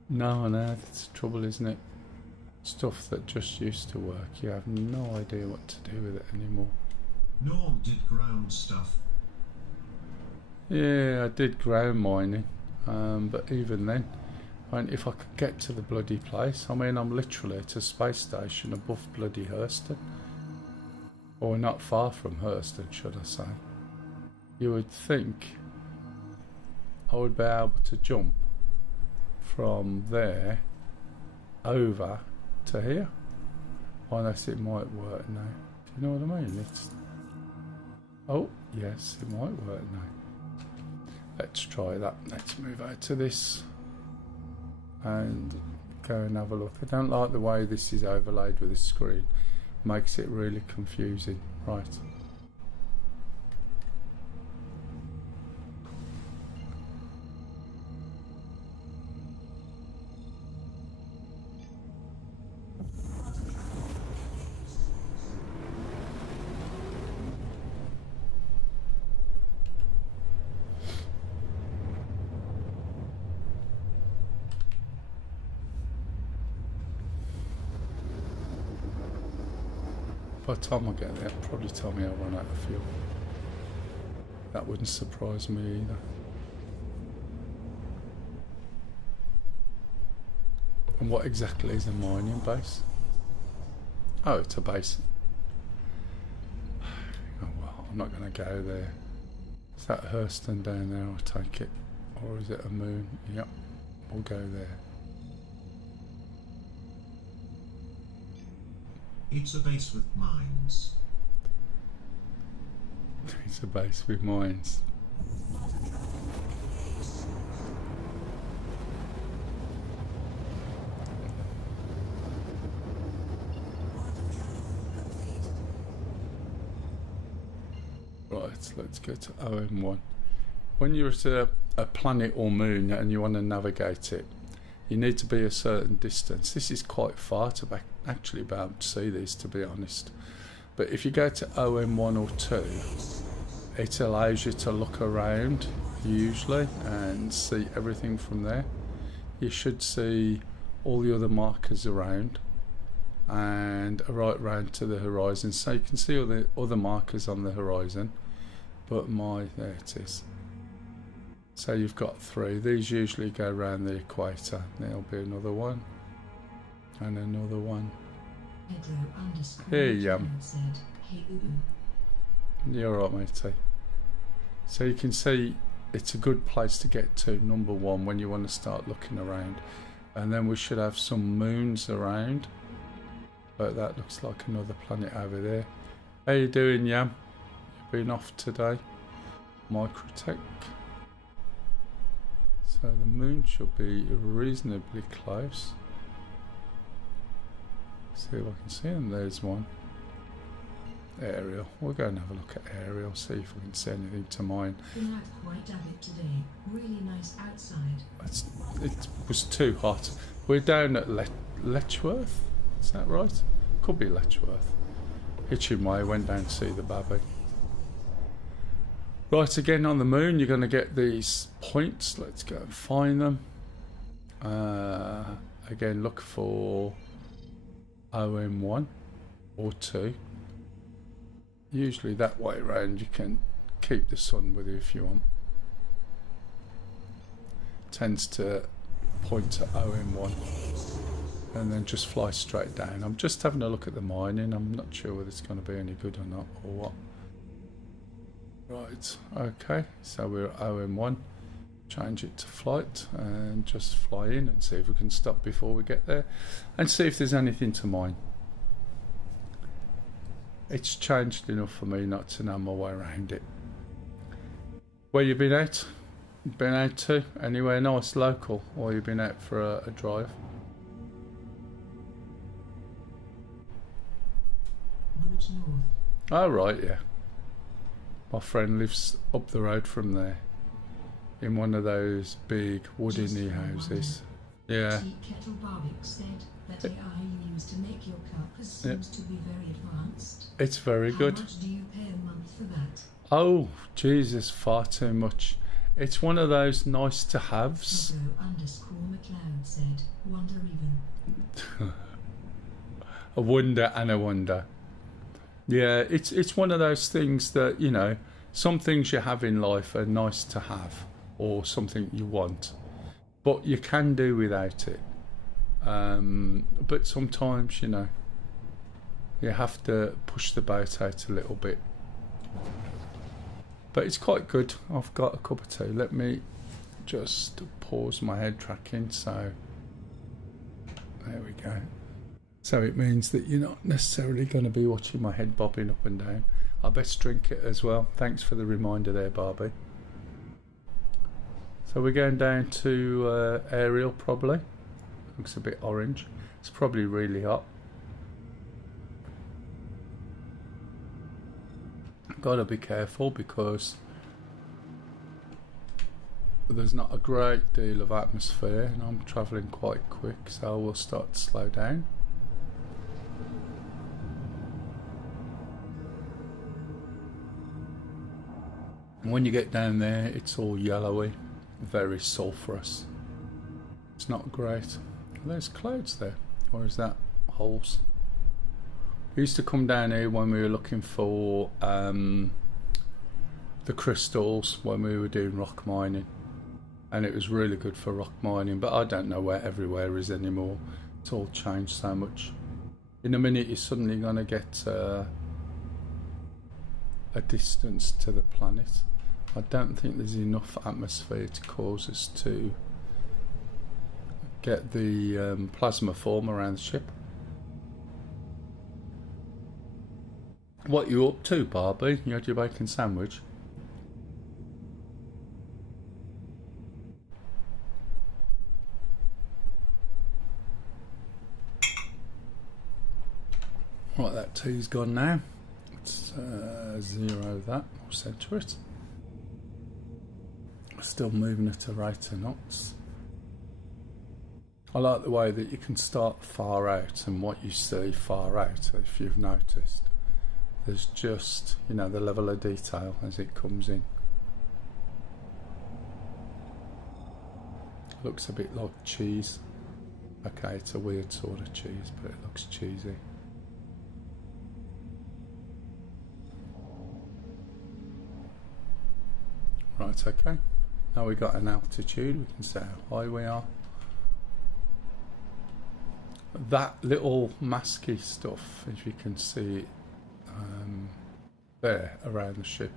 No, that's the trouble, isn't it? Stuff that just used to work, you have no idea what to do with it anymore. Norm did ground stuff. Yeah, I did ground mining, but even then, if I could get to the bloody place, I mean, I'm literally at a space station above bloody Hurston. Or not far from Hurston, should I say. You would think I would be able to jump from there over to here. Unless it might work now. Do you know what I mean? It's... Oh, yes, it might work now. Let's try that. Let's move out to this and go and have a look. I don't like the way this is overlaid with the screen. Makes it really confusing. Right. by the time I get there, it'll probably tell me I'll run out of fuel. That wouldn't surprise me either. And what exactly is a mining base? Oh, it's a base. Oh well, I'm not going to go there. Is that Hurston down there? I'll take it. Or is it a moon? Yep, we'll go there. It's a base with mines. It's a base with mines. Right, let's go to OM1. When you're at a planet or moon and you want to navigate it, you need to be a certain distance. This is quite far to actually be able to see these, to be honest. But if you go to OM1 or 2, it allows you to look around usually and see everything from there. You should see all the other markers around and right round to the horizon, so you can see all the other markers on the horizon. But there it is. So you've got 3. These usually go around the equator. There'll be another one and another one. Here you are. You're right, matey. So you can see it's a good place to get to, number 1, when you want to start looking around. And then we should have some moons around. But that looks like another planet over there. How you doing, Yam? You've been off today? Microtech. So the moon should be reasonably close. See if I can see them. There's one. Aerial. We'll go and have a look at aerial, see if we can see anything to mine. Been out quite a bit today. Really nice outside. It was too hot. We're down at Letchworth. Is that right? Could be Letchworth. Hitching Way, went down to see the baby. Right, again on the moon, you're going to get these points. Let's go and find them. Again, look for OM1 or 2. Usually that way around, you can keep the sun with you if you want. Tends to point to OM1 and then just fly straight down. I'm just having a look at the mining. I'm not sure whether it's going to be any good or not or what. Right, okay, so we're at OM1. Change it to flight and just fly in and see if we can stop before we get there and see if there's anything to mine. It's changed enough for me not to know my way around it. Where you been out? Been out to? Anywhere nice local? Or you been out for a drive? Bridge North. Oh right, yeah. My friend lives up the road from there. In one of those big wooden houses. Yeah. Kettle Barbic said that AI you use to make your cup seems to be very advanced. It's very good. How much do you pay a month for that? Oh, Jesus, far too much. It's one of those nice to haves. _McLeod said, wonder even. A wonder and a wonder. Yeah, it's one of those things that, you know, some things you have in life are nice to have or something you want, but you can do without it. But sometimes, you know, you have to push the boat out a little bit. But it's quite good. I've got a cup of tea. Let me just pause my head tracking. So there we go. So it means that you're not necessarily going to be watching my head bobbing up and down. I best drink it as well. Thanks for the reminder there, Barbie. So we're going down to aerial probably. Looks a bit orange. It's probably really hot. Got to be careful because there's not a great deal of atmosphere and I'm travelling quite quick, so I will start to slow down. And when you get down there, it's all yellowy, very sulphurous. It's not great. There's clouds there, or is that holes? We used to come down here when we were looking for the crystals when we were doing rock mining, and it was really good for rock mining, but I don't know where everywhere is anymore. It's all changed so much. In a minute you're suddenly going to get a distance to the planet. I don't think there's enough atmosphere to cause us to get the plasma form around the ship. What you up to, Barbie? You had your bacon sandwich? Right, that tea's gone now. Let's zero that, or centre it. Still moving at a rate of knots. I like the way that you can start far out, and what you see far out, if you've noticed, there's just, you know, the level of detail as it comes in. Looks a bit like cheese. Okay, it's a weird sort of cheese, but it looks cheesy. Right, okay. Now we got an altitude, we can see how high we are. That little masky stuff, if you can see it there around the ship,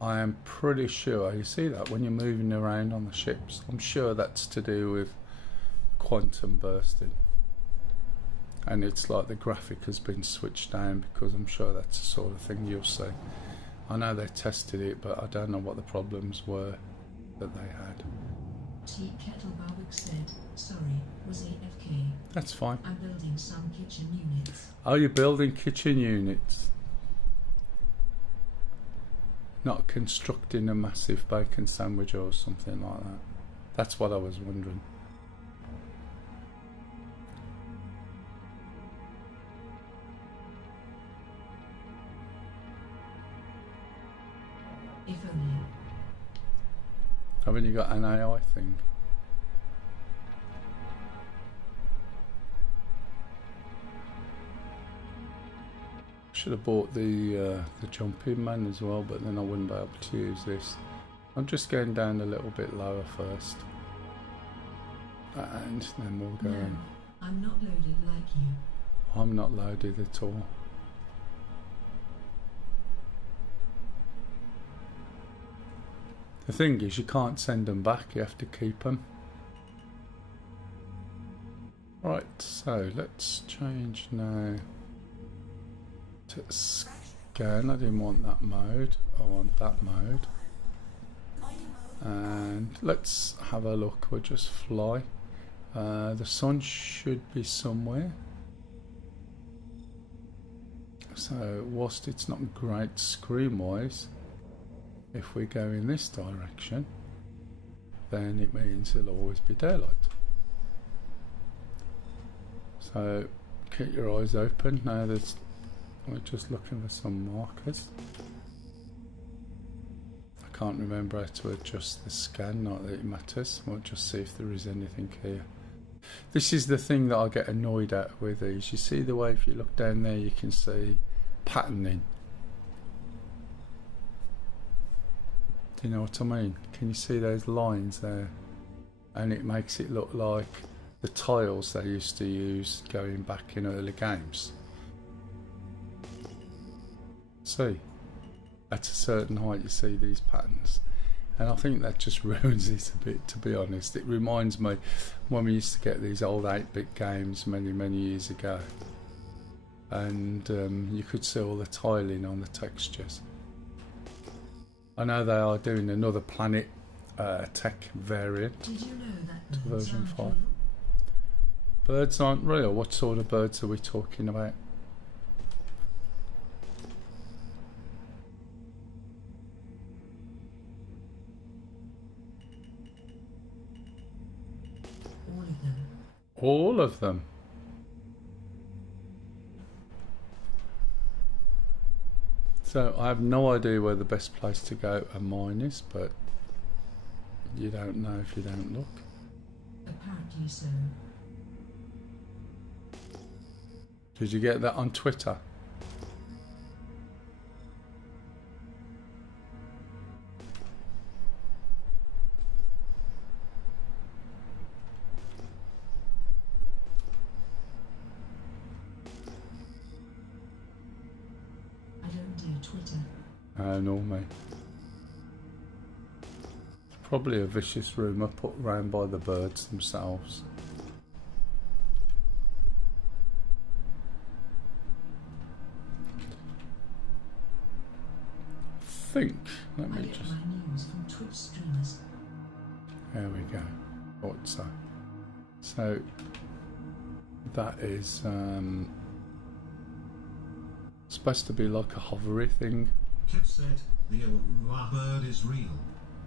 I am pretty sure, you see that when you're moving around on the ships, I'm sure that's to do with quantum bursting. And it's like the graphic has been switched down, because I'm sure that's the sort of thing you'll see. I know they tested it, but I don't know what the problems were that they had. Tea Kettle Barwick said, sorry, was AFK. That's fine. I'm building some kitchen units. Oh, you're building kitchen units? Not constructing a massive bacon sandwich or something like that. That's what I was wondering. If only. Haven't you got an AI thing? Should have bought the jumping man as well, but then I wouldn't be able to use this. I'm just going down a little bit lower first, and then we'll go in. No, I'm not loaded like you. I'm not loaded at all. The thing is, you can't send them back, you have to keep them. Right, so let's change now to scan. I didn't want that mode, I want that mode. And let's have a look, we'll just fly. The sun should be somewhere. So whilst it's not great screen wise, if we go in this direction, then it means it'll always be daylight. So keep your eyes open. Now we're just looking for some markers. I can't remember how to adjust the scan, not that it matters. We'll just see if there is anything here. This is the thing that I get annoyed at with these. You see the way if you look down there you can see patterning. Do you know what I mean? Can you see those lines there? And it makes it look like the tiles they used to use going back in early games. See? At a certain height you see these patterns. And I think that just ruins it a bit, to be honest. It reminds me when we used to get these old 8-bit games many years ago. And you could see all the tiling on the textures. I know they are doing another Planet tech variant. Did you know that to birds version aren't 5. real? Birds aren't real? What sort of birds are we talking about? All of them. All of them? So I have no idea where the best place to go and mine is, but you don't know if you don't look. Apparently so. Did you get that on Twitter? I don't do Twitter. Nor me. Probably a vicious rumour put round by the birds themselves. Let I me get just. my news from Twitch streamers. There we go. Thought so. So that is supposed to be like a hovery thing. Kev said, the Ua bird is real.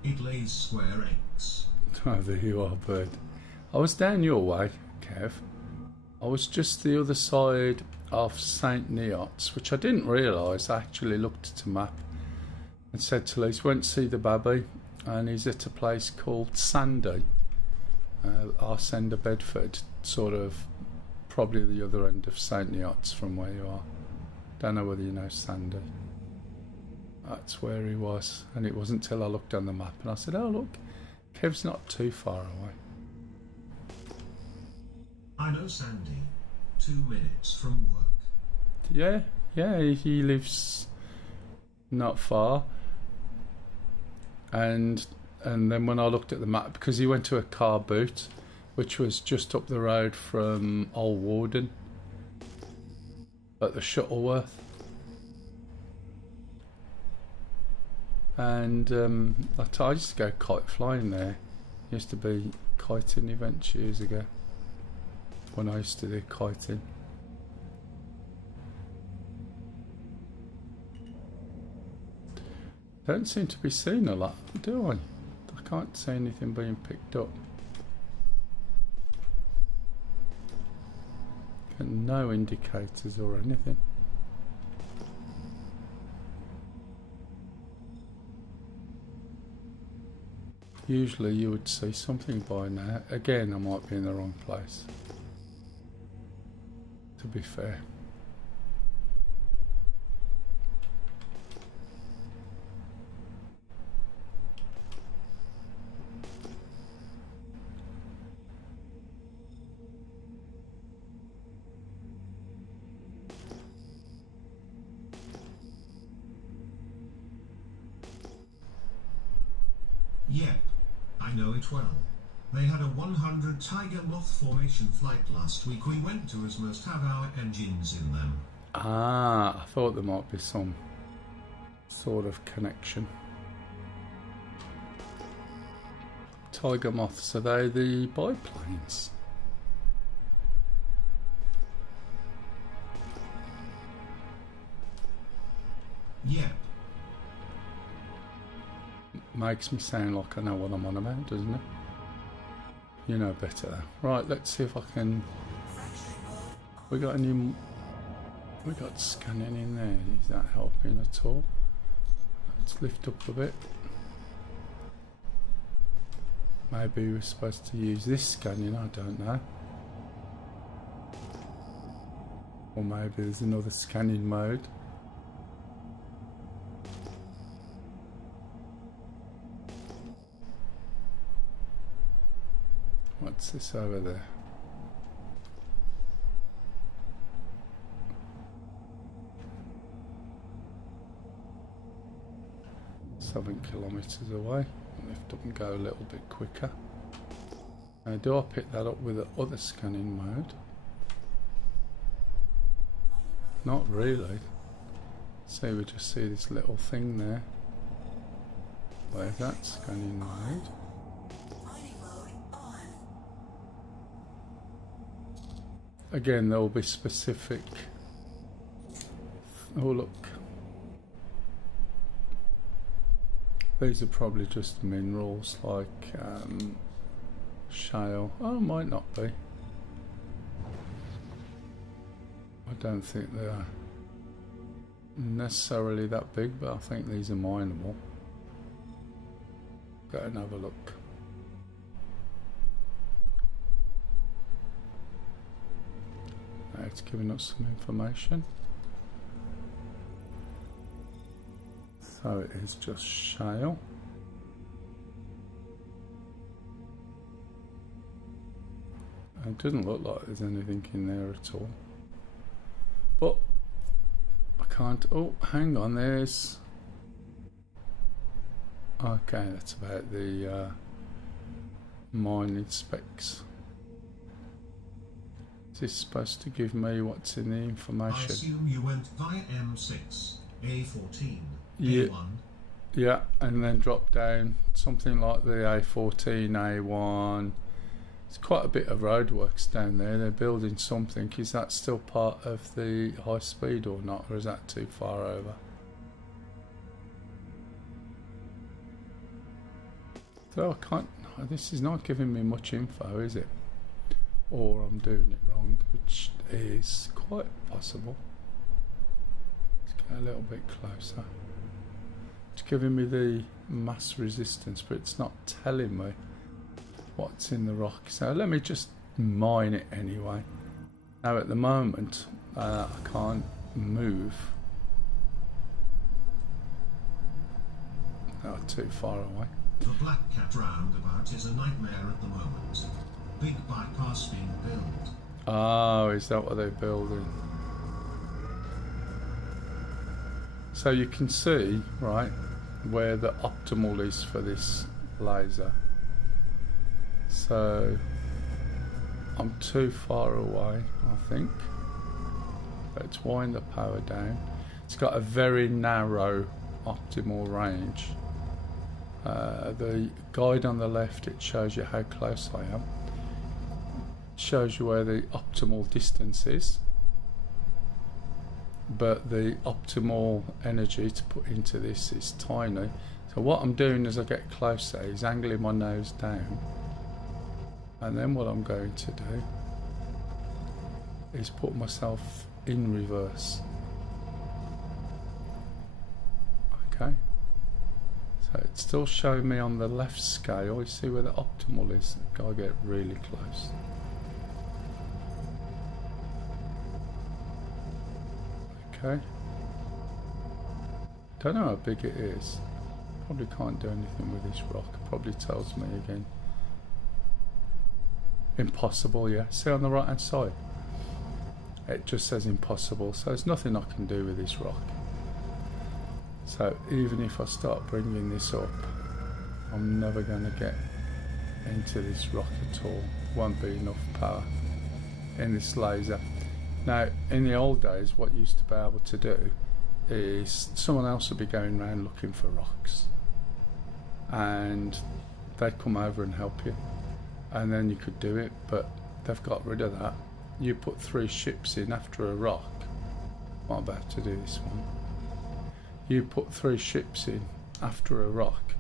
It lays square eggs. Oh, the Ua bird. I was down your way, Kev. I was just the other side of St. Neots, which I didn't realise. I actually looked at a map and said to Liz, went to see the baby, and he's at a place called Sandy, Arsenda, Bedford, sort of probably the other end of St. Neots from where you are. Don't know whether you know Sandy. That's where he was, and it wasn't till I looked on the map and I said, oh look, Kev's not too far away. I know Sandy. 2 minutes from work. Yeah, he lives not far. And then when I looked at the map, because he went to a car boot, which was just up the road from Old Warden, at the Shuttleworth. And I used to go kite flying there. Used to be kiting events years ago, when I used to do kiting. Don't seem to be seen a lot, do I? I can't see anything being picked up. Got no indicators or anything. Usually you would see something by now. Again, I might be in the wrong place, to be fair. Yep. I know it well. They had a 100 Tiger Moth formation flight last week we went to as most have our engines in them. Ah, I thought there might be some sort of connection. Tiger Moths, are they the biplanes? Yep. Makes me sound like I know what I'm on about, doesn't it? You know better. Right, let's see if I can. We got scanning in there. Is that helping at all? Let's lift up a bit. Maybe we're supposed to use this scanning, I don't know. Or maybe there's another scanning mode. What's this over there? Seven kilometres away. Lift up and go a little bit quicker. Now, do I pick that up with the other scanning mode? Not really. So we just see this little thing there. Where's that scanning mode? Again, there will be specific. Oh look, these are probably just minerals like shale. Oh, might not be. I don't think they are necessarily that big, but I think these are mineable. Go and have a look. it's giving us some information. So it is just shale. It doesn't look like there's anything in there at all. But I can't. Oh, hang on. There's. Okay, that's about the mining specs. Is this supposed to give me what's in the information? I assume you went via M6, A14, Yeah. A1. Yeah, and then drop down something like the A14, A1. There's quite a bit of roadworks down there. They're building something. Is that still part of the high speed or not, or is that too far over? So I can't. This is not giving me much info, is it? Or I'm doing it wrong, which is quite possible. Let's get a little bit closer. It's giving me the mass resistance, but it's not telling me what's in the rock. So let me just mine it anyway. Now at the moment, I can't move. Oh, too far away. The Black Cat roundabout is a nightmare at the moment. Big bypass being built. Oh, is that what they're building? So you can see, right, where the optimal is for this laser. So I'm too far away, I think. Let's wind the power down. It's got a very narrow optimal range. The guide on the left, it shows you how close I am. It shows you where the optimal distance is, but the optimal energy to put into this is tiny. So what I'm doing as I get closer is angling my nose down, and then what I'm going to do is put myself in reverse. Okay. So it's still showing me on the left scale. You see where the optimal is. Gotta get really close. Okay. Don't know how big it is. Probably can't do anything with this rock. Probably tells me again. Impossible, yeah. See on the right hand side? It just says impossible. So there's nothing I can do with this rock. So even if I start bringing this up, I'm never going to get into this rock at all. Won't be enough power in this laser. Now, in the old days, what you used to be able to do is someone else would be going around looking for rocks, and they'd come over and help you, and then you could do it. But they've got rid of that. You put 3 ships in after a rock. I'm about to do this one. You put 3 ships in after a rock,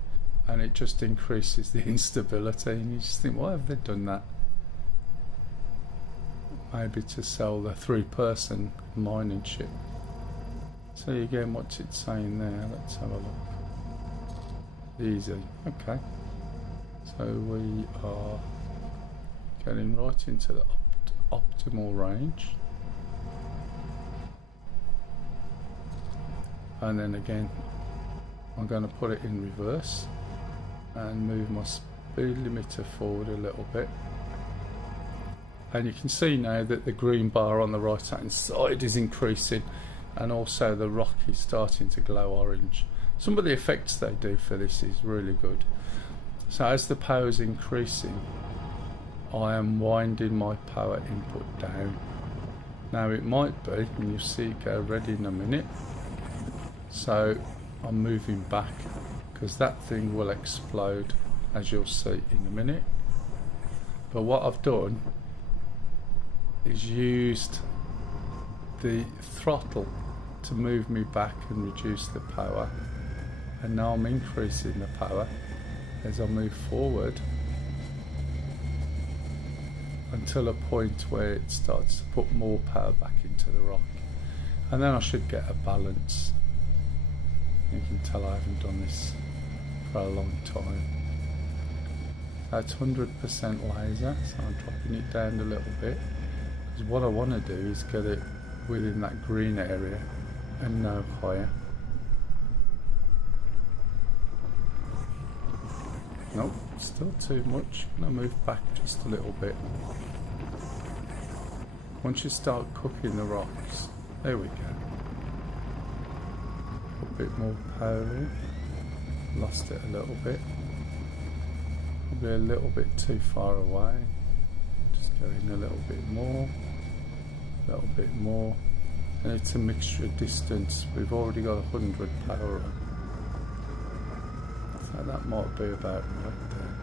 and it just increases the instability, and you just think, why have they done that? Maybe to sell the 3-person mining ship. So again, what's it saying there? Let's have a look. Easy. Okay. So we are getting right into the optimal range. And then again, I'm going to put it in reverse and move my speed limiter forward a little bit. And you can see now that the green bar on the right hand side is increasing, and also the rock is starting to glow orange. Some of the effects they do for this is really good. So as the power is increasing, I am winding my power input down. Now it might be, and you'll see it go red in a minute. So I'm moving back because that thing will explode, as you'll see in a minute. But what I've done is used the throttle to move me back and reduce the power, and now I'm increasing the power as I move forward until a point where it starts to put more power back into the rock, and then I should get a balance. You can tell I haven't done this for a long time. That's 100% laser, so I'm dropping it down a little bit Because what I want to do is get it within that green area and no higher. Nope, still too much. I'm going to move back just a little bit. Once you start cooking the rocks, there we go. A bit more power in. Lost it a little bit. Probably a little bit too far away. Just go in a little bit more. A little bit more. And it's a mixture of distance. We've already got 100 power on. So that might be about right there.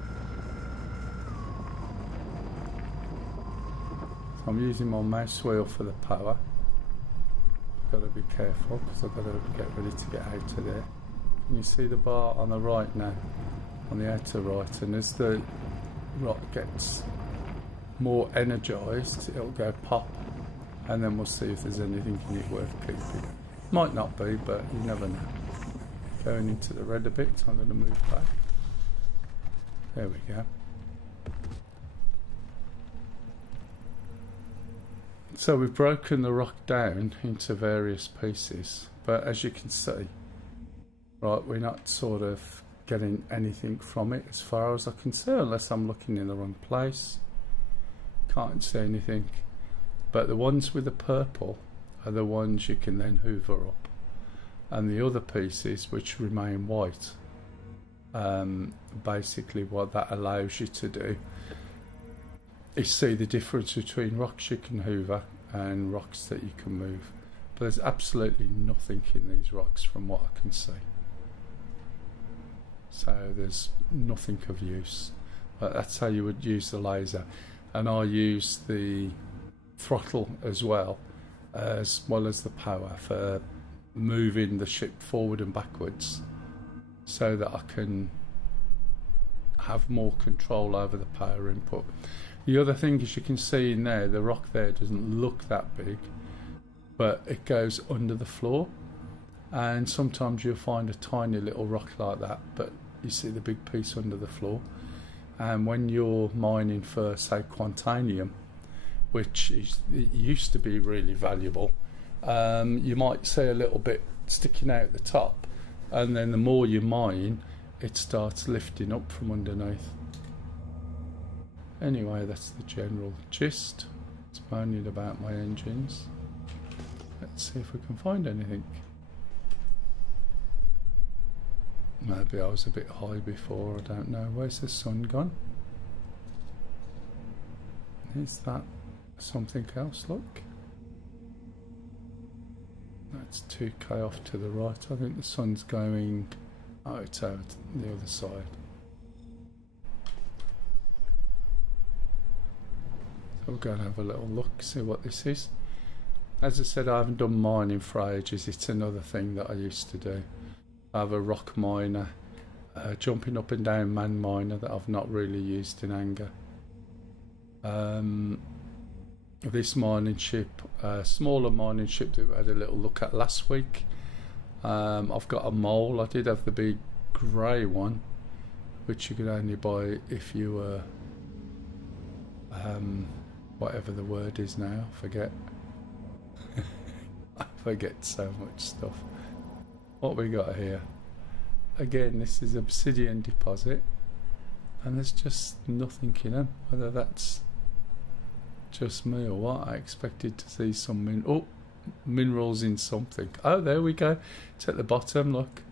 So I'm using my mouse wheel for the power. Got to be careful because I've got to get ready to get out of there. Can you see the bar on the right now? On the outer right, and as the rock gets more energised, it'll go pop, and then we'll see if there's anything in it worth keeping. Might not be, but you never know. Going into the red a bit, so I'm going to move back. There we go. So we've broken the rock down into various pieces, but as you can see, right, we're not sort of getting anything from it as far as I can see, unless I'm looking in the wrong place. Can't see anything. But the ones with the purple are the ones you can then hoover up, and the other pieces which remain white, basically what that allows you to do is see the difference between rocks you can hoover and rocks that you can move. But there's absolutely nothing in these rocks from what I can see. So there's nothing of use. But that's how you would use the laser. And I use the throttle as well as the power for moving the ship forward and backwards, so that I can have more control over the power input. The other thing is, you can see in there, the rock there doesn't look that big, but it goes under the floor, and sometimes you'll find a tiny little rock like that, but you see the big piece under the floor. And when you're mining for, say, quantanium, which it used to be really valuable, you might see a little bit sticking out the top, and then the more you mine, it starts lifting up from underneath. Anyway, that's the general gist. It's moaning about my engines. Let's see if we can find anything. Maybe I was a bit high before, I don't know. Where's the sun gone? Is that something else? Look. That's 2k off to the right. I think the sun's going... Oh, it's over to the other side. So we'll go and have a little look, see what this is. As I said, I haven't done mining for ages. It's another thing that I used to do. I have a rock miner, jumping up and down man miner that I've not really used in anger. This mining ship, smaller mining ship that we had a little look at last week. I've got a Mell. I did have the big grey one, which you could only buy if you were, whatever the word is now, forget. I forget so much stuff. What we got here? Again, this is obsidian deposit, and there's just nothing in them. Whether that's just me or what, I expected to see some minerals in something. Oh, there we go. It's at the bottom, look.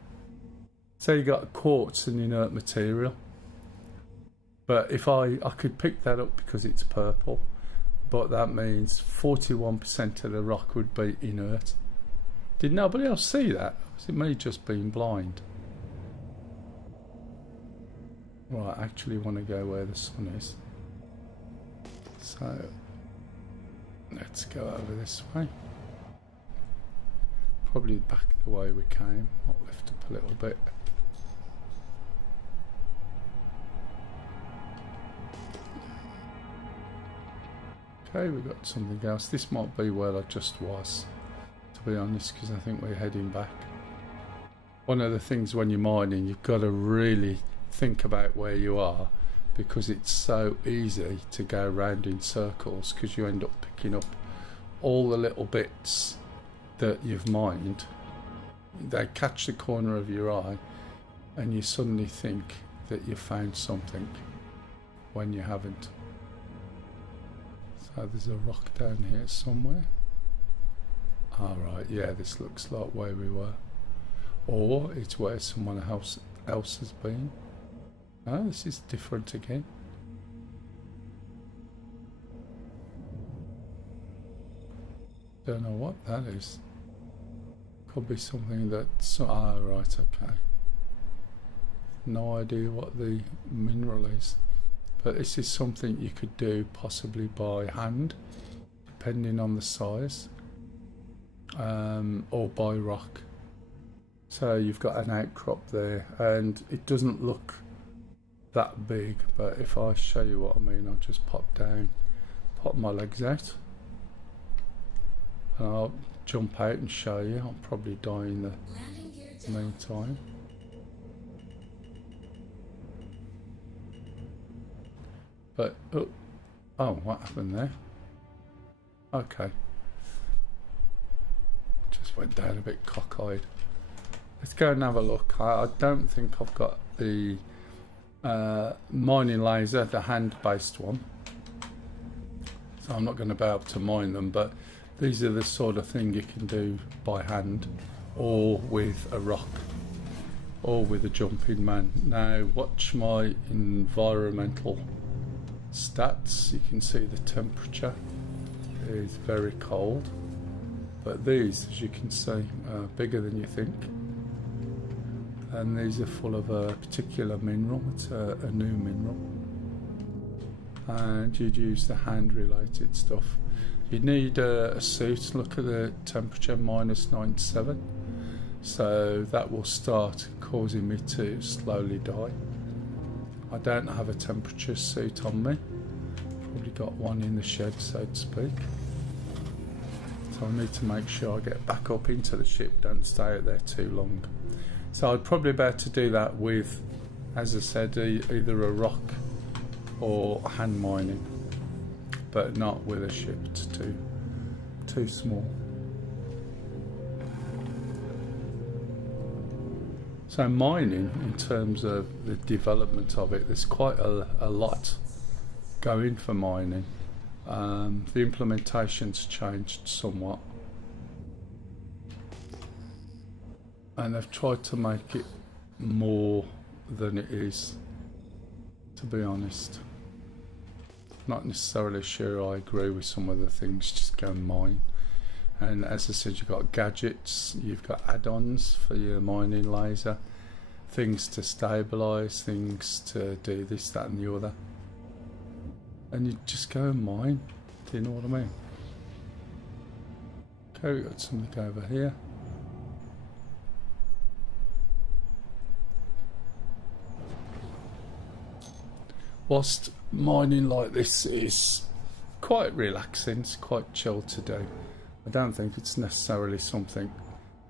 So you got quartz and inert material. But if I could pick that up because it's purple, but that means 41% of the rock would be inert. Did nobody else see that? Was it me just being blind? Right, I actually want to go where the sun is. So, let's go over this way. Probably back the way we came. I'll lift up a little bit. Okay, we've got something else. This might be where I just was, to be honest, because I think we're heading back. One of the things when you're mining, you've got to really think about where you are, because it's so easy to go around in circles, because you end up picking up all the little bits that you've mined. They catch the corner of your eye and you suddenly think that you found something when you haven't. So there's a rock down here somewhere. Alright, yeah, this looks like where we were. Or it's where someone else has been. Oh, this is different again. Don't know what that is. Could be something that's... Ah, right, okay. No idea what the mineral is. But this is something you could do possibly by hand, depending on the size, or by rock. So you've got an outcrop there, and it doesn't look that big, but if I show you what I mean, I'll just pop down, pop my legs out, and I'll jump out and show you. I'll probably die in the meantime. But oh, what happened there? Okay, just went down a bit cockeyed. Let's go and have a look. I don't think I've got the mining laser, the hand-based one, so I'm not going to be able to mine them, but these are the sort of thing you can do by hand or with a rock or with a jumping man. Now watch my environmental stats. You can see the temperature is very cold, but these, as you can see, are bigger than you think, and these are full of a particular mineral. It's a new mineral, and you'd use the hand related stuff. You need a suit. Look at the temperature, -97, so that will start causing me to slowly die. I don't have a temperature suit on me. Probably got one in the shed, so to speak. So I need to make sure I get back up into the ship, don't stay out there too long. So I'd probably be able to do that with, as I said, either a rock or hand mining, but not with a ship. It's too small. So mining, in terms of the development of it, there's quite a lot going for mining. The implementation's changed somewhat, and they've tried to make it more than it is, to be honest. Not necessarily sure I agree with some of the things. Just go and mine. And as I said, you've got gadgets, you've got add-ons for your mining laser, things to stabilise, things to do this, that and the other. And you just go and mine. Do you know what I mean? Okay, we've got something over here. Whilst mining like this is quite relaxing, it's quite chill to do, I don't think it's necessarily something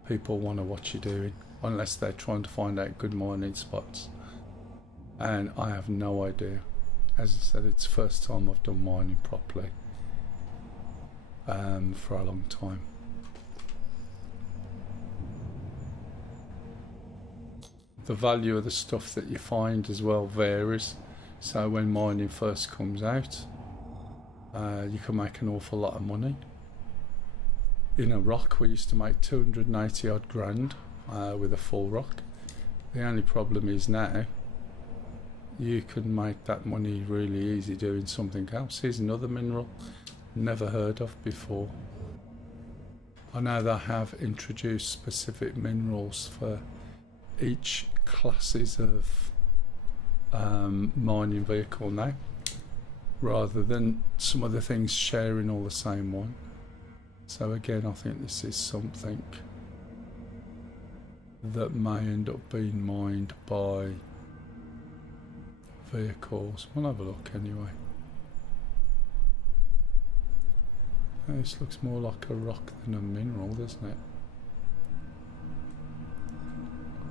people want to watch you doing unless they're trying to find out good mining spots. And I have no idea. As I said, it's the first time I've done mining properly for a long time. The value of the stuff that you find as well varies. So when mining first comes out, you can make an awful lot of money. In a rock, we used to make 280 odd grand with a full rock. The only problem is now you can make that money really easy doing something else. Here's another mineral never heard of before. I know they have introduced specific minerals for each classes of mining vehicle now, rather than some of the things sharing all the same one. So again, I think this is something that may end up being mined by vehicles. We'll have a look anyway. This looks more like a rock than a mineral, doesn't it?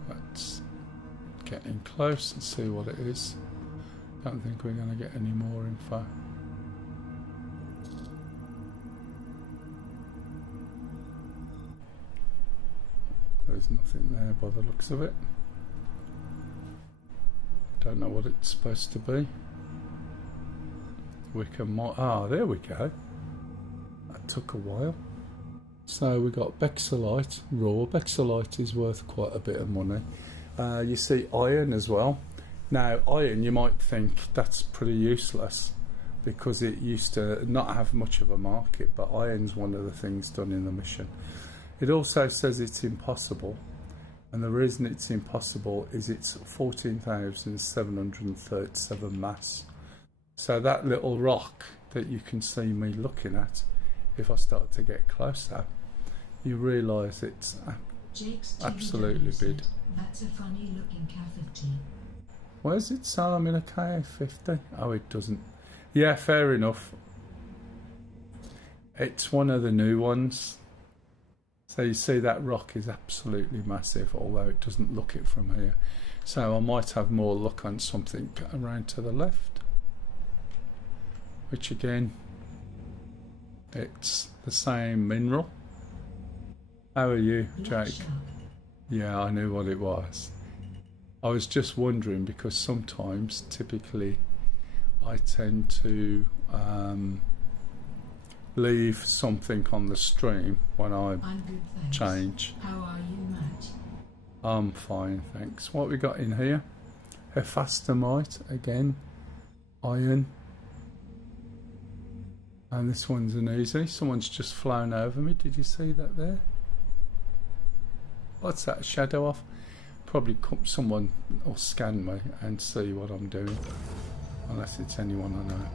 Let's get in close and see what it is. Don't think we're going to get any more info. There's nothing there by the looks of it. Don't know what it's supposed to be. There we go. That took a while. So we got Bexolite, raw. Bexolite is worth quite a bit of money. You see iron as well. Now iron, you might think that's pretty useless because it used to not have much of a market, but iron's one of the things done in the mission. It also says it's impossible, and the reason it's impossible is it's 14,737 mass. So that little rock that you can see me looking at, if I start to get closer, you realise it's absolutely big. That's a funny looking calf of tea. Where's it say I'm in a KA50? Oh, it doesn't. Yeah, fair enough. It's one of the new ones. So you see that rock is absolutely massive, although it doesn't look it from here. So I might have more luck on something around to the left. Which again, it's the same mineral. How are you, Jake? Yeah, I knew what it was. I was just wondering because sometimes, typically, I tend to leave something on the stream when I change. How are you, Matt? I'm fine, thanks. What we got in here? Hephaestomite again, iron, and this one's an easy. Someone's just flown over me. Did you see that there? What's that? Shadow off? Probably someone will scan me and see what I'm doing, unless it's anyone I know.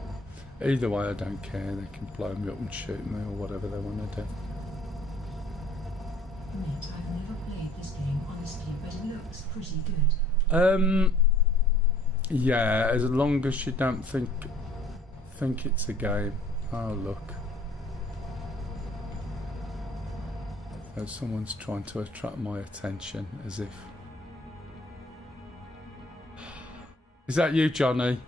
Either way, I don't care. They can blow me up and shoot me or whatever they want to do. Matt, I've never played this game honestly, but it looks pretty good. Yeah, as long as you don't think it's a game. Oh look. Oh, someone's trying to attract my attention as if. Is that you, Johnny?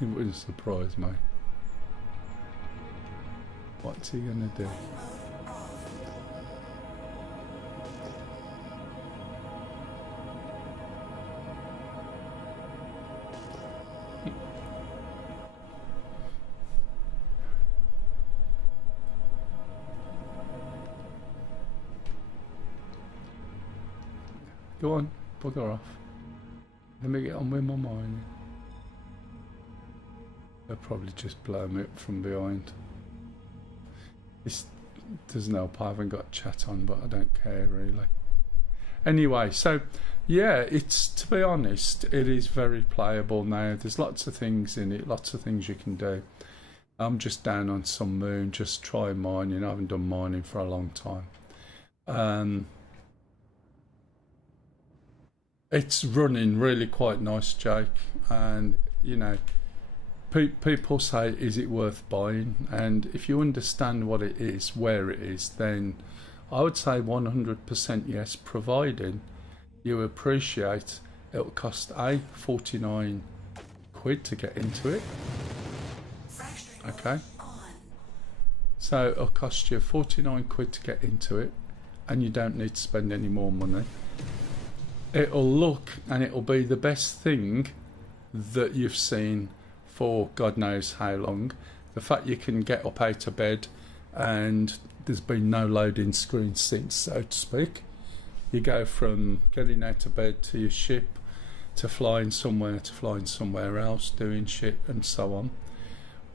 It wouldn't surprise me. What's he gonna do? Go on, bugger off. Let me get on with my mining. They'll probably just blow me up from behind. This doesn't help, I haven't got chat on, but I don't care really. Anyway, so yeah, it's, to be honest, it is very playable now. There's lots of things in it, lots of things you can do. I'm just down on some moon, just trying mining. I haven't done mining for a long time. It's running really quite nice, Jake, and you know, people say, is it worth buying? And if you understand what it is, where it is, then I would say 100% yes, providing you appreciate it'll cost 49 quid to get into it. Okay, so it'll cost you 49 quid to get into it, and you don't need to spend any more money. It'll look and it'll be the best thing that you've seen for God knows how long. The fact you can get up out of bed and there's been no loading screen since, so to speak. You go from getting out of bed to your ship to flying somewhere else, doing shit and so on.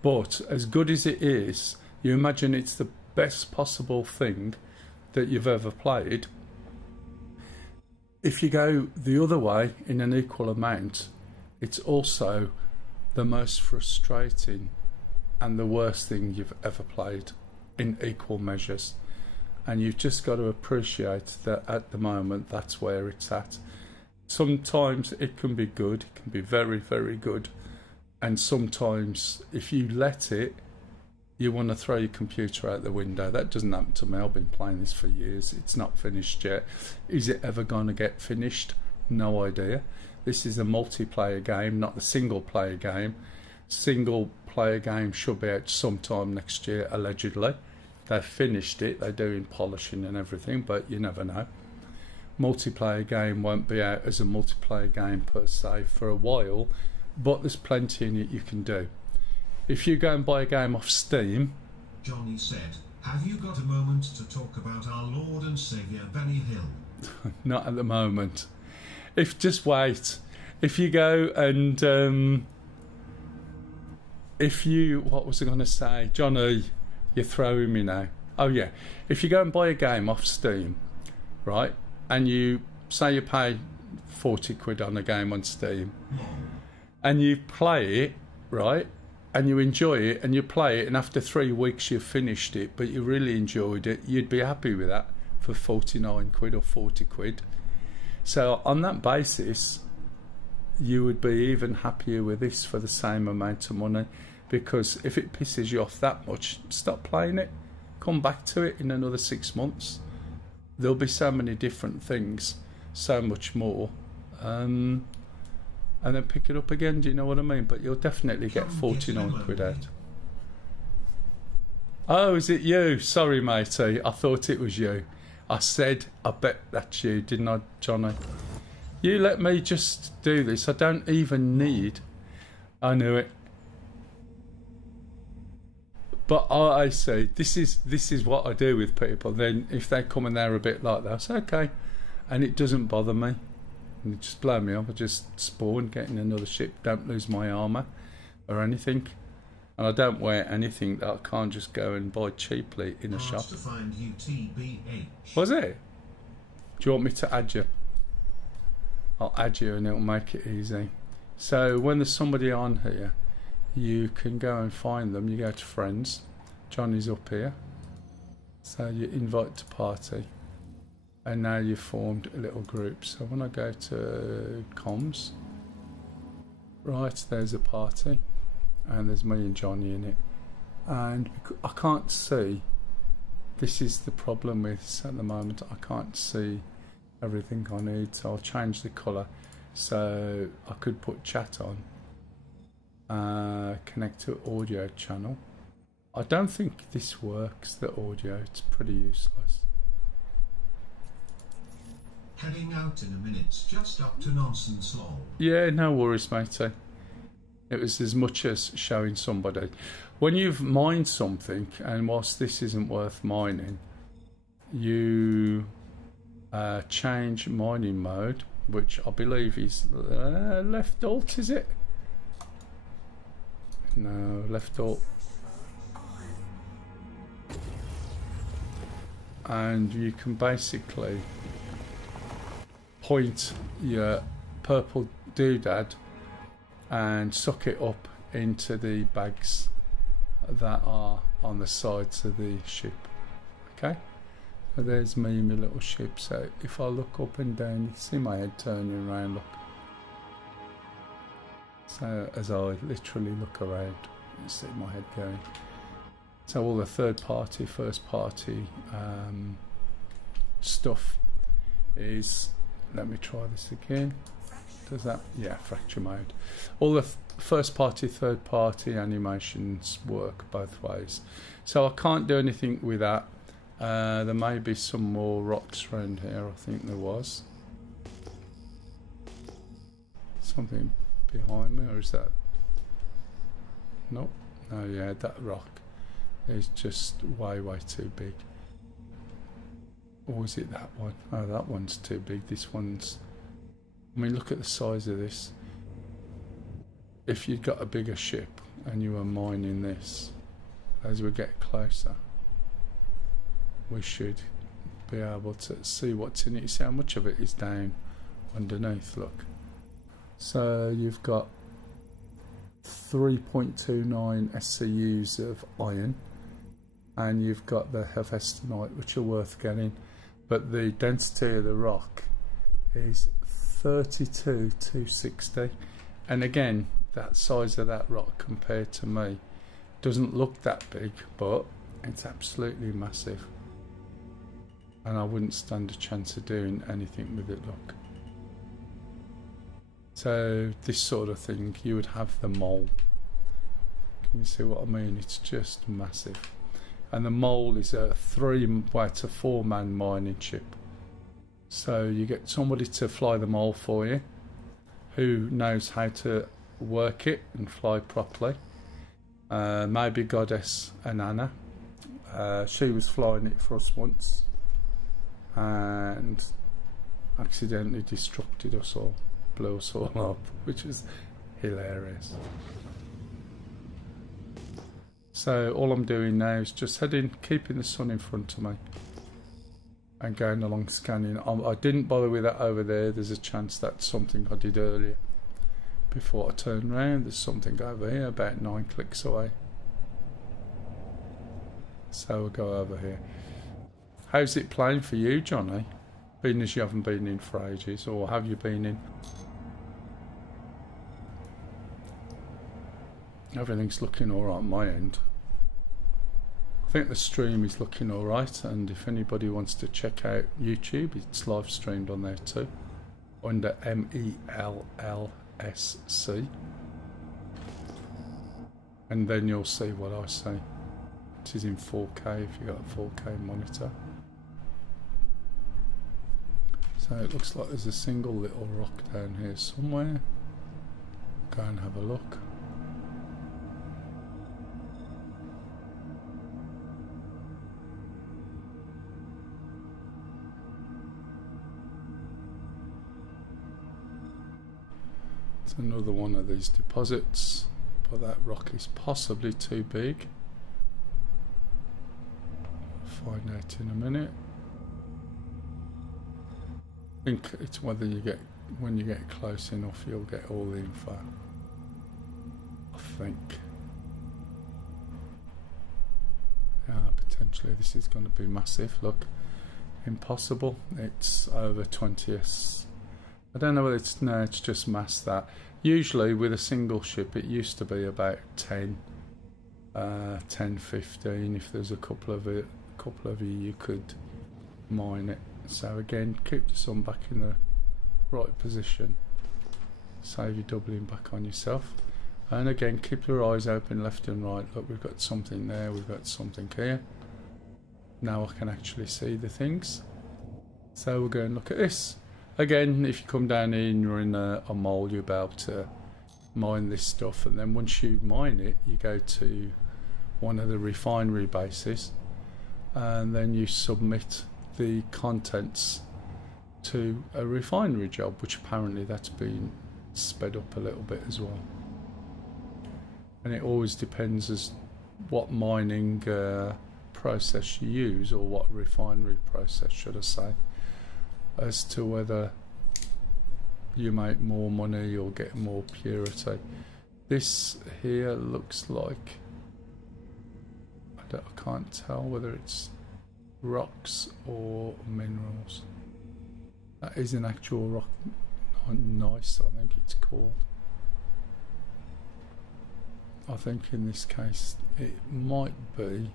But as good as it is, you imagine it's the best possible thing that you've ever played. If you go the other way in an equal amount, it's also the most frustrating and the worst thing you've ever played in equal measures. And you've just got to appreciate that at the moment that's where it's at. Sometimes it can be good, it can be very, very good. And sometimes if you let it, you want to throw your computer out the window. That doesn't happen to me. I've been playing this for years. It's not finished yet. Is it ever going to get finished? No idea. This is a multiplayer game, not the single player game. Single player game should be out sometime next year, allegedly. They've finished it. They're doing polishing and everything, but you never know. Multiplayer game won't be out as a multiplayer game per se for a while, but there's plenty in it you can do. If you go and buy a game off Steam... Johnny said, have you got a moment to talk about our Lord and Saviour Benny Hill? Not at the moment. Just wait. If you go and... what was I going to say? Johnny, you're throwing me now. Oh yeah. If you go and buy a game off Steam, right, and you say you pay 40 quid on a game on Steam, and you play it, right, and you enjoy it, and you play it, and after 3 weeks you've finished it, but you really enjoyed it, you'd be happy with that for 49 quid or 40 quid. So on that basis, you would be even happier with this for the same amount of money, because if it pisses you off that much, stop playing it. Come back to it in another 6 months. There'll be so many different things, so much more. And then pick it up again, do you know what I mean? But you'll definitely get 49 quid out. Oh, is it you? Sorry, matey. I thought it was you. I said, I bet that's you, didn't I, Johnny? You let me just do this. I don't even need... I knew it. But I see, this is what I do with people. Then if they come and they're a bit like that, I say, okay. And it doesn't bother me. And just blow me up. I just spawn, get in another ship, don't lose my armour or anything. And I don't wear anything that I can't just go and buy cheaply in a shop. To find UTBH. Was it? Do you want me to add you? I'll add you and it'll make it easy. So when there's somebody on here, you can go and find them. You go to friends. Johnny's up here. So you invite to party. And now you've formed a little group. So when I go to comms, right, there's a party. And there's me and Johnny in it. And I can't see. This is the problem with this at the moment. I can't see everything I need. So I'll change the colour. So I could put chat on. Connect to audio channel. I don't think this works, the audio. It's pretty useless. Heading out in a minute, just up to nonsense lol. Yeah, no worries, matey. It was as much as showing somebody. When you've mined something, and whilst this isn't worth mining, you change mining mode, which I believe is left alt, is it? No, left alt. And you can basically point your purple doodad and suck it up into the bags that are on the sides of the ship. Okay, so there's me and my little ship. So if I look up and down, you can see my head turning around. Look. So as I literally look around, you see my head going. So all the third party, first party stuff is, let me try this again. Does that? Yeah, fracture mode. All the first party, third party animations work both ways. So I can't do anything with that. There may be some more rocks around here. I think there was something behind me, or is that? Nope. Oh yeah, that rock is just way too big. Or is it that one? Oh, that one's too big. This one's... I mean, look at the size of this. If you'd got a bigger ship and you were mining this, as we get closer, we should be able to see what's in it. You see how much of it is down underneath, look. So you've got 3.29 SCUs of iron, and you've got the Hephaestonite, which are worth getting, but the density of the rock is 32,260, and again, that size of that rock compared to me Doesn't look that big, but it's absolutely massive. And I wouldn't stand a chance of doing anything with it, look. So this sort of thing, you would have the Mell. Can you see what I mean? It's just massive. And the Mell is a 4-man mining ship. So you get somebody to fly the Mell for you, who knows how to work it and fly properly. Maybe Goddess and Anna. She was flying it for us once and accidentally destructed us all, blew us all up, which is hilarious. So all I'm doing now is just heading, keeping the sun in front of me and going along scanning. I didn't bother with that over there. There's a chance that's something I did earlier before I turned around. There's something over here about 9 clicks away. So we'll go over here. How's it playing for you, Johnny? Being as you haven't been in for ages, or have you been in? Everything's looking alright on my end. I think the stream is looking alright, and if anybody wants to check out YouTube, it's live streamed on there too, under MELLSC. And then you'll see what I say. It is in 4K if you've got a 4K monitor. So it looks like there's a single little rock down here somewhere. Go and have a look. It's another one of these deposits, but that rock is possibly too big. Find out in a minute. I think it's whether you get, when you get close enough, you'll get all the info. I think. Potentially this is going to be massive. Look, impossible. It's over 20s. I don't know whether it's, no, it's just masked that. Usually with a single ship it used to be about 10, 15. If there's a couple of you you could mine it. So again, keep the sun back in the right position. Save you doubling back on yourself. And again, keep your eyes open left and right. Look, we've got something there, we've got something here. Now I can actually see the things. So we'll go and look at this. Again, if you come down here and you're in a Mell, you'll be able to mine this stuff. And then once you mine it, you go to one of the refinery bases. And then you submit the contents to a refinery job, which apparently that's been sped up a little bit as well. And it always depends as what mining process you use, or what refinery process should I say, as to whether you make more money or get more purity. This here looks like, I can't tell whether it's rocks or minerals. That is an actual rock, nice, I think it's called. I think in this case it might be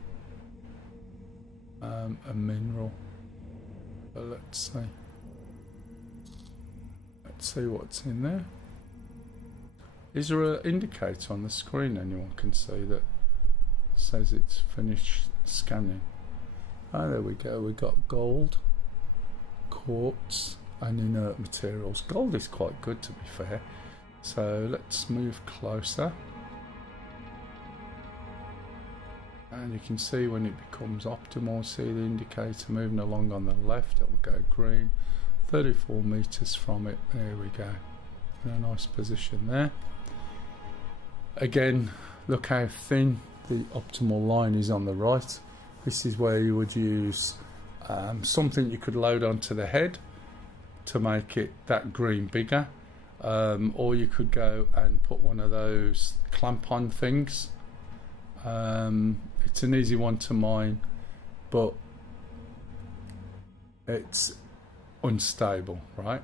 a mineral, but let's see what's in there. Is there an indicator on the screen anyone can see that says it's finished scanning? Oh, there we go. We got gold, quartz and inert materials. Gold is quite good, to be fair. So let's move closer. And you can see when it becomes optimal, see the indicator moving along on the left, it will go green. 34 meters from it, there we go. In a nice position there. Again, look how thin the optimal line is on the right. This is where you would use something you could load onto the head to make it that green bigger, or you could go and put one of those clamp on things. It's an easy one to mine, but it's unstable, right?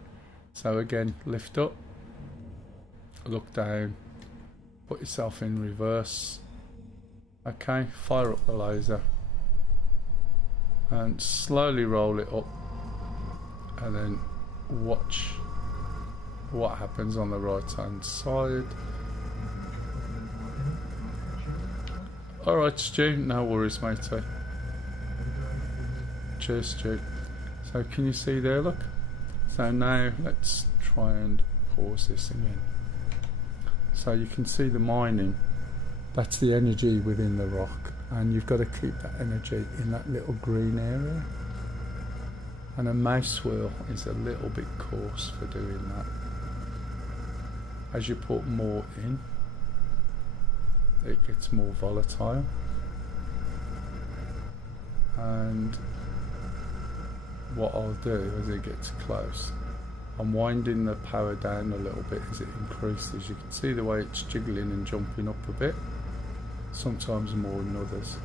So again, lift up, look down, put yourself in reverse, Okay, fire up the laser and slowly roll it up, and then watch what happens on the right hand side. Alright Stu, no worries matey. Cheers Stu. So can you see there, look? So now let's try and pause this again. So you can see the mining, that's the energy within the rock, and you've got to keep that energy in that little green area. And a mouse wheel is a little bit coarse for doing that. As you put more in, it gets more volatile. And what I'll do as it gets close, I'm winding the power down a little bit as it increases. You can see the way it's jiggling and jumping up a bit, sometimes more than others.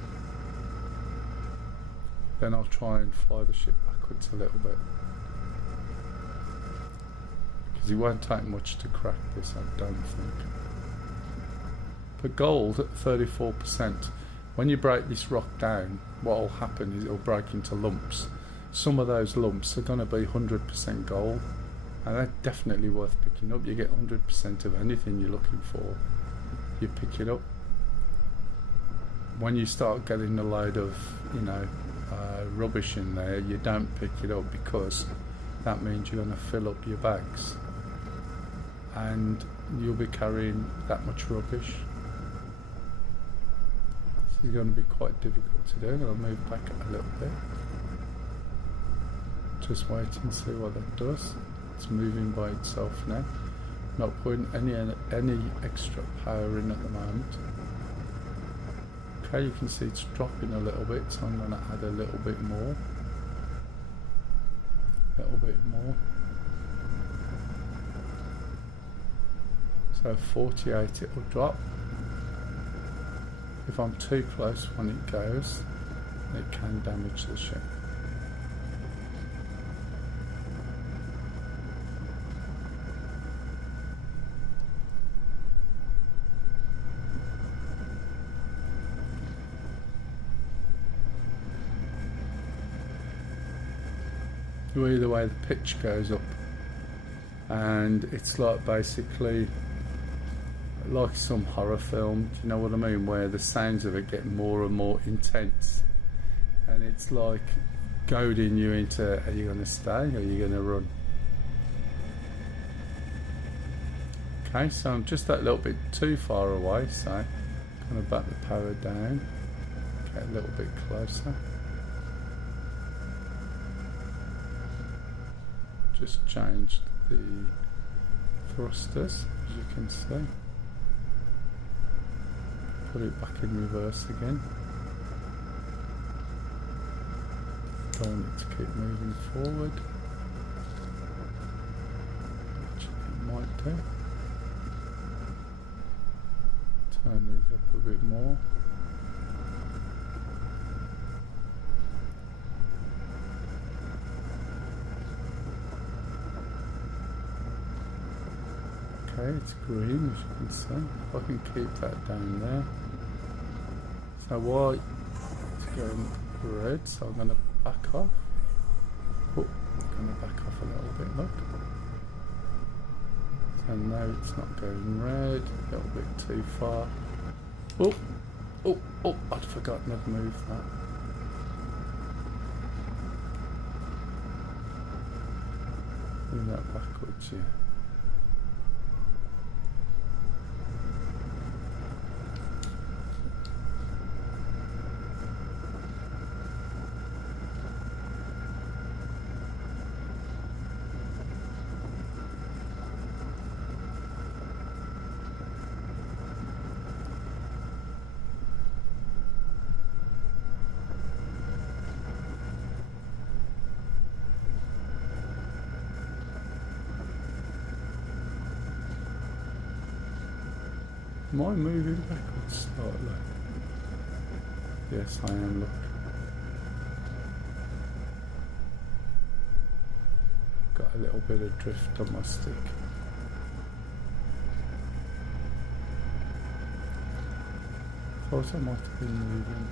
Then I'll try and fly the ship backwards a little bit, because it won't take much to crack this, I don't think. But gold at 34%, when you break this rock down, what will happen is it'll break into lumps. Some of those lumps are going to be 100% gold, and they're definitely worth picking up. You get 100% of anything you're looking for, you pick it up. When you start getting a load of, you know, rubbish in there, you don't pick it up, because that means you're going to fill up your bags and you'll be carrying that much rubbish. So it's going to be quite difficult to do. I'll move back a little bit. Just wait and see what that does. It's moving by itself now. Not putting any extra power in at the moment. Okay, you can see it's dropping a little bit, so I'm going to add a little bit more. A little bit more. So 48 it will drop. If I'm too close when it goes, it can damage the ship. Either way, the pitch goes up, and it's like basically like some horror film, do you know what I mean, where the sounds of it get more and more intense, and it's like goading you into, are you going to stay or are you going to run? Okay, so I'm just that little bit too far away, so I'm going to back the power down, get a little bit closer. Just changed the thrusters, as you can see. Put it back in reverse again. Don't want it to keep moving forward, which it might do. Turn these up a bit more. Okay, it's green, as you can see. I can keep that down there. So white is going red, so I'm going to back off. Oh, I'm going to back off a little bit, look. So now it's not going red, a little bit too far. Oh, I'd forgotten I'd moved that. Move that backwards, yeah. Am I moving backwards slightly? Yes, I am, look. Got a little bit of drift on my stick. Thought I might have been moving.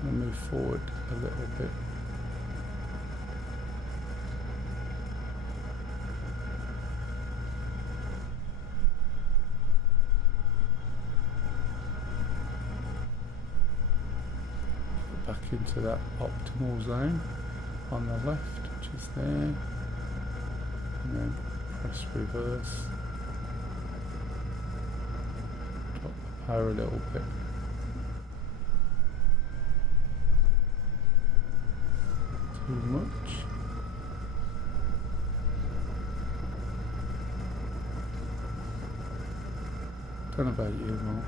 Can I move forward a little bit? Back into that optimal zone on the left, which is there, and then press reverse, drop the power a little bit. Too much. Don't know about you, Mark.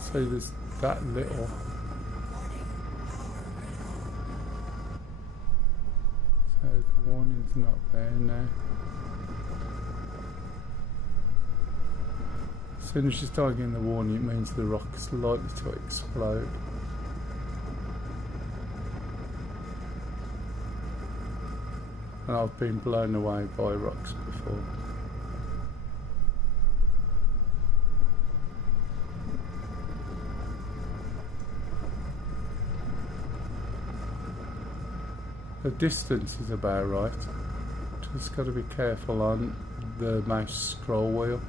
So there's that little. So the warning's not there now. As soon as you start getting the warning, it means the rock's likely to explode. And I've been blown away by rocks before. The distance is about right. Just got to be careful on the mouse scroll wheel.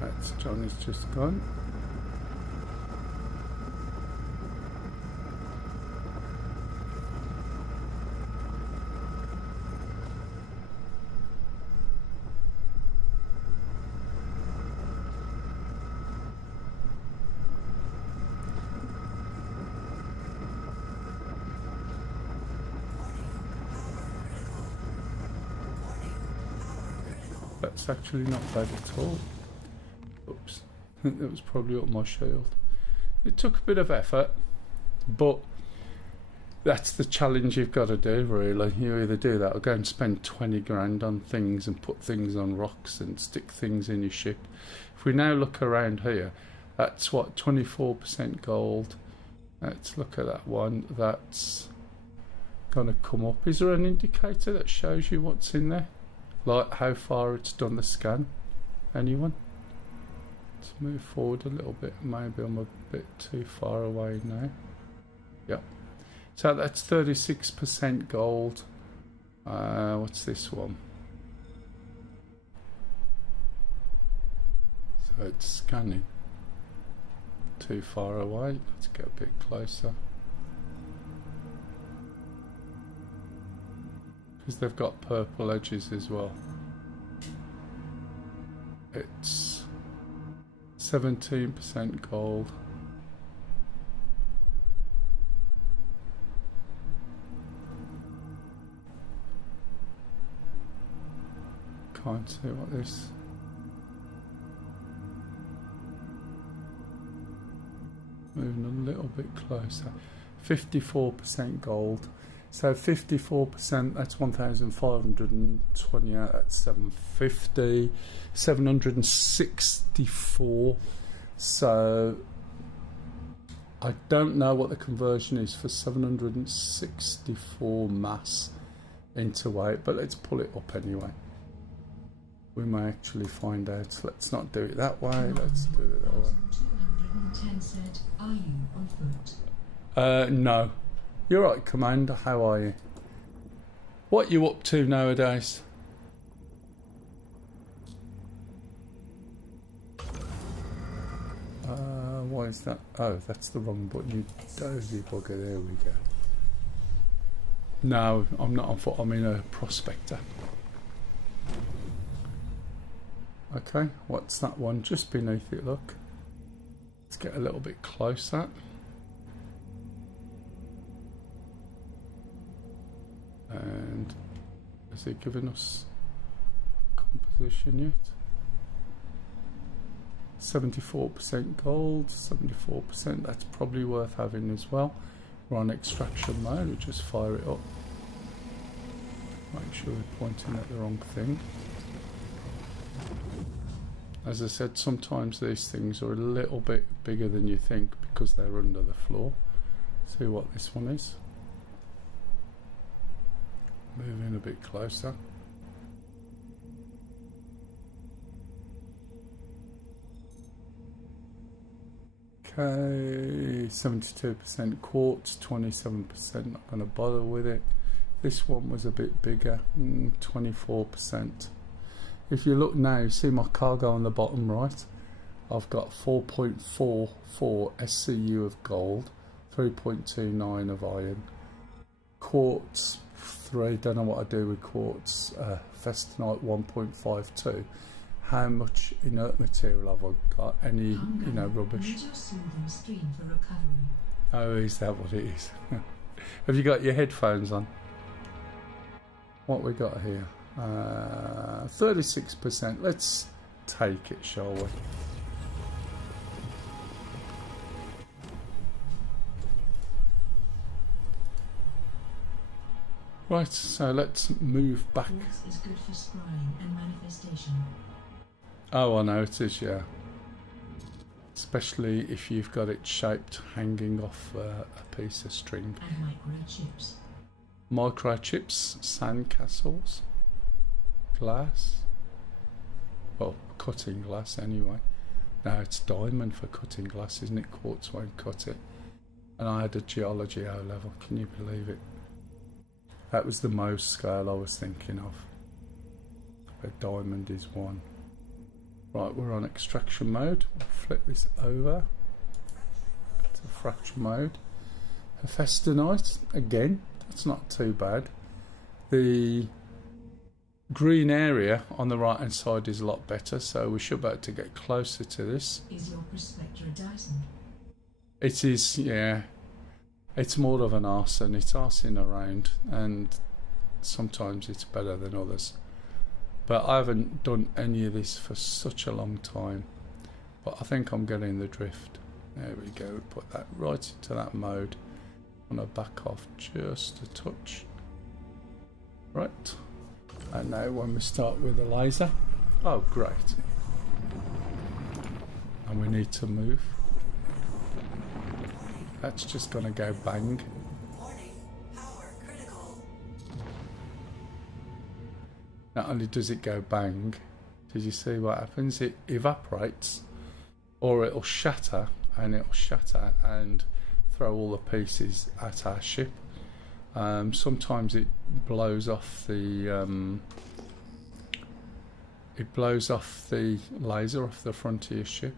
That's Johnny's just gone. That's actually not bad at all. Oops, I think that was probably up my shield. It took a bit of effort, but that's the challenge you've got to do, really. You either do that or go and spend 20 grand on things and put things on rocks and stick things in your ship. If we now look around here, that's what, 24% gold. Let's look at that one. That's going to come up. Is there an indicator that shows you what's in there? Like how far it's done the scan? Anyone? Let's move forward a little bit. Maybe I'm a bit too far away now. Yep. So that's 36% gold. What's this one? So it's scanning. Too far away. Let's get a bit closer. Because they've got purple edges as well. It's 17% gold. Can't see what this. Moving a little bit closer. 54% gold. So 54%, that's 1,528, that's 750, 764. So I don't know what the conversion is for 764 mass into weight, but let's pull it up anyway. We may actually find out. So let's not do it that way, let's do it that way. 210 said, are you on foot? No. You're right, Commander. How are you? What you up to nowadays? Why is that? Oh, that's the wrong button. You dozy bugger. There we go. No, I'm not on foot. I'm in a prospector. Okay, what's that one just beneath it? Look. Let's get a little bit closer. And has it given us composition yet? 74% gold, 74%, that's probably worth having as well. We're on extraction mode, we just fire it up. Make sure we're pointing at the wrong thing. As I said, sometimes these things are a little bit bigger than you think because they're under the floor. See what this one is. Move in a bit closer. Okay, 72% quartz, 27%, not going to bother with it. This one was a bit bigger, 24%. If you look now, see my cargo on the bottom right? I've got 4.44 SCU of gold, 3.29 of iron. Quartz, 3, don't know what I do with quartz. Festanite, 1.52. How much inert material have I got? Any, rubbish? Oh, is that what it is? Have you got your headphones on? What we got here? 36%. Let's take it, shall we? Right, so let's move back. Quartz is good for scrying and manifestation. Oh, I know it is, yeah. Especially if you've got it shaped hanging off a piece of string. And microchips. Microchips, sandcastles, glass. Well, cutting glass anyway. Now it's diamond for cutting glass, isn't it? Quartz won't cut it. And I had a geology O level, can you believe it? That was the most scale I was thinking of. But diamond is 1. Right, we're on extraction mode. We'll flip this over to fracture mode. Hephaestonite, again, that's not too bad. The green area on the right hand side is a lot better, so we should be able to get closer to this. Is your prospector a Dyson? It is, yeah. It's more of an arson. It's arsing around, and sometimes it's better than others. But I haven't done any of this for such a long time. But I think I'm getting the drift. There we go. Put that right into that mode. I'm going to back off just a touch. Right. And now when we start with the laser. Oh, great. And we need to move. That's just going to go bang. Warning, power critical. Not only does it go bang, did you see what happens? It evaporates, or it'll shatter, and throw all the pieces at our ship. Sometimes it blows off the laser off the front of your ship,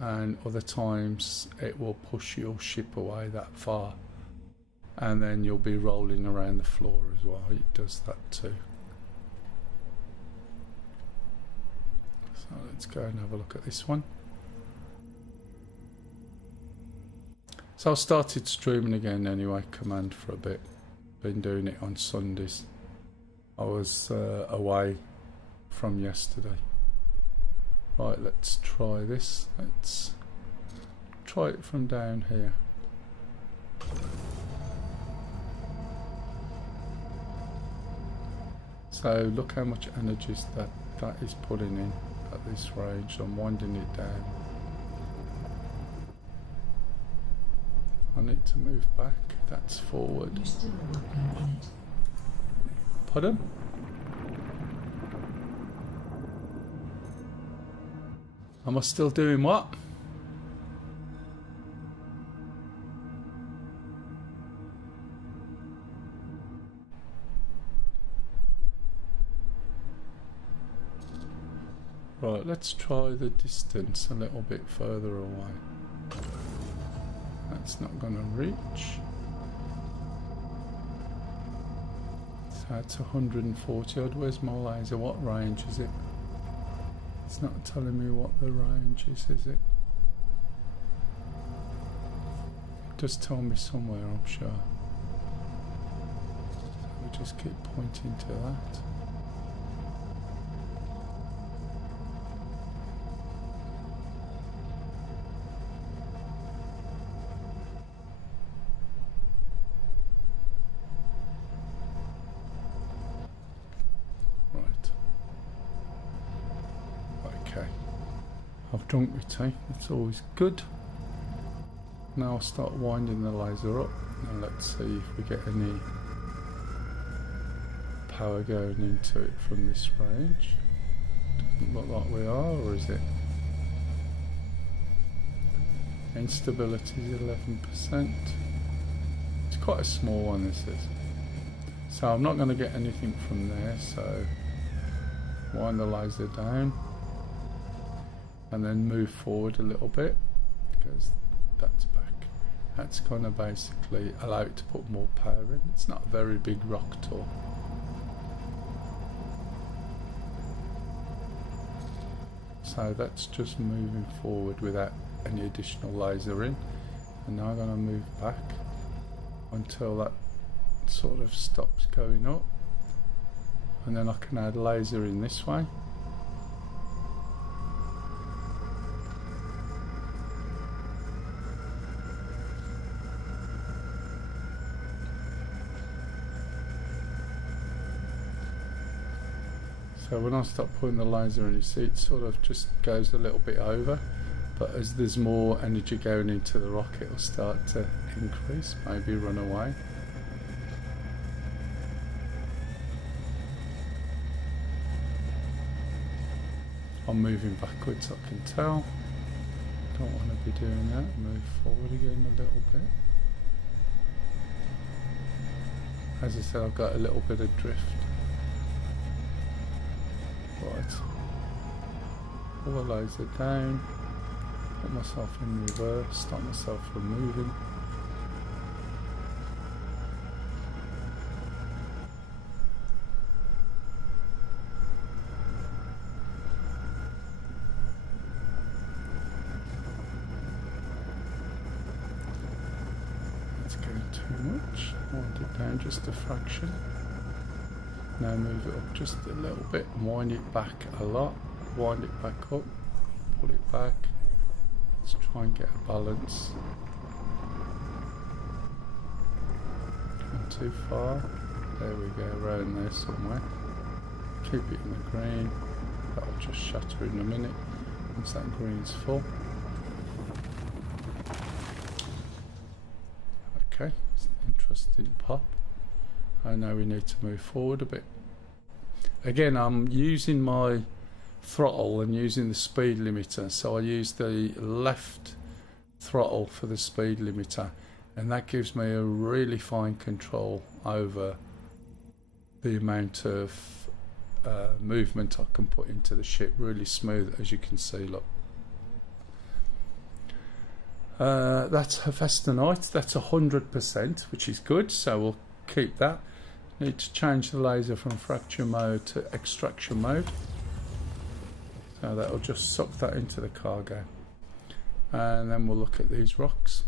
and other times it will push your ship away that far, and then you'll be rolling around the floor as well. It does that too. So let's go and have a look at this one. So I started streaming again anyway, Command, for a bit. Been doing it on Sundays. I was away from yesterday. Right, let's try this. Let's try it from down here. So look how much energy that is putting in at this range. I'm winding it down. I need to move back. That's forward. You're still working on it. Pardon? Am I still doing what? Right, let's try the distance a little bit further away. That's not going to reach. So it's 140 odd. Where's my laser? What range is it? It's not telling me what the range is it? It does tell me somewhere, I'm sure. So we just keep pointing to that. Okay, I've drunk my tea, it's always good. Now I'll start winding the laser up and let's see if we get any power going into it from this range. Doesn't look like we are, or is it? Instability is 11%. It's quite a small one, this is. So I'm not going to get anything from there, so wind the laser down and then move forward a little bit because that's back. That's going to basically allow it to put more power in. It's not a very big rock tool. So that's just moving forward without any additional laser in. And now I'm going to move back until that sort of stops going up. And then I can add laser in this way. So when I stop putting the laser in, you see it sort of just goes a little bit over, but as there's more energy going into the rock, it'll start to increase, maybe run away. I'm moving backwards, I can tell. Don't want to be doing that. Move forward again a little bit. As I said, I've got a little bit of drift. Right, pull the laser down, put myself in reverse, stop myself from moving. That's going too much, wind it down just a fraction. Now move it up just a little bit, wind it back a lot, wind it back up, pull it back. Let's try and get a balance. Going too far. There we go, around there somewhere. Keep it in the green. That'll just shatter in a minute once that green's full. Okay, it's an interesting pop. And now we need to move forward a bit. Again, I'm using my throttle and using the speed limiter, so I use the left throttle for the speed limiter, and that gives me a really fine control over the amount of movement I can put into the ship. Really smooth, as you can see, look. That's Hephaestonite, that's 100%, which is good, so we'll keep that. Need to change the laser from fracture mode to extraction mode. So that'll just suck that into the cargo. And then we'll look at these rocks.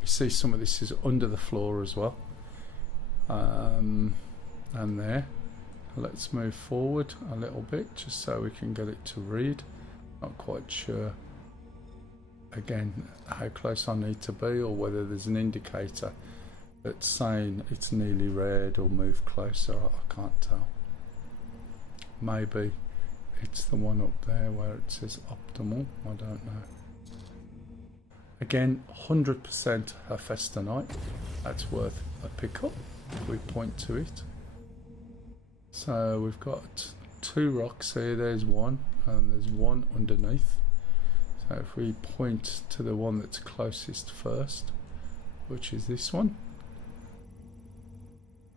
You see some of this is under the floor as well. And there. Let's move forward a little bit just so we can get it to read. Not quite sure again how close I need to be, or whether there's an indicator that's saying it's nearly red or move closer. I can't tell. Maybe it's the one up there where it says optimal, I don't know. Again, 100% Hephaestonite. That's worth a pickup if we point to it. So we've got two rocks here, there's one, and there's one underneath. So if we point to the one that's closest first, which is this one,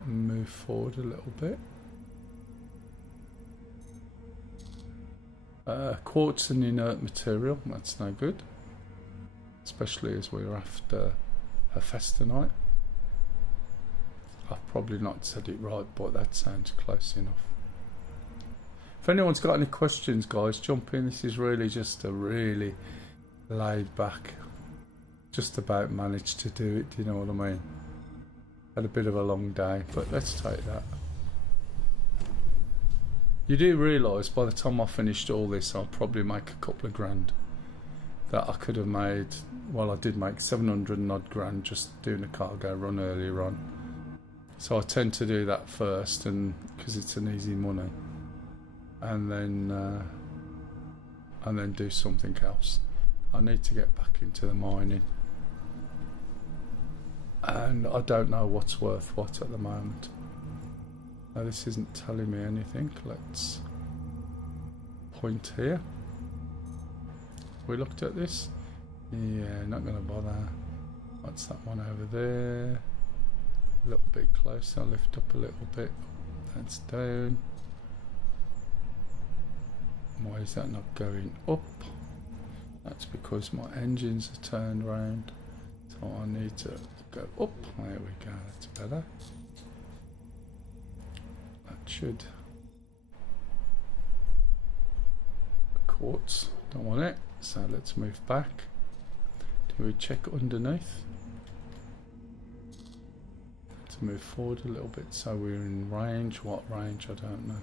and move forward a little bit. Quartz an inert material, that's no good, especially as we're after Hephaestonite. I've probably not said it right, but that sounds close enough. If anyone's got any questions, guys, jump in. This is really just a really laid back, just about managed to do it, do you know what I mean? Had a bit of a long day, but let's take that. You do realise by the time I finished all this, I'll probably make a couple of grand. That I could have made, well, I did make 700 and odd grand just doing a cargo run earlier on. So I tend to do that first, and because it's an easy money, and then and then do something else. I need to get back into the mining, and I don't know what's worth what at the moment. Now this isn't telling me anything. Let's point here. We looked at this. Yeah, not going to bother. What's that one over there? A little bit closer. Lift up a little bit. That's down. Why is that not going up? That's because my engines are turned round. So I need to go up. There we go. That's better. That should. Quartz. Don't want it. So let's move back. Do we check underneath? Let's move forward a little bit so we're in range. What range? I don't know.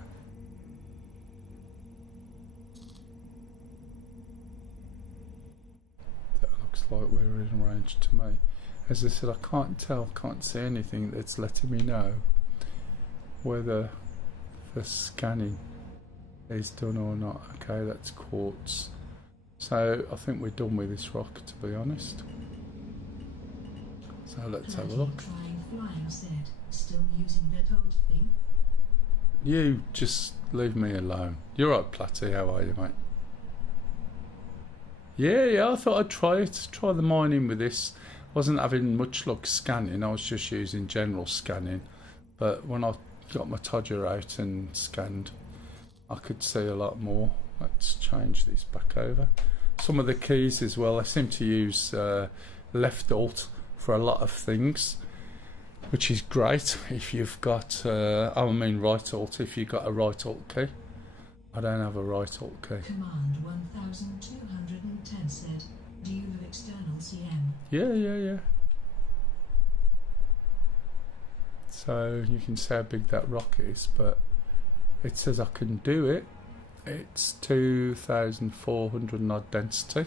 That looks like we're in range to me. As I said, I can't tell, can't see anything that's letting me know whether the scanning is done or not. Okay, that's quartz. So I think we're done with this rock, to be honest. So let's have a look. Still using that old thing? You just leave me alone. You're right, Platty. How are you, mate? Yeah, I thought I'd try it. Try the mining with this. Wasn't having much luck scanning. I was just using general scanning. But when I got my Todger out and scanned, I could see a lot more. Let's change these back over. Some of the keys as well, I seem to use left alt for a lot of things, which is great if you've got, right alt if you've got a right alt key. I don't have a right alt key. Command 1210 said, do you have external CM? Yeah. So you can see how big that rock is, but it says I can do it. It's 2,400 and odd density.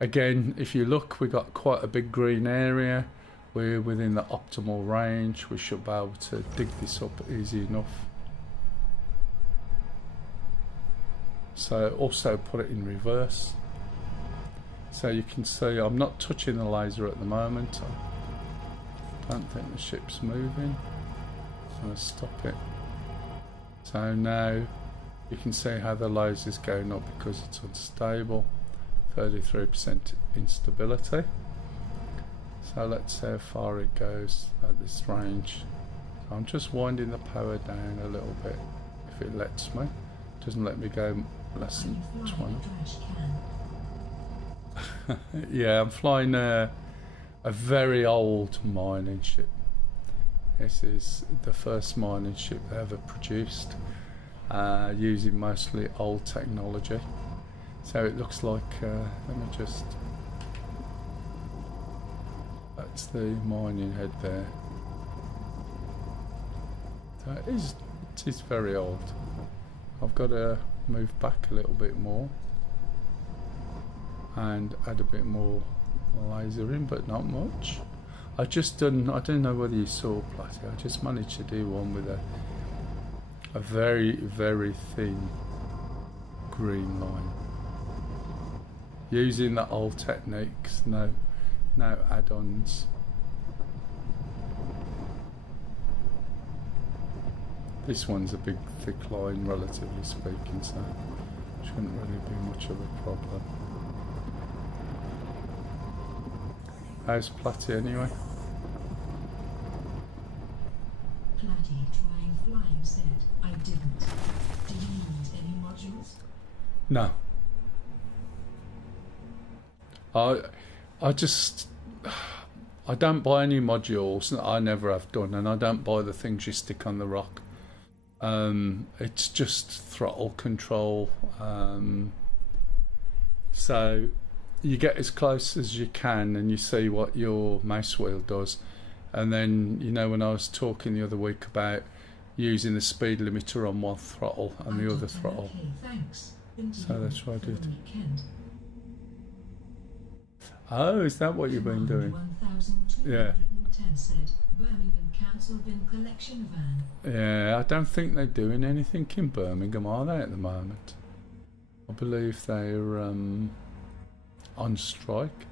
Again, if you look, we've got quite a big green area. We're within the optimal range. We should be able to dig this up easy enough. So also put it in reverse. So you can see I'm not touching the laser at the moment. I don't think the ship's moving. I'm going to stop it. So now you can see how the laser's going up because it's unstable. 33% instability. So let's see how far it goes at this range. So I'm just winding the power down a little bit if it lets me. It doesn't let me go less than 20. Yeah, I'm flying a very old mining ship. This is the first mining ship they ever produced, using mostly old technology. So it looks like, let me just, that's the mining head there. So it is very old. I've got to move back a little bit more and add a bit more lasering, but not much. I don't know whether you saw, Platty, I just managed to do one with a very, very thin green line. Using the old techniques, no add-ons. This one's a big thick line, relatively speaking, so it shouldn't really be much of a problem. How's Platty anyway? Platty trying flying said, I didn't. Did you use any modules? No. I don't buy any modules. I never have done, and I don't buy the things you stick on the rock. It's just throttle control. So you get as close as you can and you see what your mouse wheel does. And then, you know, when I was talking the other week about using the speed limiter on one throttle and the other throttle. Okay, thanks. So that's what I did. Oh, is that what you've been doing? 1210 said, Birmingham Council bin collection van. Yeah, I don't think they're doing anything in Birmingham, are they, at the moment? I believe they're on strike.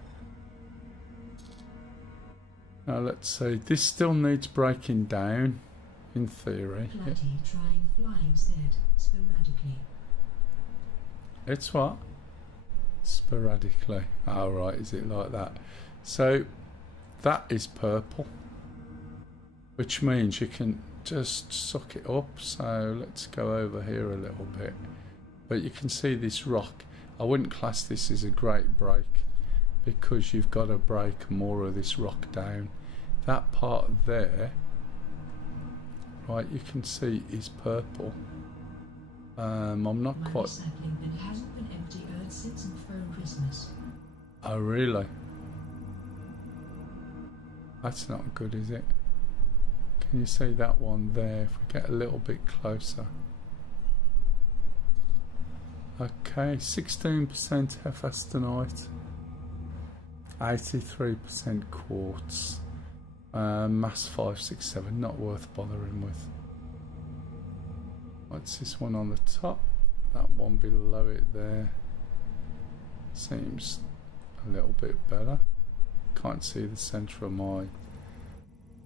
Now let's see, this still needs breaking down, in theory. Platy trying flying said sporadically. It's what? Sporadically. Oh right, is it like that? So that is purple, which means you can just suck it up. So let's go over here a little bit. But you can see this rock. I wouldn't class this as a great break, because you've got to break more of this rock down. That part there, right, you can see is purple. I'm not My quite... recycling bin hasn't been empty since before Christmas. Oh really? That's not good, is it? Can you see that one there? If we get a little bit closer. Okay, 16% hephaestonite, 83% quartz, mass 567, not worth bothering with. What's this one on the top? That one below it there seems a little bit better. Can't see the centre of my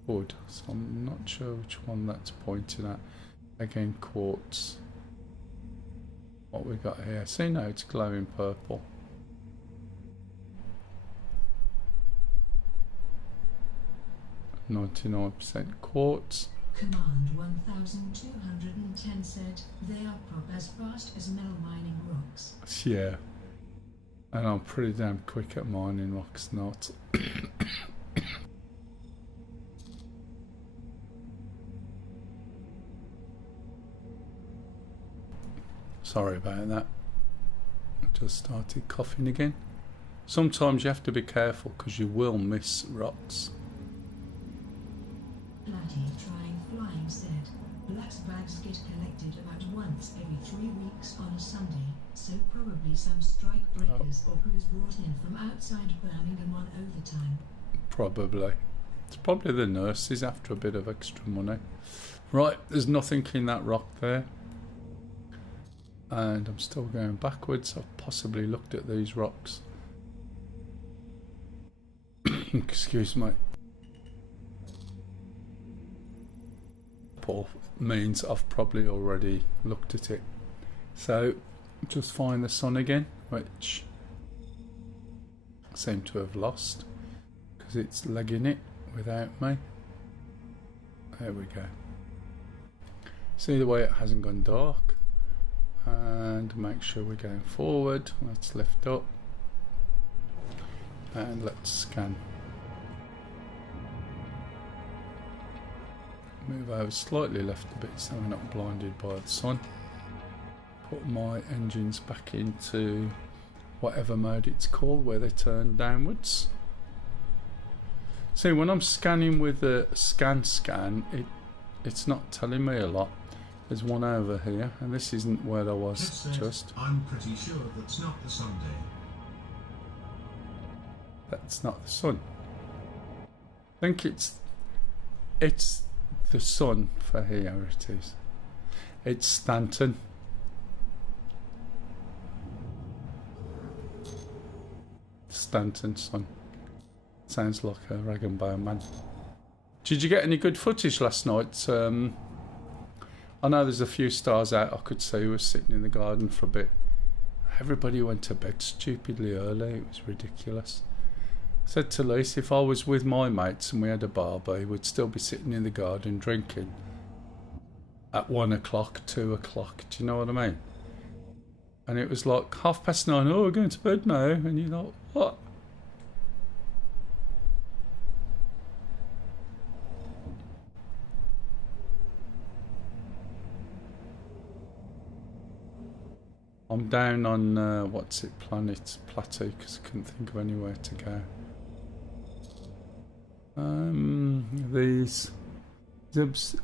wood, so I'm not sure which one that's pointing at. Again, quartz. What we got here? See, now it's glowing purple. %99% quartz. Command 1210 said they are prop as fast as Mell mining rocks. Yeah, and I'm pretty damn quick at mining rocks, not. Sorry about that. I just started coughing again. Sometimes you have to be careful because you will miss rocks. Platy trying flying said black bags get collected about once every 3 weeks on a Sunday, so probably some strike breakers or crews brought in from outside Birmingham on overtime. Probably. It's probably the nurses after a bit of extra money. Right, there's nothing in that rock there. And I'm still going backwards. I've possibly looked at these rocks. Excuse me. Paul means I've probably already looked at it. So just find the sun again, which I seem to have lost because it's legging it without me. There we go. See the way it hasn't gone dark. And make sure we're going forward. Let's lift up and let's scan. Move over slightly left a bit so we're not blinded by the sun. Put my engines back into whatever mode it's called, where they turn downwards. See, when I'm scanning with the scan, it's not telling me a lot. There's one over here, and this isn't where I was just. I'm pretty sure that's not the Sunday. That's not the sun. I think it's the sun for here. It is. It's Stanton. Stanton sun. Sounds like a rag and bone man. Did you get any good footage last night? I know there's a few stars out I could see who was sitting in the garden for a bit. Everybody went to bed stupidly early. It was ridiculous. I said to Lise, if I was with my mates and we had a barbie, we'd still be sitting in the garden drinking at 1 o'clock, 2 o'clock. Do you know what I mean? And it was like 9:30. Oh, we're going to bed now. And you're like, what? I'm down on, what's it, Platy, because I couldn't think of anywhere to go. These,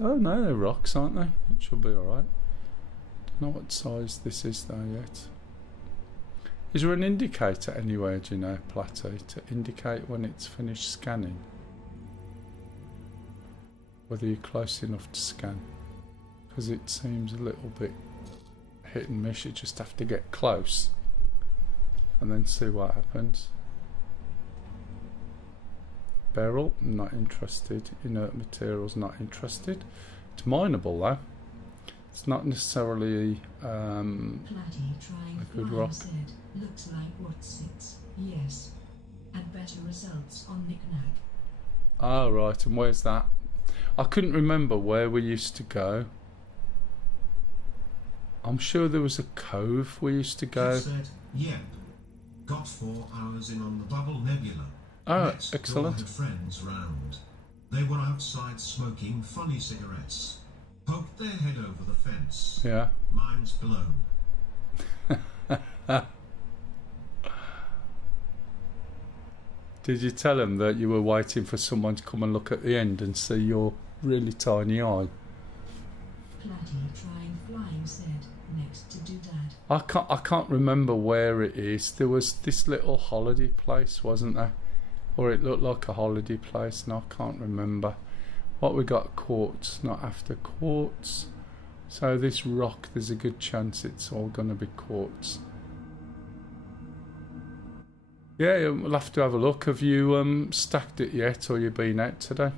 oh no, they're rocks, aren't they? It should be alright. Don't know what size this is though yet. Is there an indicator anywhere, do you know, Platy, to indicate when it's finished scanning? Whether you're close enough to scan? Because it seems a little bit hit and miss. You just have to get close and then see what happens. Beryl, not interested. Inert materials, not interested. It's mineable though. It's not necessarily a good rock. Said, looks like what sits. Yes. And better results on knick-knack. Oh right, and where's that? I couldn't remember where we used to go. I'm sure there was a cove we used to go. Kev said, yep. Got 4 hours in on the Bubble Nebula. Oh, Next excellent. door had friends round. They were outside smoking funny cigarettes. Poked their head over the fence. Yeah. Mind's blown. Did you tell him that you were waiting for someone to come and look at the end and see your really tiny eye? Platty trying flying said, next to doodad. I can't remember where it is. There was this little holiday place, wasn't there? Or it looked like a holiday place, and I can't remember. What we got, quartz, not after quartz. So this rock, there's a good chance it's all going to be quartz. Yeah, we'll have to have a look. Have you stacked it yet, or you been out today?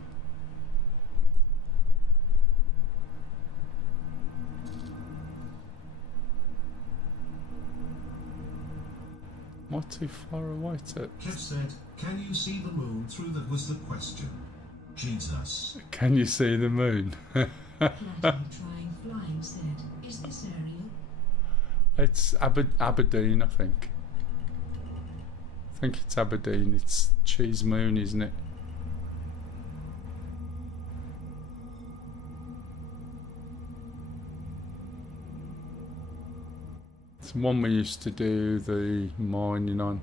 Am I too far away to... Kev said, can you see the moon through? That was the question. Jesus. Can you see the moon? Platty trying flying said, is this aerial? It's Aberdeen, I think. I think it's Aberdeen. It's Cheese Moon, isn't it? It's the one we used to do the mining on.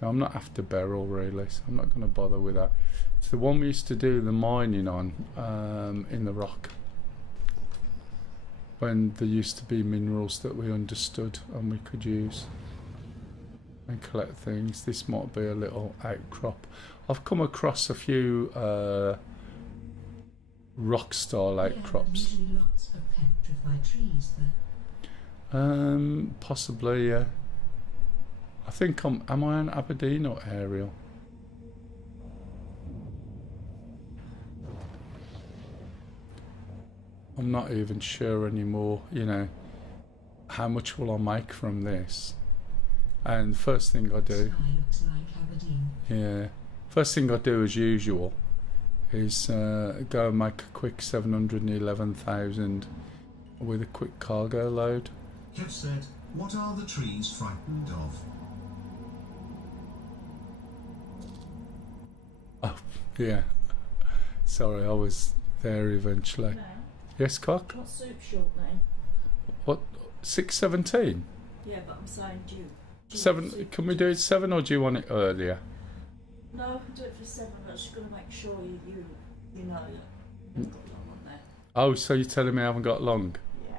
So I'm not after Beryl really, so I'm not going to bother with that. It's the one we used to do the mining on in the rock. When there used to be minerals that we understood and we could use and collect things. This might be a little outcrop. I've come across a few rock style outcrops. Usually lots of petrified trees there. Possibly, yeah. I think am I an Aberdeen or aerial? I'm not even sure anymore, you know, how much will I make from this? And first thing I do, Sky looks like Aberdeen. yeah, first thing I do as usual is go and make a quick 711,000 with a quick cargo load. Kev said, what are the trees frightened of? Oh, yeah. Sorry, I was there eventually. No. Yes, Cock? Not soup short name. What? 6:17? Yeah, but I'm saying do you 7? want soup Can we do it 7 or do you want it earlier? No, I can do it for 7. I'm just going to make sure you know that you've got long on there. Oh, so you're telling me I haven't got long? Yeah.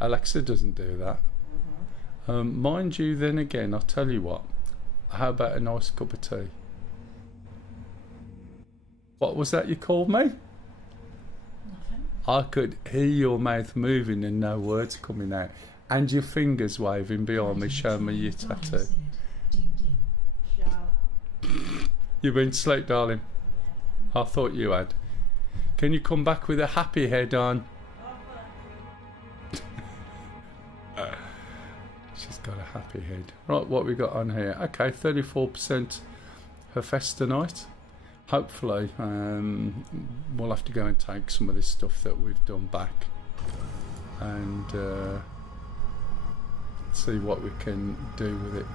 Alexa doesn't do that. Mind you, then again, I'll tell you what. How about a nice cup of tea? What was that you called me? Nothing. I could hear your mouth moving and no words coming out. And your fingers waving behind me, showing me your Flying tattoo. said, ding ding. Shut up. You've been asleep, darling. I thought you had. Can you come back with a happy head on? She's got a happy head. Right, what we got on here? Okay, 34% Hephaestus night. Hopefully, we'll have to go and take some of this stuff that we've done back and see what we can do with it.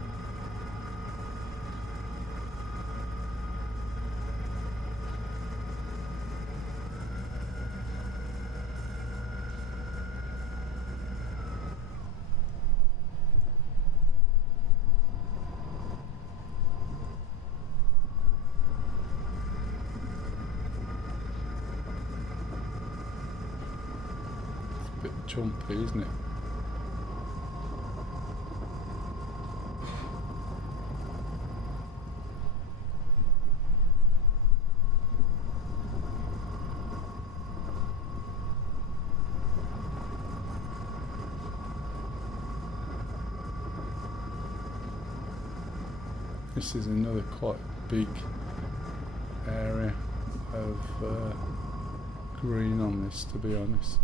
Bit jumpy, isn't it? This is another quite big area of green on this, to be honest.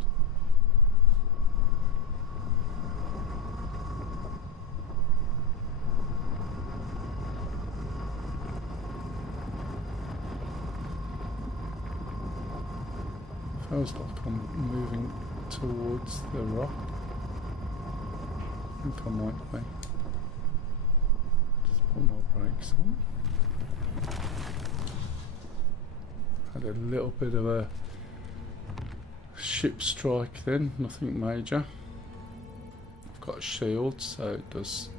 Feels like I'm moving towards the rock. I think I might be. Just put my brakes on. Had a little bit of a ship strike then, nothing major. I've got a shield, so it does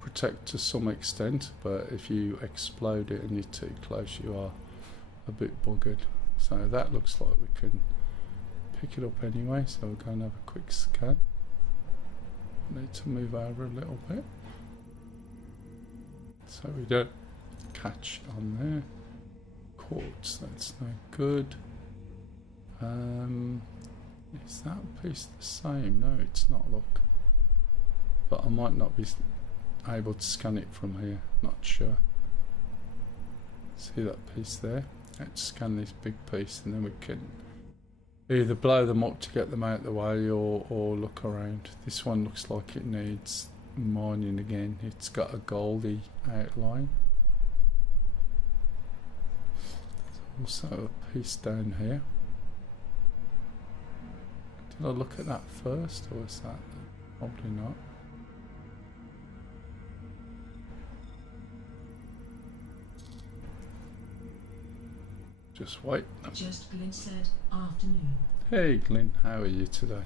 protect to some extent, but if you explode it and you're too close, you are a bit buggered. So that looks like we can pick it up anyway, so we're going to have a quick scan. Need to move over a little bit so we don't catch on there. Quartz, that's no good. Is that piece the same? No, it's not, look. But I might not be able to scan it from here, not sure. See that piece there? Let's scan this big piece and then we can either blow them up to get them out of the way or look around. This one looks like it needs mining again. It's got a goldy outline. There's also a piece down here. Did I look at that first, or was that? Probably not. Just wait. Just Glyn said, afternoon. Hey Glyn, how are you today?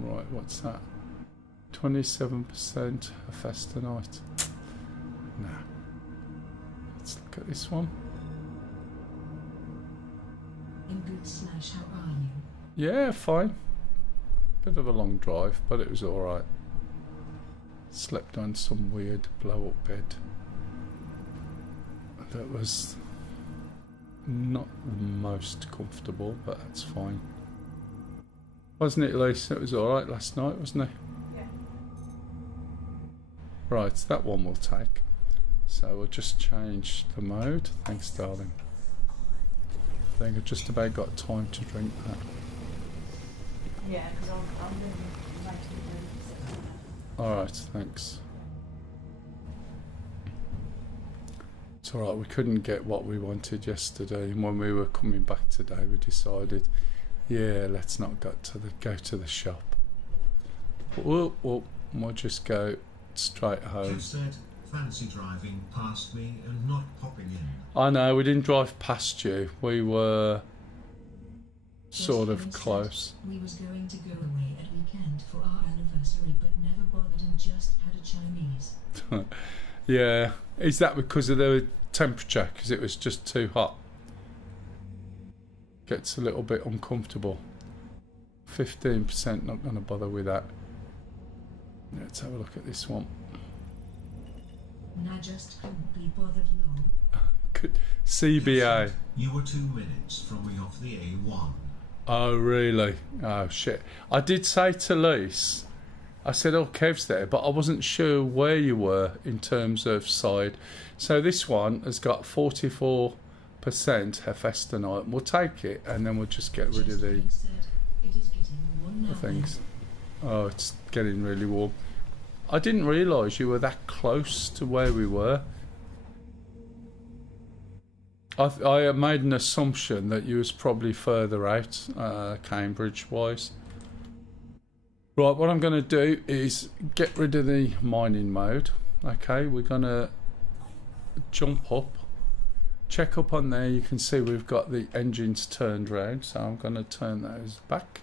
Right, what's that? 27% Hephaestonite. Nah. Let's look at this one. In good / how are you? Yeah, fine. Bit of a long drive, but it was alright. Slept on some weird blow-up bed. That was not the most comfortable, but that's fine. Wasn't it, Elise? It was alright last night, wasn't it? Yeah. Right, that one we'll take. So we'll just change the mode. Thanks, darling. I think I've just about got time to drink that. Yeah, because I'm going to make it. Alright, thanks. It's alright, we couldn't get what we wanted yesterday, and when we were coming back today we decided, yeah, let's not go to the shop. We'll just go straight home. Jeff said, fancy driving past me and not popping in. I know, we didn't drive past you, we were sort of Glyn close. said we was going to go away at weekend for our anniversary, but never bothered and just had a Chinese. Yeah, is that because of the temperature? Because it was just too hot? Gets a little bit uncomfortable. 15%, not going to bother with that. Let's have a look at this one. Nah, just couldn't be bothered long. CBA. You were 2 minutes from me off the A1. Oh, really? Oh, shit. I did say to Lise, I said, oh, Kev's there, but I wasn't sure where you were in terms of side. So this one has got 44% Hephaestonite. We'll take it, and then we'll just get rid of the Glyn said, it is getting warm now. things. Oh, it's getting really warm. I didn't realise you were that close to where we were. I made an assumption that you was probably further out, Cambridge-wise. Right, what I'm going to do is get rid of the mining mode. Okay, we're going to jump up, check up on there. You can see we've got the engines turned round, so I'm going to turn those back.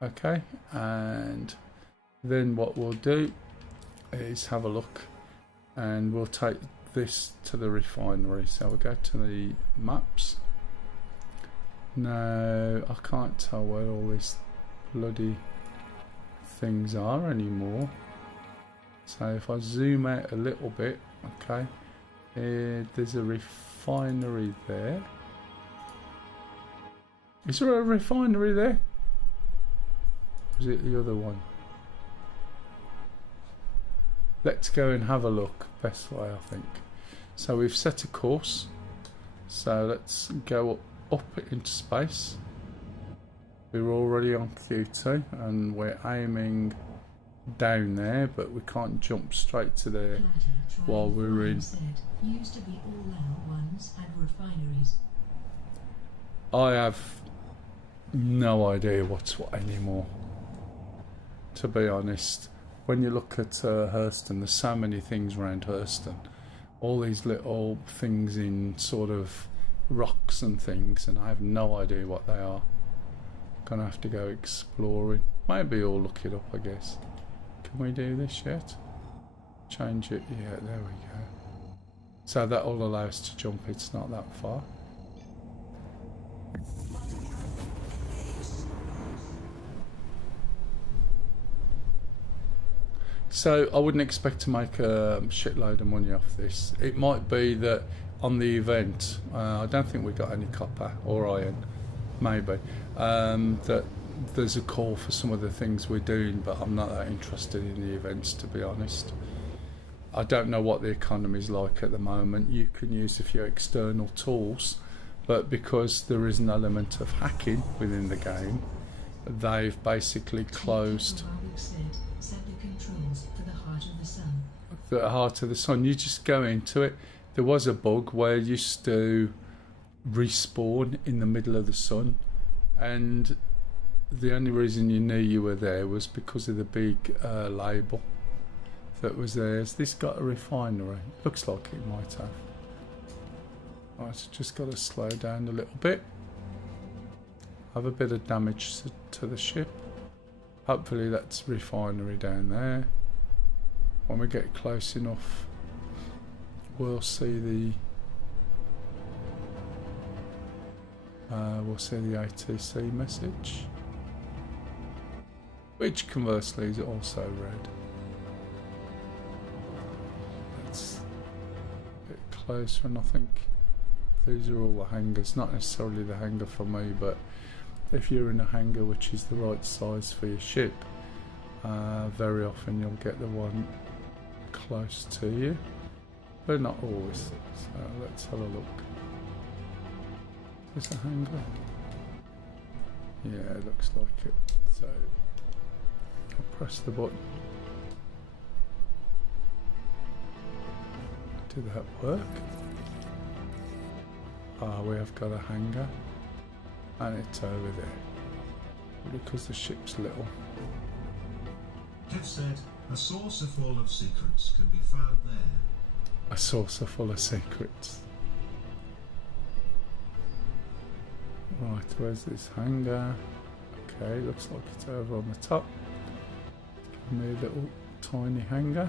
Okay, and then what we'll do is have a look, and we'll take this to the refinery. So we'll go to the maps. Now, I can't tell where all these bloody things are anymore. So if I zoom out a little bit, okay, there's a refinery there. Is there a refinery there? Or is it the other one? let's go and have a look. Best way, I think. So we've set a course. So let's go up into space. We're already on QT and we're aiming down there, but we can't jump straight to there while we're in. Used to be all L1s and refineries. I have no idea what's what anymore, to be honest. When you look at Hurston, there's so many things around Hurston, all these little things in sort of rocks and things, and I have no idea what they are. Gonna have to go exploring. Maybe I'll look it up, I guess. Can we do this yet? Change it. Yeah, there we go. So that will allow us to jump. It's not that far. So I wouldn't expect to make a shitload of money off this. It might be that on the event, I don't think we got any copper or iron, maybe, that there's a call for some of the things we're doing, but I'm not that interested in the events, to be honest. I don't know what the economy's like at the moment. You can use a few external tools, but because there is an element of hacking within the game, they've basically closed Set the controls for the heart of the sun. the heart of the sun. You just go into it. There was a bug where you used to respawn in the middle of the sun, and the only reason you knew you were there was because of the big label that was there. Has this got a refinery? Looks like it might have. Right, just got to slow down a little bit. Have a bit of damage to the ship. Hopefully that's refinery down there. When we get close enough, we'll see the ATC message, which conversely is also red. Let's get closer, and I think these are all the hangars. Not necessarily the hangar for me, but if you're in a hangar which is the right size for your ship, very often you'll get the one close to you, but not always. So let's have a look. Is this a hangar? Yeah, it looks like it. So I'll press the button. Did that work? We have got a hangar, and it's over there because the ship's little. Kev said, a saucer full of secrets can be found there. A saucer full of secrets. Right, where's this hangar? Okay, looks like it's over on the top. Give me a little tiny hangar.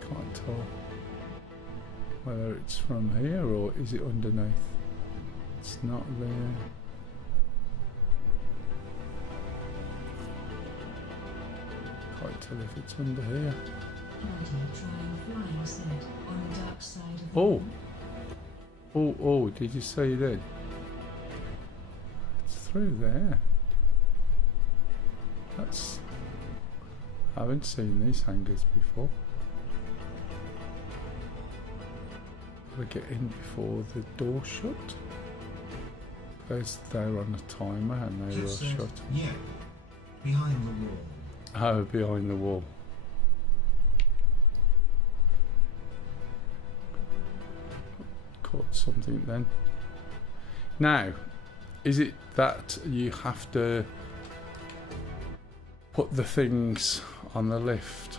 Can't tell whether it's from here or is it underneath. It's not there. Can't tell if it's under here. Oh, did you see then? It's through there. That's... I haven't seen these hangars before. Gotta get in before the door shut. Because they're on a timer and they Kev will said, shut. yeah, behind the wall. Oh, behind the wall. Caught something then. Now, is it that you have to put the things on the lift?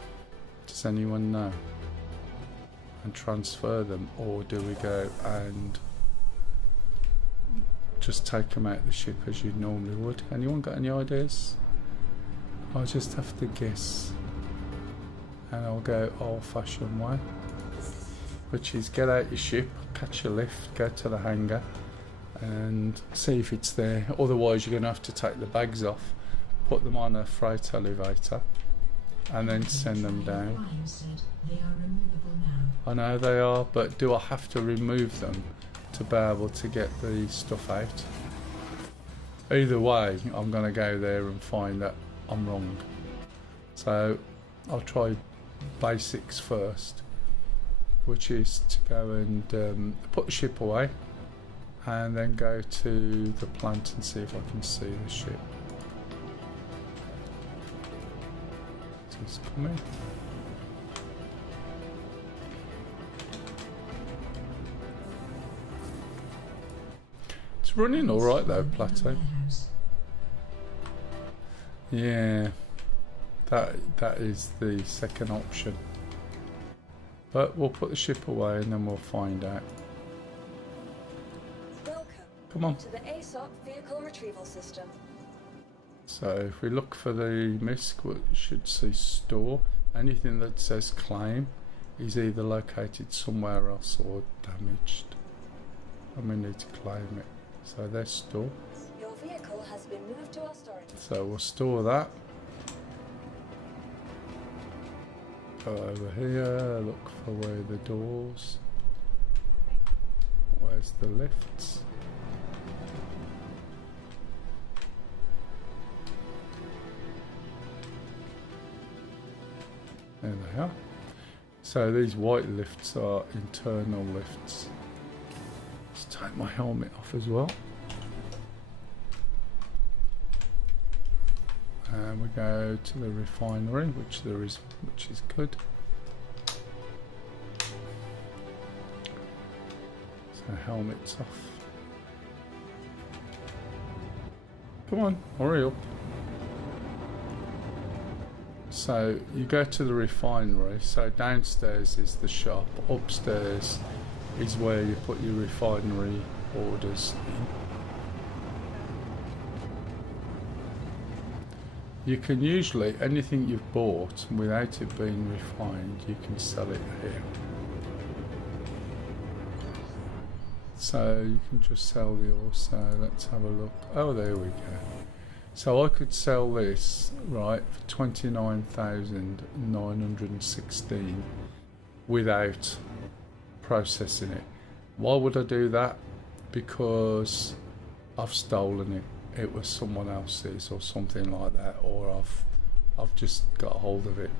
Does anyone know? And transfer them, or do we go and just take them out the ship as you normally would? Anyone got any ideas? I'll just have to guess, and I'll go old-fashioned way, which is get out your ship, catch a lift, go to the hangar and see if it's there. Otherwise you're going to have to take the bags off, put them on a freight elevator and then send them down. I know they are, but do I have to remove them to be able to get the stuff out? Either way, I'm going to go there and find that I'm wrong. So I'll try basics first, which is to go and put the ship away and then go to the plant and see if I can see the ship. It's coming. It's running alright though, Plateau. Yeah, that is the second option. But we'll put the ship away and then we'll find out. Welcome Come on. to the ASOP vehicle retrieval system. So if we look for the MISC, we should see store. Anything that says claim is either located somewhere else or damaged, and we need to claim it. So there's store. Your vehicle has been moved to our storage. So we'll store that. Go over here, look for where the doors. Where's the lifts? There they are. So these white lifts are internal lifts. Let's take my helmet off as well. And we go to the refinery, which is good. So helmet's off. Come on, hurry up. So you go to the refinery. So downstairs is the shop. Upstairs is where you put your refinery orders in. You can usually, anything you've bought without it being refined, you can sell it here. So you can just sell the ore. So let's have a look. Oh, there we go. So I could sell this, right, for 29,916 without processing it. Why would I do that? Because I've stolen it. It was someone else's or something like that, or I've just got hold of it.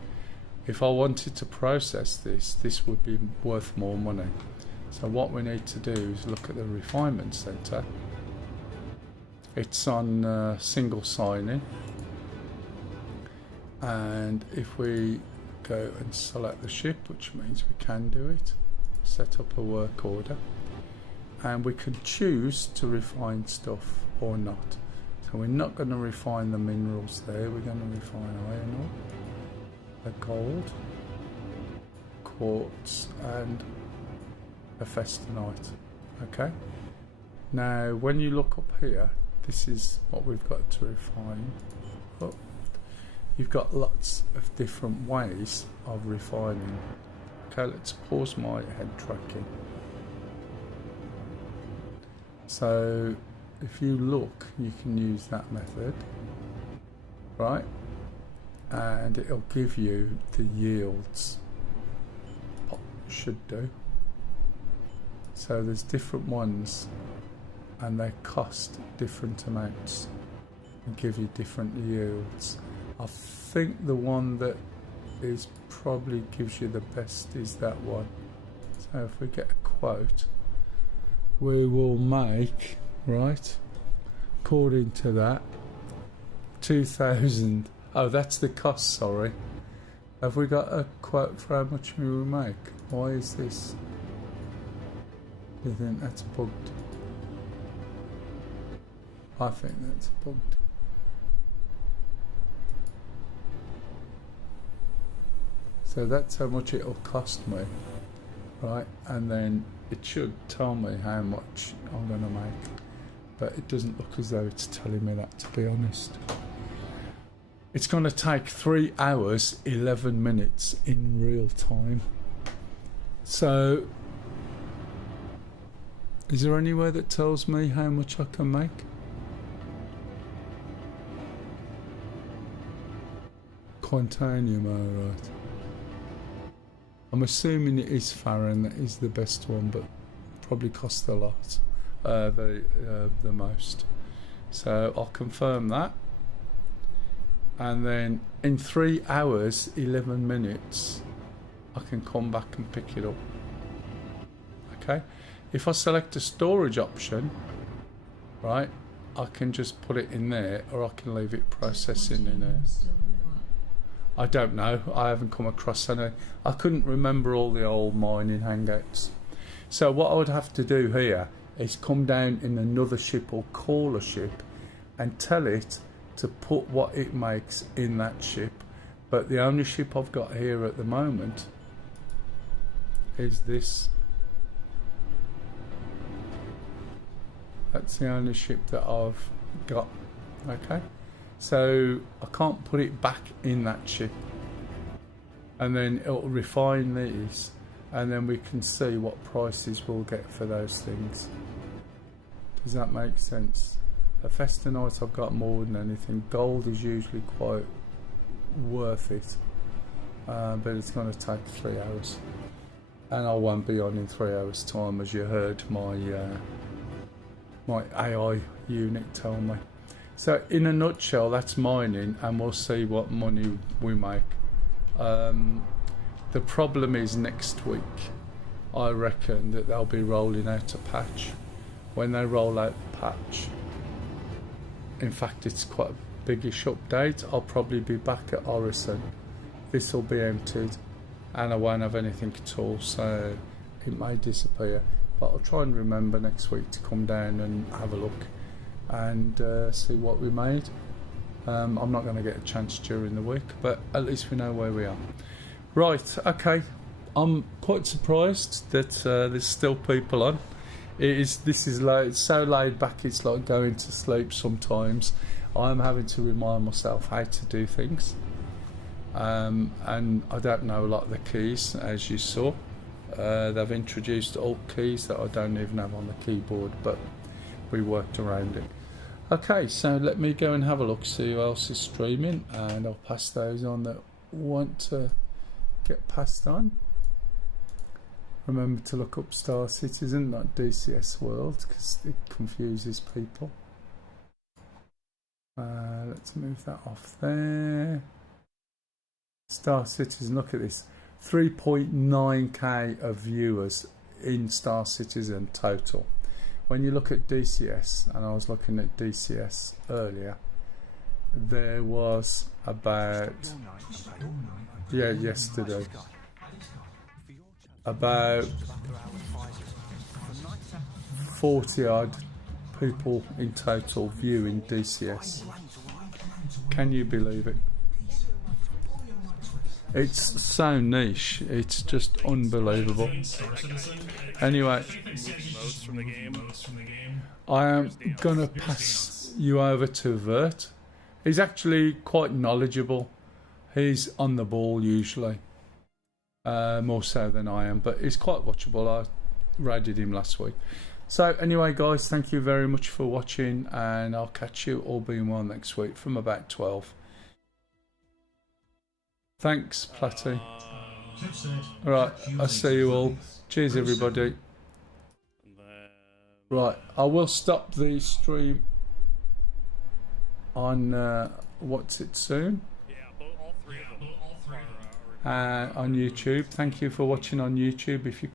If I wanted to process this would be worth more money. So what we need to do is look at the refinement centre. It's on single sign-in, and if we go and select the ship, which means we can do it, set up a work order, and we can choose to refine stuff or not. So we're not going to refine the minerals there, we're going to refine iron ore, the gold, quartz and a festanite. Okay, now when you look up here, this is what we've got to refine. Oh, you've got lots of different ways of refining. Okay, let's pause my head tracking. So if you look, you can use that method, right? And it'll give you the yields. What should do. So there's different ones, and they cost different amounts and give you different yields. I think the one that is probably gives you the best is that one. So if we get a quote, we will make, right, according to that, 2,000. Oh, that's the cost, sorry. Have we got a quote for how much we will make? Why is this? Do you think that's bugged? I think that's bugged. So that's how much it'll cost me, right? And then it should tell me how much I'm going to make, but it doesn't look as though it's telling me that, to be honest. It's going to take 3 hours 11 minutes in real time. So is there anywhere that tells me how much I can make? Quantanium, alright. I'm assuming it is Farron that is the best one, but probably costs a lot, the most. So I'll confirm that, and then in 3 hours 11 minutes I can come back and pick it up. Okay, if I select a storage option, right, I can just put it in there, or I can leave it processing in there. Still lower. I don't know, I haven't come across any. I couldn't remember all the old mining hangouts. So what I would have to do here is come down in another ship or call a ship and tell it to put what it makes in that ship. But the only ship I've got here at the moment is this. That's the only ship that I've got. Okay, so I can't put it back in that ship, and then it'll refine these, and then we can see what prices we'll get for those things. Does that make sense? A Festanite I've got more than anything. Gold is usually quite worth it, but it's going to take 3 hours, and I won't be on in 3 hours time, as you heard my AI unit tell me. So in a nutshell, that's mining, and we'll see what money we make. The problem is next week I reckon that they'll be rolling out a patch. When they roll out the patch, in fact it's quite a biggish update, I'll probably be back at Orison. This will be emptied and I won't have anything at all, so it may disappear. But I'll try and remember next week to come down and have a look and see what we made. I'm not going to get a chance during the week, but at least we know where we are. Right, okay. I'm quite surprised that there's still people on. This is it's so laid back, it's like going to sleep sometimes. I'm having to remind myself how to do things. And I don't know a lot of the keys, as you saw. They've introduced alt keys that I don't even have on the keyboard, but we worked around it. Okay, so let me go and have a look, see who else is streaming, and I'll pass those on that want to get passed on. Remember to look up Star Citizen, not DCS World, because it confuses people. Let's move that off there. Star Citizen, look at this. 3.9k of viewers in Star Citizen total. When you look at DCS, and I was looking at DCS earlier, there was about, yesterday, about 40 odd people in total viewing DCS. Can you believe it? It's so niche, it's just unbelievable. Anyway, I am gonna pass you over to Vert. He's actually quite knowledgeable. He's on the ball usually, more so than I am, but he's quite watchable. I raided him last week. So anyway guys, thank you very much for watching, and I'll catch you all being well next week from about 12. Thanks, Platty. Alright, I'll see you all. Cheers, everybody. Right, I will stop the stream on what's it soon? On YouTube. Thank you for watching on YouTube. If you